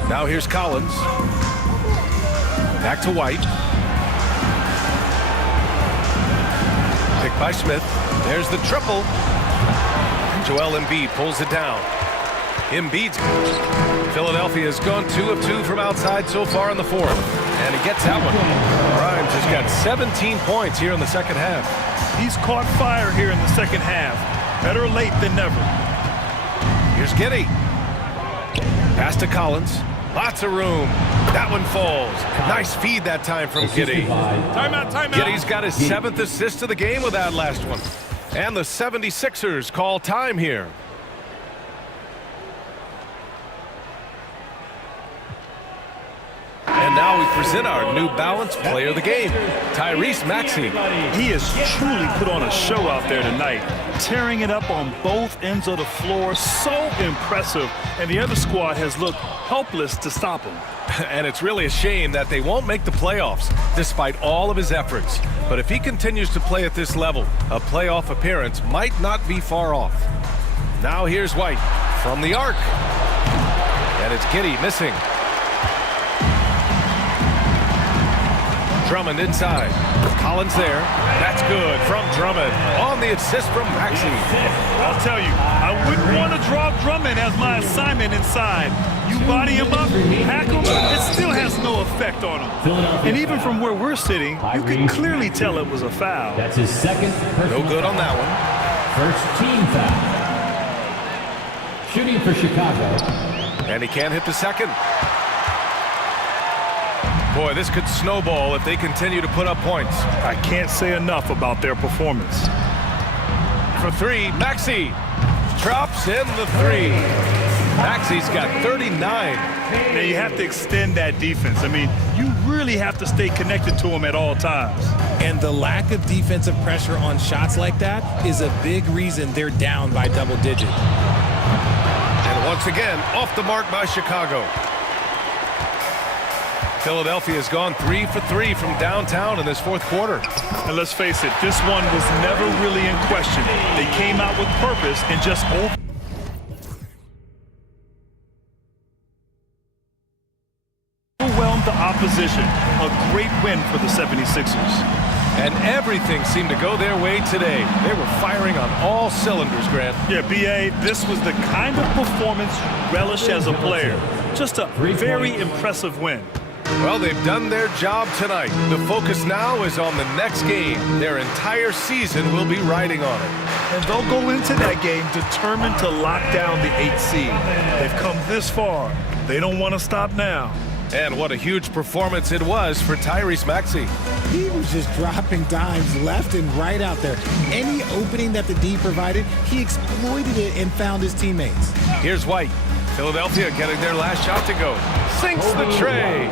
Now here's Collins. Back to White. Picked by Smith. There's the triple. Joel Embiid pulls it down. Embiid's Philadelphia has gone 2 of 2 from outside so far in the fourth. And he gets that one. Grimes has got 17 points here in the second half. He's caught fire here in the second half. Better late than never. Here's Giddey. Pass to Collins. Lots of room. That one falls. Nice feed that time from Giddey. Timeout. Giddey's got his 7th assist of the game with that last one. And the 76ers call time here. And now we present our New Balance player of the game, Tyrese Maxey. He has truly put on a show out there tonight, tearing it up on both ends of the floor. So impressive, and the other squad has looked helpless to stop him. And it's really a shame that they won't make the playoffs despite all of his efforts. But if he continues to play at this level, a playoff appearance might not be far off. Now here's White from the arc. And it's Giddey missing. Drummond inside. Collins there. That's good from Drummond. On the assist from Maxey. I'll tell you, I wouldn't want to drop Drummond as my assignment inside. You body him up, hack him, it still has no effect on him. And even from where we're sitting, you can clearly tell it was a foul. That's his second. No good on that one. First team foul. Shooting for Chicago. And he can't hit the second. Boy, this could snowball if they continue to put up points. I can't say enough about their performance. For three, Maxey drops in the three. Maxey's got 39. Now you have to extend that defense. I mean, you really have to stay connected to him at all times. And the lack of defensive pressure on shots like that is a big reason they're down by double digit. And once again, off the mark by Chicago. Philadelphia has gone 3 for 3 from downtown in this fourth quarter. And let's face it, this one was never really in question. They came out with purpose and just overwhelmed the opposition. A great win for the 76ers. And everything seemed to go their way today. They were firing on all cylinders, Grant. Yeah, B.A., this was the kind of performance you relish as a player. Just a very impressive win. Well, they've done their job tonight. The focus now is on the next game. Their entire season will be riding on it. And they'll go into that game determined to lock down the 8th seed. They've come this far. They don't want to stop now. And what a huge performance it was for Tyrese Maxey. He was just dropping dimes left and right out there. Any opening that the D provided, he exploited it and found his teammates. Here's White. Philadelphia getting their last shot to go. Sinks the tray.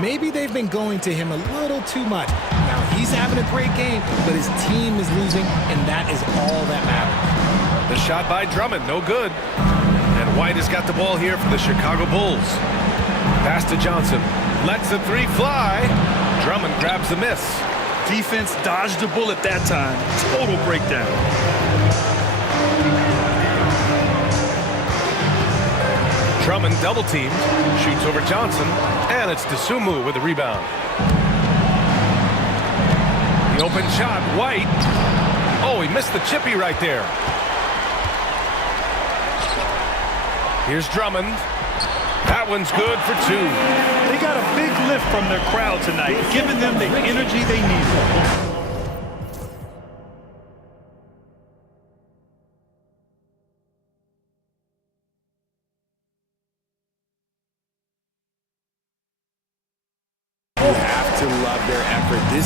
Maybe they've been going to him a little too much. Now he's having a great game, but his team is losing, and that is all that matters. The shot by Drummond, no good. And White has got the ball here for the Chicago Bulls. Pass to Johnson. Lets the three fly. Drummond grabs the miss. Defense dodged a bullet that time. Total breakdown. Drummond double-teamed, shoots over Johnson, and it's Dosunmu with the rebound. The open shot, White. Oh, he missed the chippy right there. Here's Drummond. That one's good for two. They got a big lift from their crowd tonight, giving them the energy they need.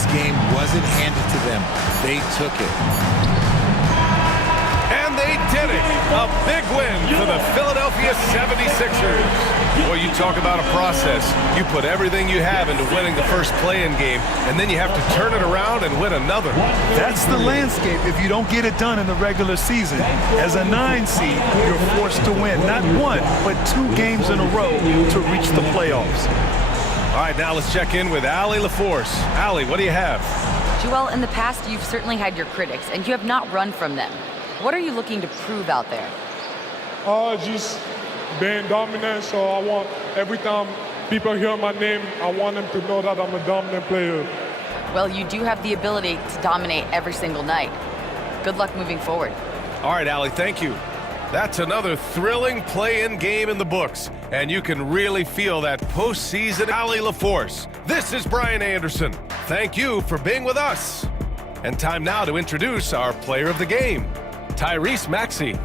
This game wasn't handed to them. They took it. And they did it. A big win for the Philadelphia 76ers. Well, you talk about a process. You put everything you have into winning the first play-in game, and then you have to turn it around and win another. That's the landscape if you don't get it done in the regular season. As a 9 seed, you're forced to win not 1, but 2 games in a row to reach the playoffs. All right, now let's check in with Allie LaForce. Allie, what do you have? Joel, in the past, you've certainly had your critics, and you have not run from them. What are you looking to prove out there? Just being dominant. So I want every time people hear my name, I want them to know that I'm a dominant player. Well, you do have the ability to dominate every single night. Good luck moving forward. All right, Allie, thank you. That's another thrilling play-in game in the books, and you can really feel that postseason. Allie LaForce. This is Brian Anderson. Thank you for being with us. And time now to introduce our player of the game, Tyrese Maxey.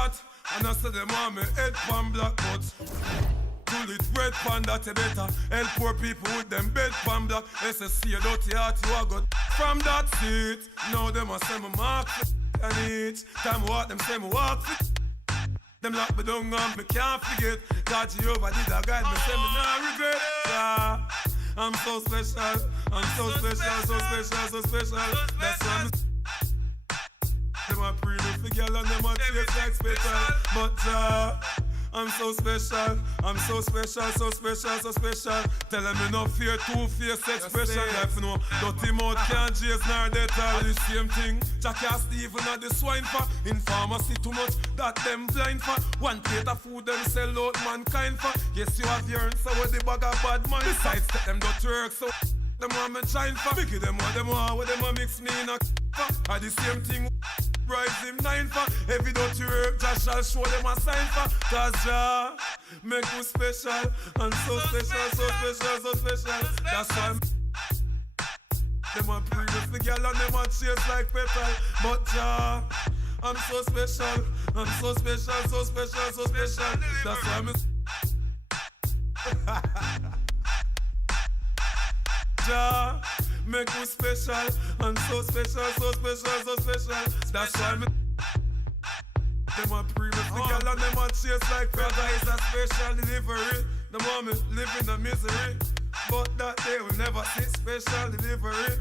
that. And I say them want me head pan black, but pull it red pan that you better. Help poor people with them bed pan black. SSC a dirty heart you a got from that seat. Now them a say me mark fit. And each time I walk them say me walk fit. Them lock me down and me can't forget. God Jehovah did a guide me, say me nah regret. Yeah, I'm so special, I'm so special, so special, so special. That's why I'm them a pre me for girl and them a chase like special. But I'm so special, I'm so special, so special, so special. Tell them me no fear two-face expression. Life no dirty mouth can't chase nor death. All the same thing. Jackie Stephen at the swine for. In pharmacy too much that them blind for. One plate of food them sell out mankind for. Yes you have your answer with the bag of bad mind. Besides take them dirty work so them want me shine for. Biggie them what them a mix me in a for. Are the same thing. Rise him 9 for. Every dirty work Josh shall show them a sign for. Cause Jah make me special. And so special, so special, so special. That's why them a previous the girl and them a chase like petal. But Jah, I'm so special. I'm so special, so special, so special. That's why I'm Jah make me special. I'm so special, so special, so special. That's why I'm them a previous the girl and them a chase like brother is a special delivery. The moment live in the misery, but that day will never see special delivery.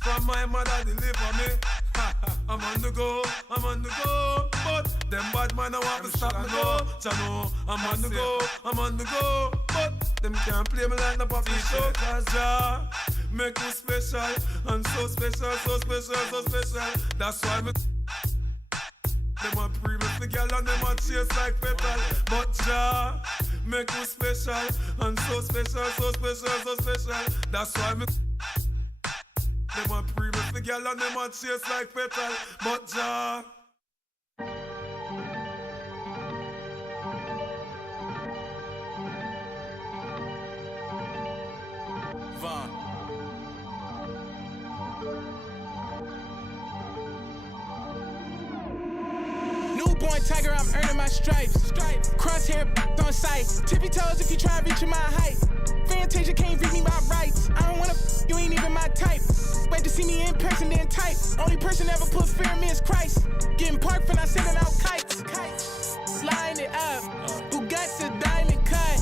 From my mother deliver me. I'm on the go, I'm on the go. But them bad man I want to stop me go. Chano, I'm on the go, I'm on the go. But them can't play me like no puppy show. Cause Jah make me special. I'm so special, so special, so special. That's why me them a previous the girl and them a chase like petal. But Jah make me special. I'm so special, so special, so special. That's why me them a previous the girl and them a chase like petal. But Jah Newborn tiger, I'm earning my stripes. Crosshair on sight. Tippy toes if you try reaching my height. Fantasia can't read me my rights. I don't wanna you ain't even my type. Wait to see me in person, then type. Only person ever put fear in me is Christ. Getting parked for not sending out kites. Line it up. Bugat's a diamond cut.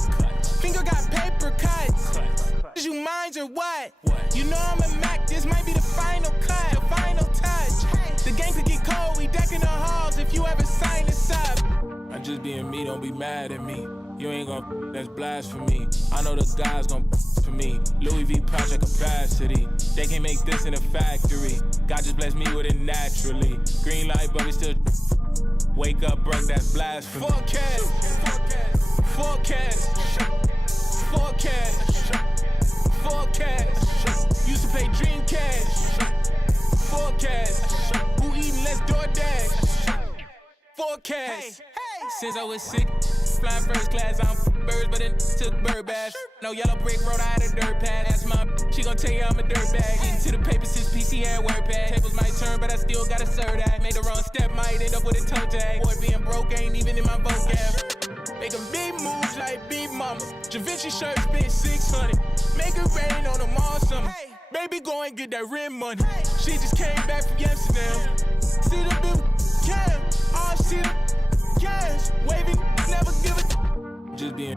Finger got paper cuts. Is you mind or what? You know I'm a Mac, this might be the final cut, the final touch. The game could get cold, we decking the halls if you ever sign this up. I'm just being me, don't be mad at me. You ain't gon' that's blasphemy. I know the guys gon' for me. Louis V project capacity. They can't make this in a factory. God just blessed me with it naturally. Green light, but we still wake up broke, that's blasphemy. Forecast. Used to pay dream cash. Forecast. Who eating less DoorDash? Forecast. Since I was sick, flying first class, I'm birds, but it took bird bath. No yellow brick road, I had a dirt pad. That's my she gon' tell you I'm a dirt bag. Into the paper since PC had word pad. Tables might turn, but I still gotta serve that. Made the wrong step, might end up with a toe tag. Boy, being broke ain't even in my vocab. Making big moves like Big Mama. Javinci shirt spent 600. Make it rain on them all summer. Baby, go and get that rent money. She just came back from Amsterdam. See the big cam, all see the cash. Waving, never give it. Just be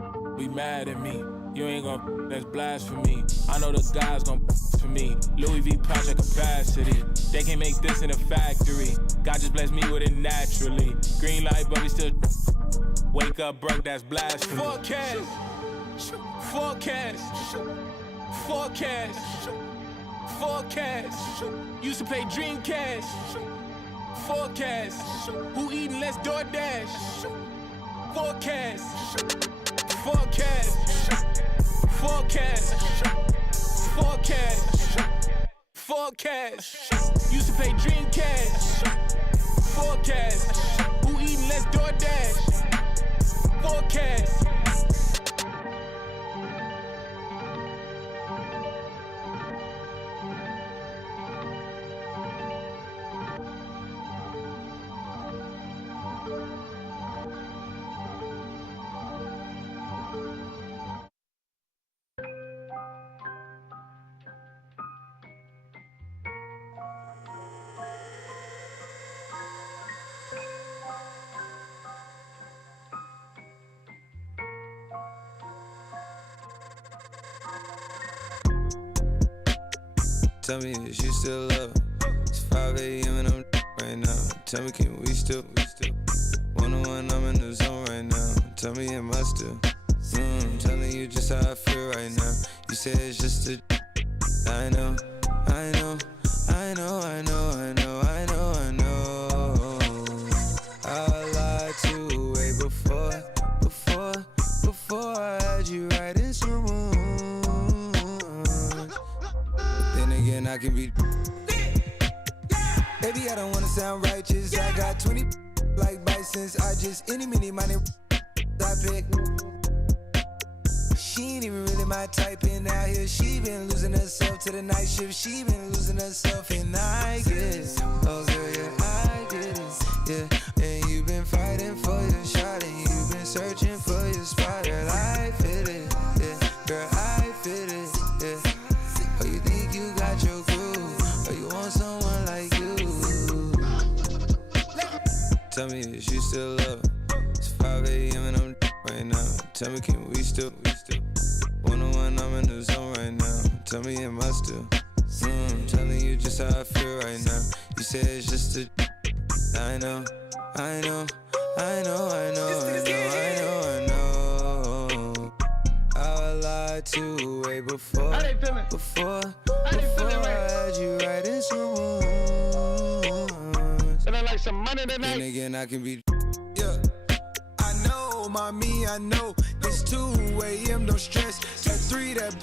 mad at me. You ain't gon' that's blasphemy. I know the guys gon' for me. Louis V project capacity. They can't make this in a factory. God just blessed me with it naturally. Green light, but we still wake up broke, that's blasphemy. Forecast. Used to play dream cash. Forecast. Who eating less DoorDash? Forecast. Used to pay dream cash. Forecast. Who eating less DoorDash? Forecast. Tell me, is you still up? It's 5 a.m. and I'm right now. Tell me, can we still? One-on-one, I'm in the zone right now. Tell me, am I still? Telling you just how I feel right now. You say it's just a. I know. I lied to way before I had you right in some wounds. Then again, I can be. Baby, I don't wanna sound righteous. I got 20 like bisons. I just any money I pick. She ain't even really my type, and out here she been losing herself to the night shift. She been losing herself, and I get it. Oh girl, yeah, I get it. Yeah, and you've been fighting for your shot, and you've been searching for your spot. Girl, I feel it. Yeah, girl, I feel it. Yeah. Oh, you think you got your groove, or you want someone like you? Tell me, is you still up? It's 5 a.m. and I'm right now. Tell me, can we still? One-on-one, I'm in the zone right now. Tell me, am I still? Telling you just how I feel right now. You say it's just a. I know. I lied to way before. Before I had you right in some wounds. And I like some money tonight. Then again, I can be. Yeah. I know, mommy, I know. It's 2 a.m., no stress. At 3, that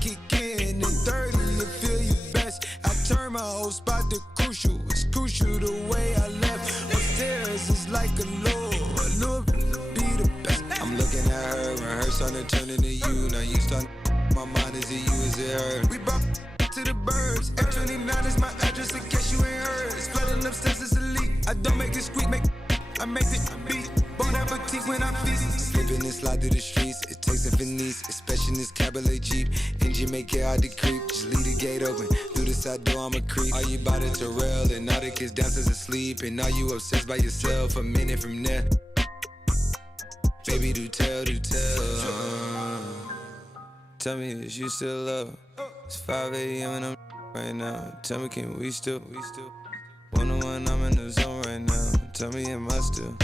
kick in. And 30, you feel you best. I turn my whole spot to crucial. It's crucial the way I left. Upstairs is like a lure be the best. I'm looking at her and her starting to turn into you. Now you start, my mind, is it you, is it her? We brought to the birds. F29 is my address in case you ain't heard. It's flooding upstairs, it's a leak. I don't make it squeak, I make this beat. Bon appetit when I feast. Slipping and slide through the streets. It takes a finesse, especially in this Cabriolet Jeep. Engine make it hard to creep. Just leave the gate open. Through the side door, I'm a creep. Are you by the Terrell? And all the kids downstairs asleep. And are you obsessed by yourself? A minute from there. Baby, do tell. Tell me, is you still up? It's 5 a.m. and I'm right now. Tell me, can we still? One-on-one, I'm in the zone right now. Tell me, am I still?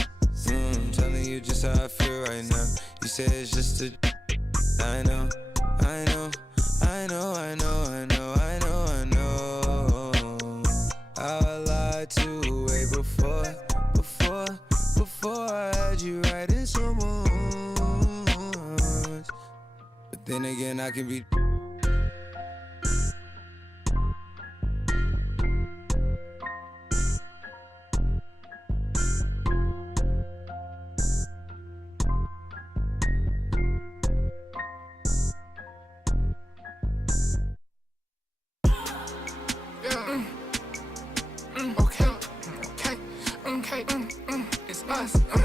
Telling you just how I feel right now. You say it's just a. I know. I lied to way before I had you right in some wounds. But then again, I can be. Okay, it's us. I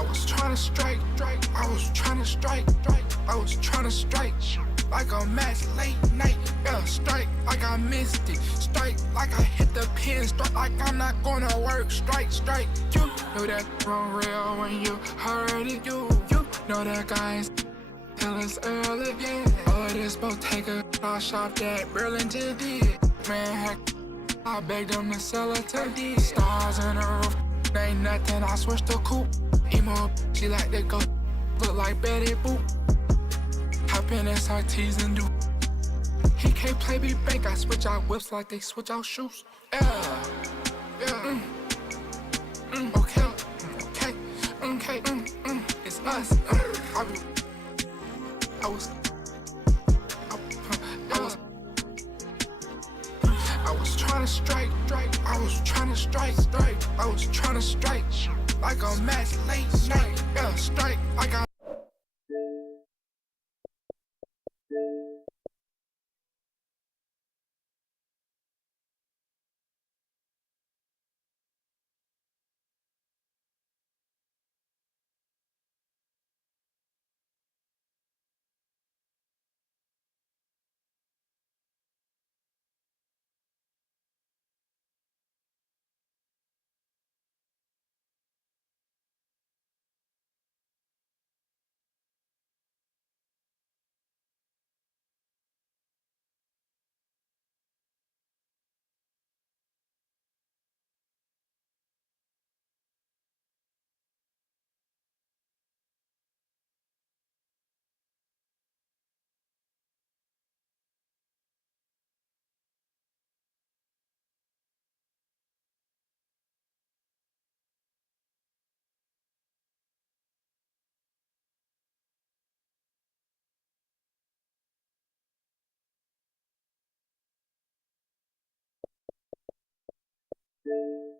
was trying to strike. I was trying to strike like a match late night. Yeah, strike like I missed it. Strike like I hit the pin. Strike like I'm not gonna work. Strike. You know that wrong real when you heard it. You know that guys. Till it's early, yeah. Oh, this boat take a shop that Burlington did. Man, heck, I begged them to sell it to these stars in the roof. Ain't nothing, I switched the coupe. Emo, she like to go, look like Betty Boop. Hop in SRTs and do. He can't play me bank, I switch out whips like they switch out shoes. Yeah. Okay, it's us. I was trying to strike. I was trying to strike like a match late night. Yeah, strike like I. you.